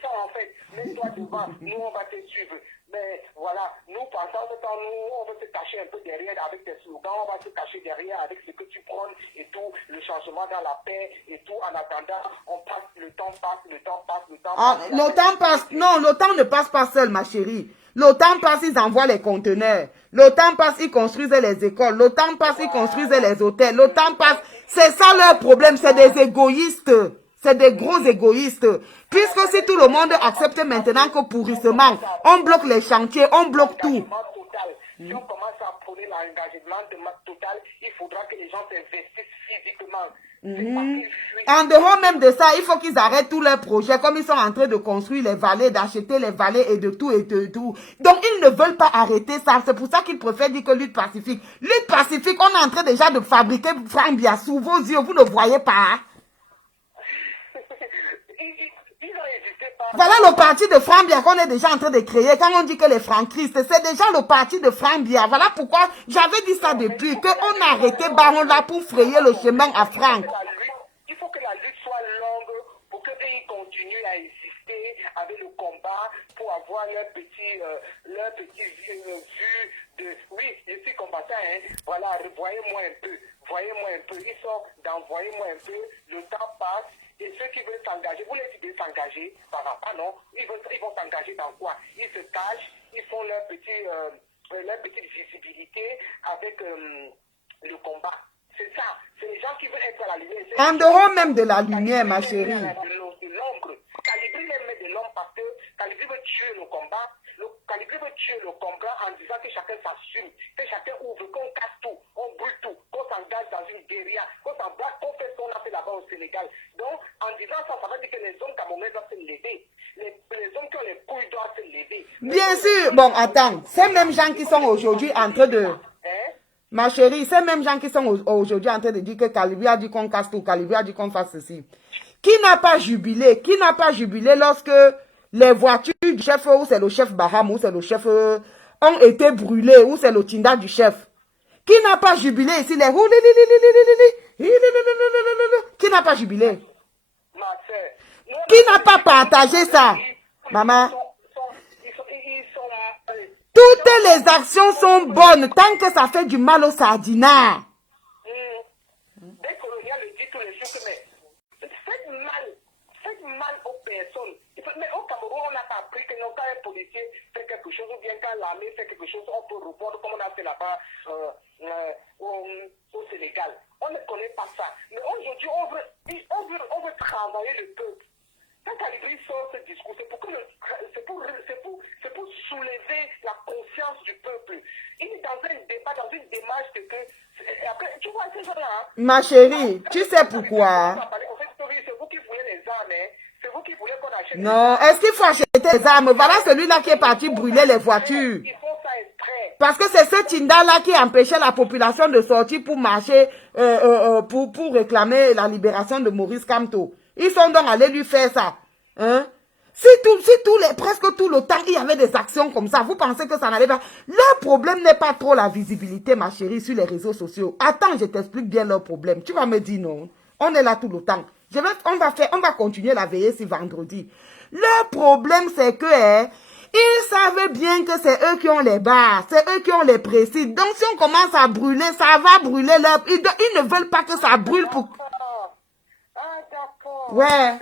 ça en fait. Mets-toi devant, nous on va te suivre. Mais voilà, nous pendant ce temps, nous on va se cacher un peu derrière avec tes slogans, on va se cacher derrière avec ce que tu prônes et tout, le changement dans la paix et tout. En attendant, on passe, le temps passe. Le temps passe. Non, le temps ne passe pas seul, ma chérie. Le temps passe, ils envoient les conteneurs. Le temps passe, ils construisent les écoles. Le temps passe, ils construisent les hôtels. Le temps passe. C'est ça leur problème. C'est des égoïstes. C'est des gros égoïstes. Puisque si tout le monde accepte maintenant que pourrissement, on bloque les chantiers, on bloque tout. Si on commence à prôner l'engagement total, il faudra que les gens s'investissent physiquement. En dehors même de ça, il faut qu'ils arrêtent tous leurs projets, comme ils sont en train de construire les vallées, d'acheter les vallées et de tout. Donc, ils ne veulent pas arrêter ça. C'est pour ça qu'ils préfèrent dire que lutte pacifique. Lutte pacifique, on est en train déjà de fabriquer Frambia sous vos yeux, vous ne voyez pas. Voilà le parti de Frambia qu'on est déjà en train de créer. Quand on dit que les franchistes, c'est déjà le parti de Frambia. Voilà pourquoi j'avais dit ça depuis, qu'on a arrêté Baron là pour frayer le chemin à Franck. Il faut que la lutte soit longue pour qu'ils continuent à exister avec le combat pour avoir leur petit vue de... Oui, je suis combattant, hein. Voilà, voyez-moi un peu. Ils sont dans voyez-moi un peu, le temps passe. Et ceux qui veulent s'engager, vous les dites de s'engager, ça va pas, non? Ils vont s'engager dans quoi? Ils se cachent, ils font leur petite visibilité avec le combat. C'est ça. C'est les gens qui veulent être à la lumière. En dehors même de la lumière, ma chérie. De l'ombre. Calibri les met de l'ombre parce que Calibri veut tuer le combat. Calibri veut tuer le combat en disant que chacun s'assume, que chacun ouvre, qu'on casse tout, on brûle tout, qu'on s'engage dans une guérilla, qu'on s'embarque, qu'on fait ce qu'on a fait là-bas au Sénégal. Donc, en disant ça, ça veut dire que les hommes camerounais doivent se lever. Les hommes qui ont les couilles doivent se lever. Bien sûr. Bon, attends. Ces mêmes gens qui sont aujourd'hui en train de... Ma chérie, ces mêmes gens qui sont aujourd'hui en train de dire que Calibri a dit qu'on casse tout, Calibri a dit qu'on fasse ceci. Qui n'a pas jubilé lorsque les voitures du chef, ou c'est le chef Baham, ou c'est le chef, ont été brûlées, ou c'est le Tinda du chef? Qui n'a pas jubilé ici, les... Qui n'a pas jubilé? Qui n'a pas partagé ça? Maman? Toutes les actions sont bonnes tant que ça fait du mal au sardinat. Des coloniales le dit tous les jours que mais faites mal aux personnes. Mais au Cameroun, on n'a pas appris que non, quand un policier fait quelque chose ou bien quand l'armée fait quelque chose, on peut répondre comme on a fait là-bas au Sénégal. On ne connaît pas ça. Mais aujourd'hui, on veut travailler le peuple. Quand Calibri sort ce discours, c'est pour soulever la conscience du peuple. Il est dans un débat, dans une démarche que après, tu vois ces gens-là. Hein? Ma chérie, tu sais pourquoi? C'est vous qui voulez les armes, hein? C'est vous qui voulez qu'on achète. Non, est-ce qu'il faut acheter des armes? Voilà celui-là qui est parti brûler les voitures. Ils font ça exprès. Parce que c'est ce Tinda-là qui empêchait la population de sortir pour marcher, pour réclamer la libération de Maurice Kamto. Ils sont donc allés lui faire ça. Hein? Si presque tout le temps, il y avait des actions comme ça, vous pensez que ça n'allait pas? Leur problème n'est pas trop la visibilité, ma chérie, sur les réseaux sociaux. Attends, je t'explique bien leur problème. Tu vas me dire non. On est là tout le temps. On va continuer la veillée ce vendredi. Leur problème, c'est que, ils savaient bien que c'est eux qui ont les bars, c'est eux qui ont les précises. Donc, si on commence à brûler, ça va brûler leur... Ils ne veulent pas que ça brûle pour... Ah, d'accord. Ouais.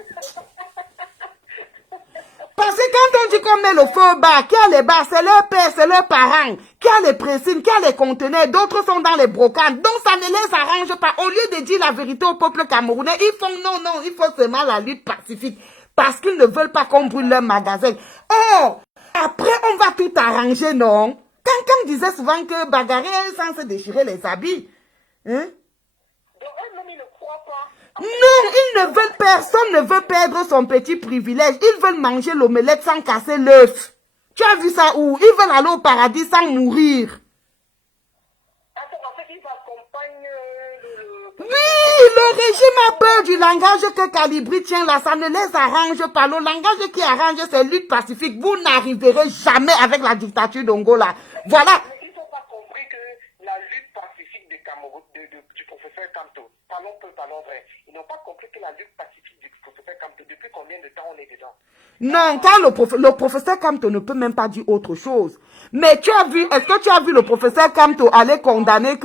Parce que quand on dit qu'on met le feu au bar, qui a les bars, c'est leur père, c'est leurs parents, qui a les précines, qui a les conteneurs, d'autres sont dans les brocantes. Donc ça ne les arrange pas. Au lieu de dire la vérité au peuple camerounais, ils font non, il faut seulement la lutte pacifique. Parce qu'ils ne veulent pas qu'on brûle leur magasin. Oh, après on va tout arranger, non? Quelqu'un disait souvent que bagarrer est censé déchirer les habits. Hein? Donc eux-mêmes, ils ne croient pas. Non, ils ne veulent, personne ne veut perdre son petit privilège. Ils veulent manger l'omelette sans casser l'œuf. Tu as vu ça où? Ils veulent aller au paradis sans mourir. Attends, en fait, ils accompagnent Oui, le régime a peur du langage que Calibri tient là. Ça ne les arrange pas. Le langage qui arrange, c'est lutte pacifique. Vous n'arriverez jamais avec la dictature d'Angola. Voilà. Mais ils n'ont pas compris que la lutte pacifique de Cameroun, du professeur Kamto, parlons vrai. Ils n'ont pas compris que la lutte pacifique du professeur Kamto, depuis combien de temps on est dedans? Non, quand le professeur Kamto ne peut même pas dire autre chose. Mais tu as vu, est-ce que tu as vu le professeur Kamto aller condamner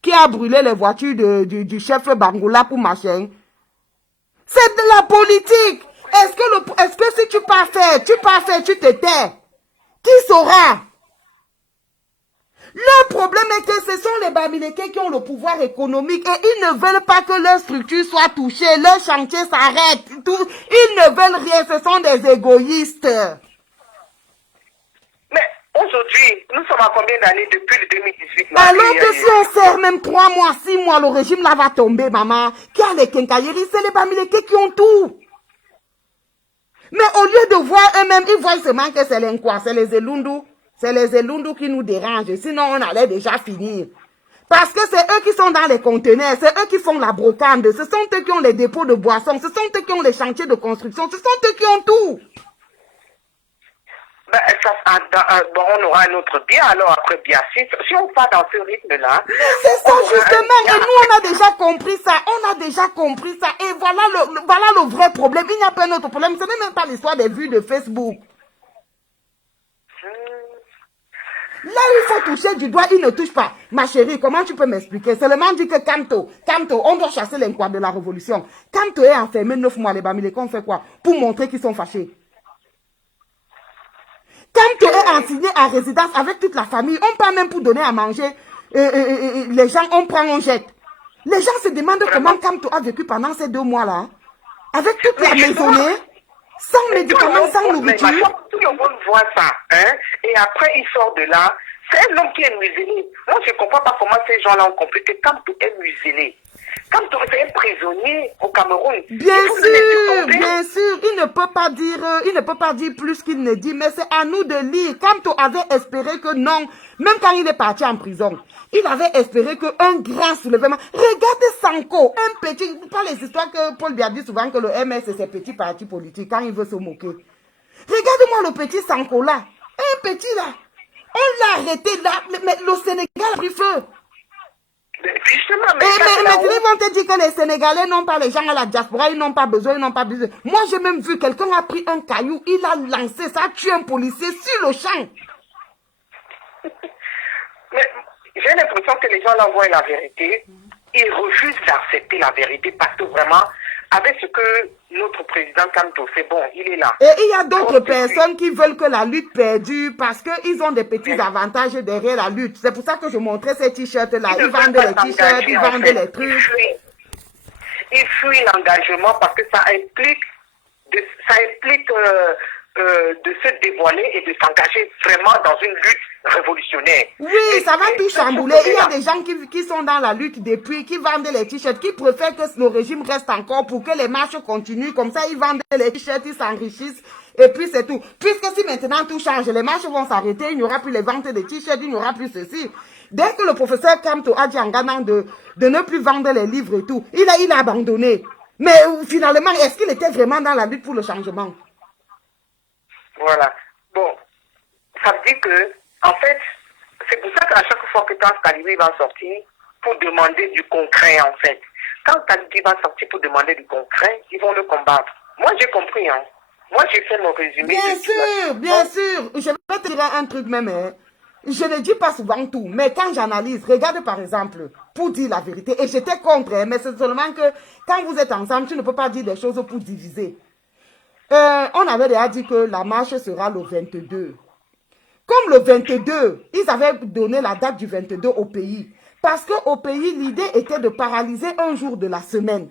qui a brûlé les voitures du chef Bangoula pour machin? C'est de la politique. Est-ce que si tu pas fait, tu te tais? Qui saura? Le problème est que ce sont les Bamileke qui ont le pouvoir économique et ils ne veulent pas que leur structure soit touchée, leur chantier s'arrête. Ils ne veulent rien, ce sont des égoïstes. Mais aujourd'hui, nous sommes à combien d'années depuis le 2018 Alors que si on sert même 3 mois, 6 mois, le régime là va tomber, maman. Qui a les quincailleries, c'est les Bamileke qui ont tout. Mais au lieu de voir eux-mêmes, ils voient seulement que c'est l'inquoi, c'est les Elundu. C'est les Elundu qui nous dérangent. Sinon, on allait déjà finir. Parce que c'est eux qui sont dans les conteneurs. C'est eux qui font la brocante. Ce sont eux qui ont les dépôts de boissons. Ce sont eux qui ont les chantiers de construction. Ce sont eux qui ont tout. Ben, on aura un autre bien alors après bien. Si on part dans ce rythme-là... C'est ça justement. Et nous, on a déjà compris ça. Et voilà le vrai problème. Il n'y a pas un autre problème. Ce n'est même pas l'histoire des vues de Facebook. Là, il faut toucher du doigt, il ne touche pas. Ma chérie, comment tu peux m'expliquer? Seulement dit que Kamto, on doit chasser l'inquoi de la révolution. Kamto est enfermé 9 mois, les Bamileke ont fait quoi? Pour montrer qu'ils sont fâchés. Kamto est ensigné à résidence avec toute la famille. On part même pour donner à manger. Les gens, on prend, on jette. Les gens se demandent comment Kamto a vécu pendant ces 2 mois-là. Avec toute la maisonnée. Sans médicaments, sans nourriture. Tout le monde voit ça, hein, et après il sort de là. C'est un homme qui est muselé. Moi, je ne comprends pas comment ces gens-là ont compris que Kamto est muselé. Kamto est un prisonnier au Cameroun. Bien sûr, il ne peut pas dire plus qu'il ne dit, mais c'est à nous de lire. Kamto avait espéré que non, même quand il est parti en prison, il avait espéré qu'un grand soulèvement. Regardez Sanko, un petit, pas les histoires que Paul Biya dit souvent que le MS c'est ses petits partis politiques quand il veut se moquer. Regardez-moi le petit Sanko là, un petit là. On l'a arrêté là, mais le Sénégal a pris feu. Justement, mais ils vont te dire que les Sénégalais n'ont pas, les gens à la diaspora, ils n'ont pas besoin. Moi, j'ai même vu quelqu'un a pris un caillou, il a lancé, ça a tué un policier sur le champ. Mais j'ai l'impression que les gens là voient la vérité. Ils refusent d'accepter la vérité parce que vraiment, avec ce que notre président Kanto, c'est bon, il est là. Et il y a d'autres personnes qui veulent que la lutte perdure parce qu'ils ont des petits avantages derrière la lutte. C'est pour ça que je montrais ces t-shirts-là. Ils vendent les t-shirts, ils vendent les trucs. Ils fuient l'engagement parce que ça implique de se dévoiler et de s'engager vraiment dans une lutte révolutionnaire. Oui, ça va tout chambouler. Il y a des gens qui sont dans la lutte depuis, qui vendent les t-shirts, qui préfèrent que le régime reste encore pour que les marches continuent. Comme ça, ils vendent les t-shirts, ils s'enrichissent. Et puis, c'est tout. Puisque si maintenant tout change, les marches vont s'arrêter, il n'y aura plus les ventes de t-shirts, il n'y aura plus ceci. Dès que le professeur Kamto a dit en Ghana de ne plus vendre les livres et tout, il a abandonné. Mais finalement, est-ce qu'il était vraiment dans la lutte pour le changement? Voilà. Bon, ça veut dire que, en fait, c'est pour ça qu'à chaque fois que quand Kalidou va sortir pour demander du concret, en fait, quand Kalidou va sortir pour demander du concret, ils vont le combattre. Moi, j'ai compris, hein. Moi, j'ai fait mon résumé. Bien sûr. Je vais te dire un truc même, hein. Je ne dis pas souvent tout, mais quand j'analyse, regarde par exemple, pour dire la vérité, et j'étais contre, hein, mais c'est seulement que quand vous êtes ensemble, tu ne peux pas dire des choses pour diviser. On avait déjà dit que la marche sera le 22. Comme le 22, ils avaient donné la date du 22 au pays. Parce qu'au pays, l'idée était de paralyser un jour de la semaine.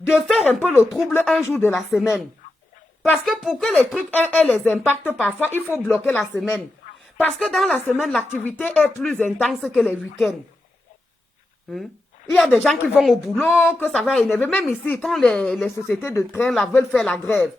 De faire un peu le trouble un jour de la semaine. Parce que pour que les trucs aient les impacts parfois, il faut bloquer la semaine. Parce que dans la semaine, l'activité est plus intense que les week-ends. Il y a des gens qui vont au boulot, que ça va énerver. Même ici, quand les sociétés de train là, veulent faire la grève.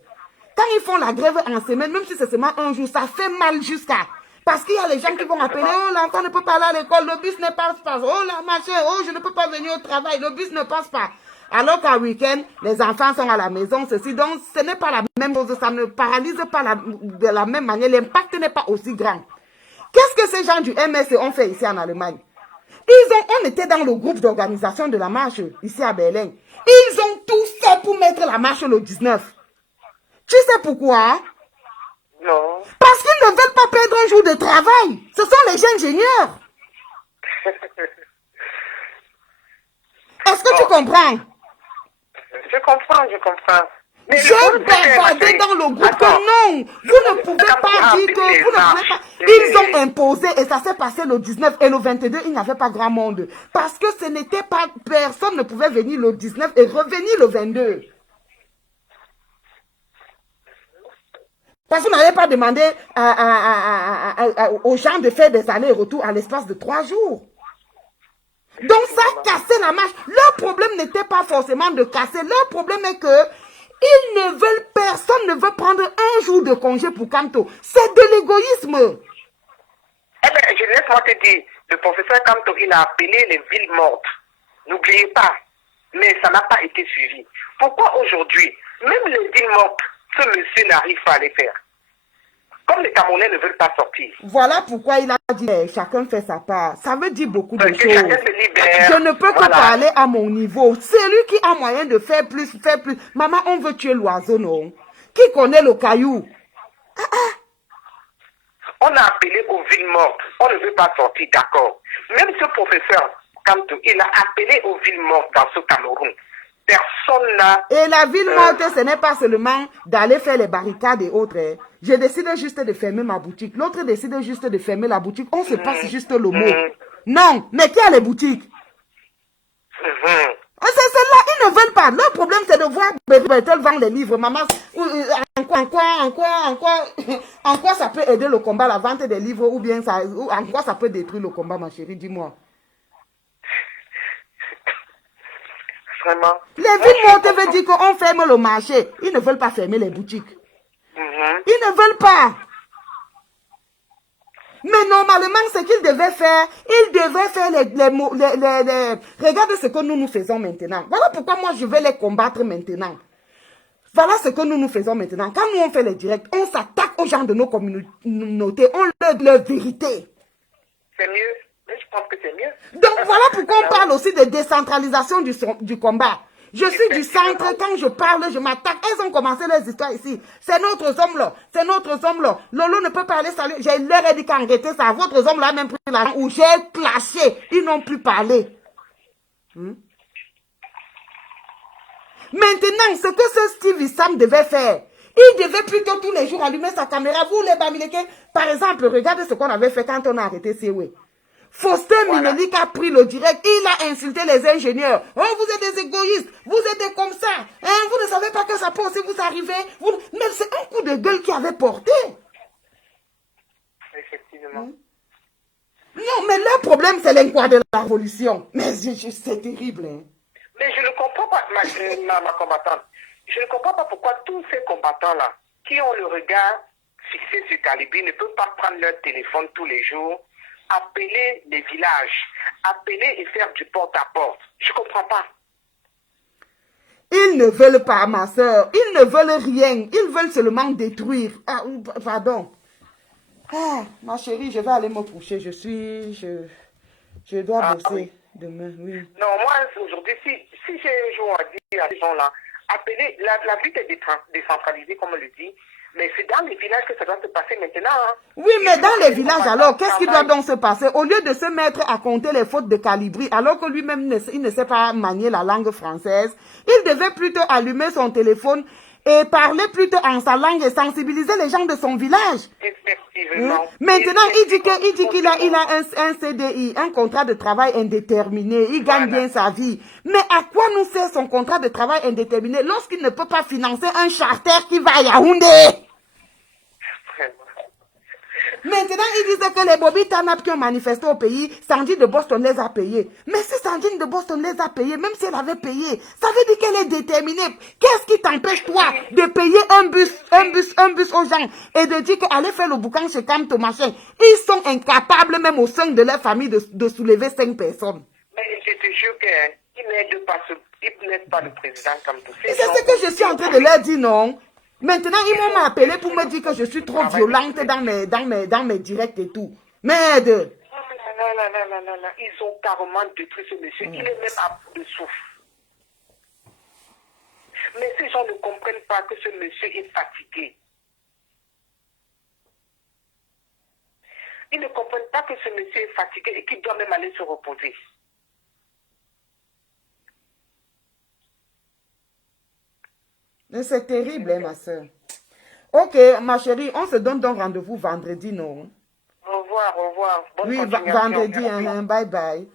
Quand ils font la grève en semaine, même si c'est seulement un jour, ça fait mal jusqu'à. Parce qu'il y a les gens qui vont appeler, oh l'enfant ne peut pas aller à l'école, le bus ne passe pas. Oh la machin, oh je ne peux pas venir au travail, le bus ne passe pas. Alors qu'un week-end, les enfants sont à la maison, ceci. Donc ce n'est pas la même chose, ça ne paralyse pas de la même manière, l'impact n'est pas aussi grand. Qu'est-ce que ces gens du MSC ont fait ici en Allemagne? On était dans le groupe d'organisation de la marche ici à Berlin. Ils ont tout fait pour mettre la marche le 19. Tu sais pourquoi? Non. Parce qu'ils ne veulent pas perdre un jour de travail. Ce sont les ingénieurs. Est-ce que tu comprends? Je comprends. J'ai bavardé dans le groupe que non, vous ne pouvez pas dire que vous ne pouvez pas. Ils ont imposé et ça s'est passé le 19 et le 22, il n'y avait pas grand monde. Parce que ce n'était pas, personne ne pouvait venir le 19 et revenir le 22. Parce qu'on n'avait pas demandé aux gens de faire des allers-retours à l'espace de 3 jours. Donc ça cassait la marche. Leur problème n'était pas forcément de casser. Leur problème est que personne ne veut prendre un jour de congé pour Kamto. C'est de l'égoïsme. Eh bien, je laisse-moi te dire, le professeur Kamto, il a appelé les villes mortes. N'oubliez pas. Mais ça n'a pas été suivi. Pourquoi aujourd'hui, même les villes mortes, ce monsieur n'arrive pas à les faire? Comme les Camerounais ne veulent pas sortir. Voilà pourquoi il a dit chacun fait sa part. Ça veut dire beaucoup de choses. Chacun se libère. Je ne peux que parler à mon niveau. Celui qui a moyen de faire plus, fait plus. Maman, on veut tuer l'oiseau, non? Qui connaît le caillou? On a appelé aux villes mortes. On ne veut pas sortir, d'accord. Même ce professeur, Kamto, il a appelé aux villes mortes dans ce Cameroun. Personne n'a... Et la ville morte, ce n'est pas seulement d'aller faire les barricades et autres. Hein. Je décide juste de fermer ma boutique. L'autre décide juste de fermer la boutique. On se passe juste le mot. Non, mais qui a les boutiques? C'est celle-là, ils ne veulent pas. Leur problème, c'est de voir Bertel vendre les livres. Maman, en quoi ça peut aider le combat, la vente des livres, ou bien ça, en quoi ça peut détruire le combat, ma chérie, dis-moi. Vraiment. Les villes mortes veulent dire qu'on ferme le marché. Ils ne veulent pas fermer les boutiques. Ils ne veulent pas. Mais normalement, ce qu'ils devaient faire, ils devaient faire Regardez ce que nous faisons maintenant. Voilà pourquoi moi, je vais les combattre maintenant. Voilà ce que nous faisons maintenant. Quand nous, on fait les directs, on s'attaque aux gens de nos communautés. On leur dit leur vérité. C'est mieux. Mais je pense que c'est mieux. Donc, voilà pourquoi on parle aussi de décentralisation du combat. Je suis du centre, quand je parle, je m'attaque. Elles ont commencé leurs histoires ici. C'est notre homme là, c'est notre homme là. Lolo ne peut pas aller saluer. J'ai leur dit qu'arrêter ça. Votre homme là a même pris l'argent où j'ai clashé. Ils n'ont plus parlé. Maintenant, ce que ce Steve Issam devait faire, il devait plutôt tous les jours allumer sa caméra. Vous les Bamileke, par exemple, regardez ce qu'on avait fait quand on a arrêté Sewe. Faustin Minelik a pris le direct, il a insulté les ingénieurs. Oh, vous êtes des égoïstes, vous êtes des comme ça. Hein, vous ne savez pas que ça peut aussi vous arriver. Mais c'est un coup de gueule qui avait porté. Effectivement. Non, mais leur problème, c'est l'incroix de la révolution. Mais c'est terrible. Hein. Mais je ne comprends pas, ma combattante. Je ne comprends pas pourquoi tous ces combattants-là, qui ont le regard fixé sur Kalibri, ne peuvent pas prendre leur téléphone tous les jours, appeler les villages, appeler et faire du porte-à-porte. Je ne comprends pas. Ils ne veulent pas, ma soeur. Ils ne veulent rien. Ils veulent seulement détruire. Ah, pardon. Ah, ma chérie, je vais aller me coucher. Je dois bosser oui. demain, oui. Non, moi, aujourd'hui, si j'ai un jour à dire à ces gens-là, appeler, la lutte est décentralisée, comme on le dit, mais c'est dans les villages que ça doit se passer maintenant. Hein. Oui, mais dans les villages, alors, qu'est-ce qui doit donc se passer? Au lieu de se mettre à compter les fautes de Kalibri, alors que lui-même, il ne sait pas manier la langue française, il devait plutôt allumer son téléphone et parler plutôt en sa langue et sensibiliser les gens de son village. Effectivement. Maintenant, il dit qu'il a un CDI, un contrat de travail indéterminé. Il gagne bien sa vie. Mais à quoi nous sert son contrat de travail indéterminé lorsqu'il ne peut pas financer un charter qui va à Yaoundé? Maintenant, ils disent que les Bobby Tanap qui ont manifesté au pays, Sandrine de Boston les a payés. Mais si Sandrine de Boston les a payés, même si elle avait payé, ça veut dire qu'elle est déterminée. Qu'est-ce qui t'empêche, toi, de payer un bus aux gens et de dire qu'aller faire le boucan chez Camto machin? Ils sont incapables, même au sein de leur famille, de soulever 5 personnes. Mais je te jure qu'ils n'aident pas le président Camto. C'est ce que je suis en train de leur dire, non? Maintenant, ils m'ont appelé pour me dire que je suis trop violente dans mes directs et tout. Merde! Non. Ils ont carrément détruit ce monsieur. Il est même à bout de souffle. Mais ces gens ne comprennent pas que ce monsieur est fatigué. Ils ne comprennent pas que ce monsieur est fatigué et qu'il doit même aller se reposer. C'est terrible, hein, ma soeur. Ok, ma chérie, on se donne donc rendez-vous vendredi, non? Au revoir. Bonne oui, vendredi, hein, bye bye.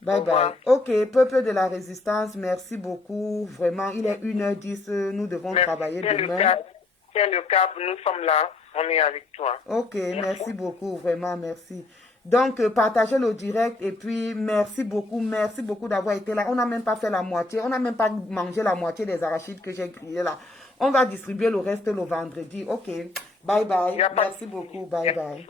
Bye bye. Ok, peuple de la résistance, merci beaucoup. Vraiment, il est 1h10, nous devons travailler demain. Tiens le câble, nous sommes là, on est avec toi. Ok, merci beaucoup, vraiment, merci. Donc, partagez le direct et puis merci beaucoup d'avoir été là. On n'a même pas fait la moitié, on n'a même pas mangé la moitié des arachides que j'ai grillés là. On va distribuer le reste le vendredi. Ok, bye bye, merci beaucoup, bye bye.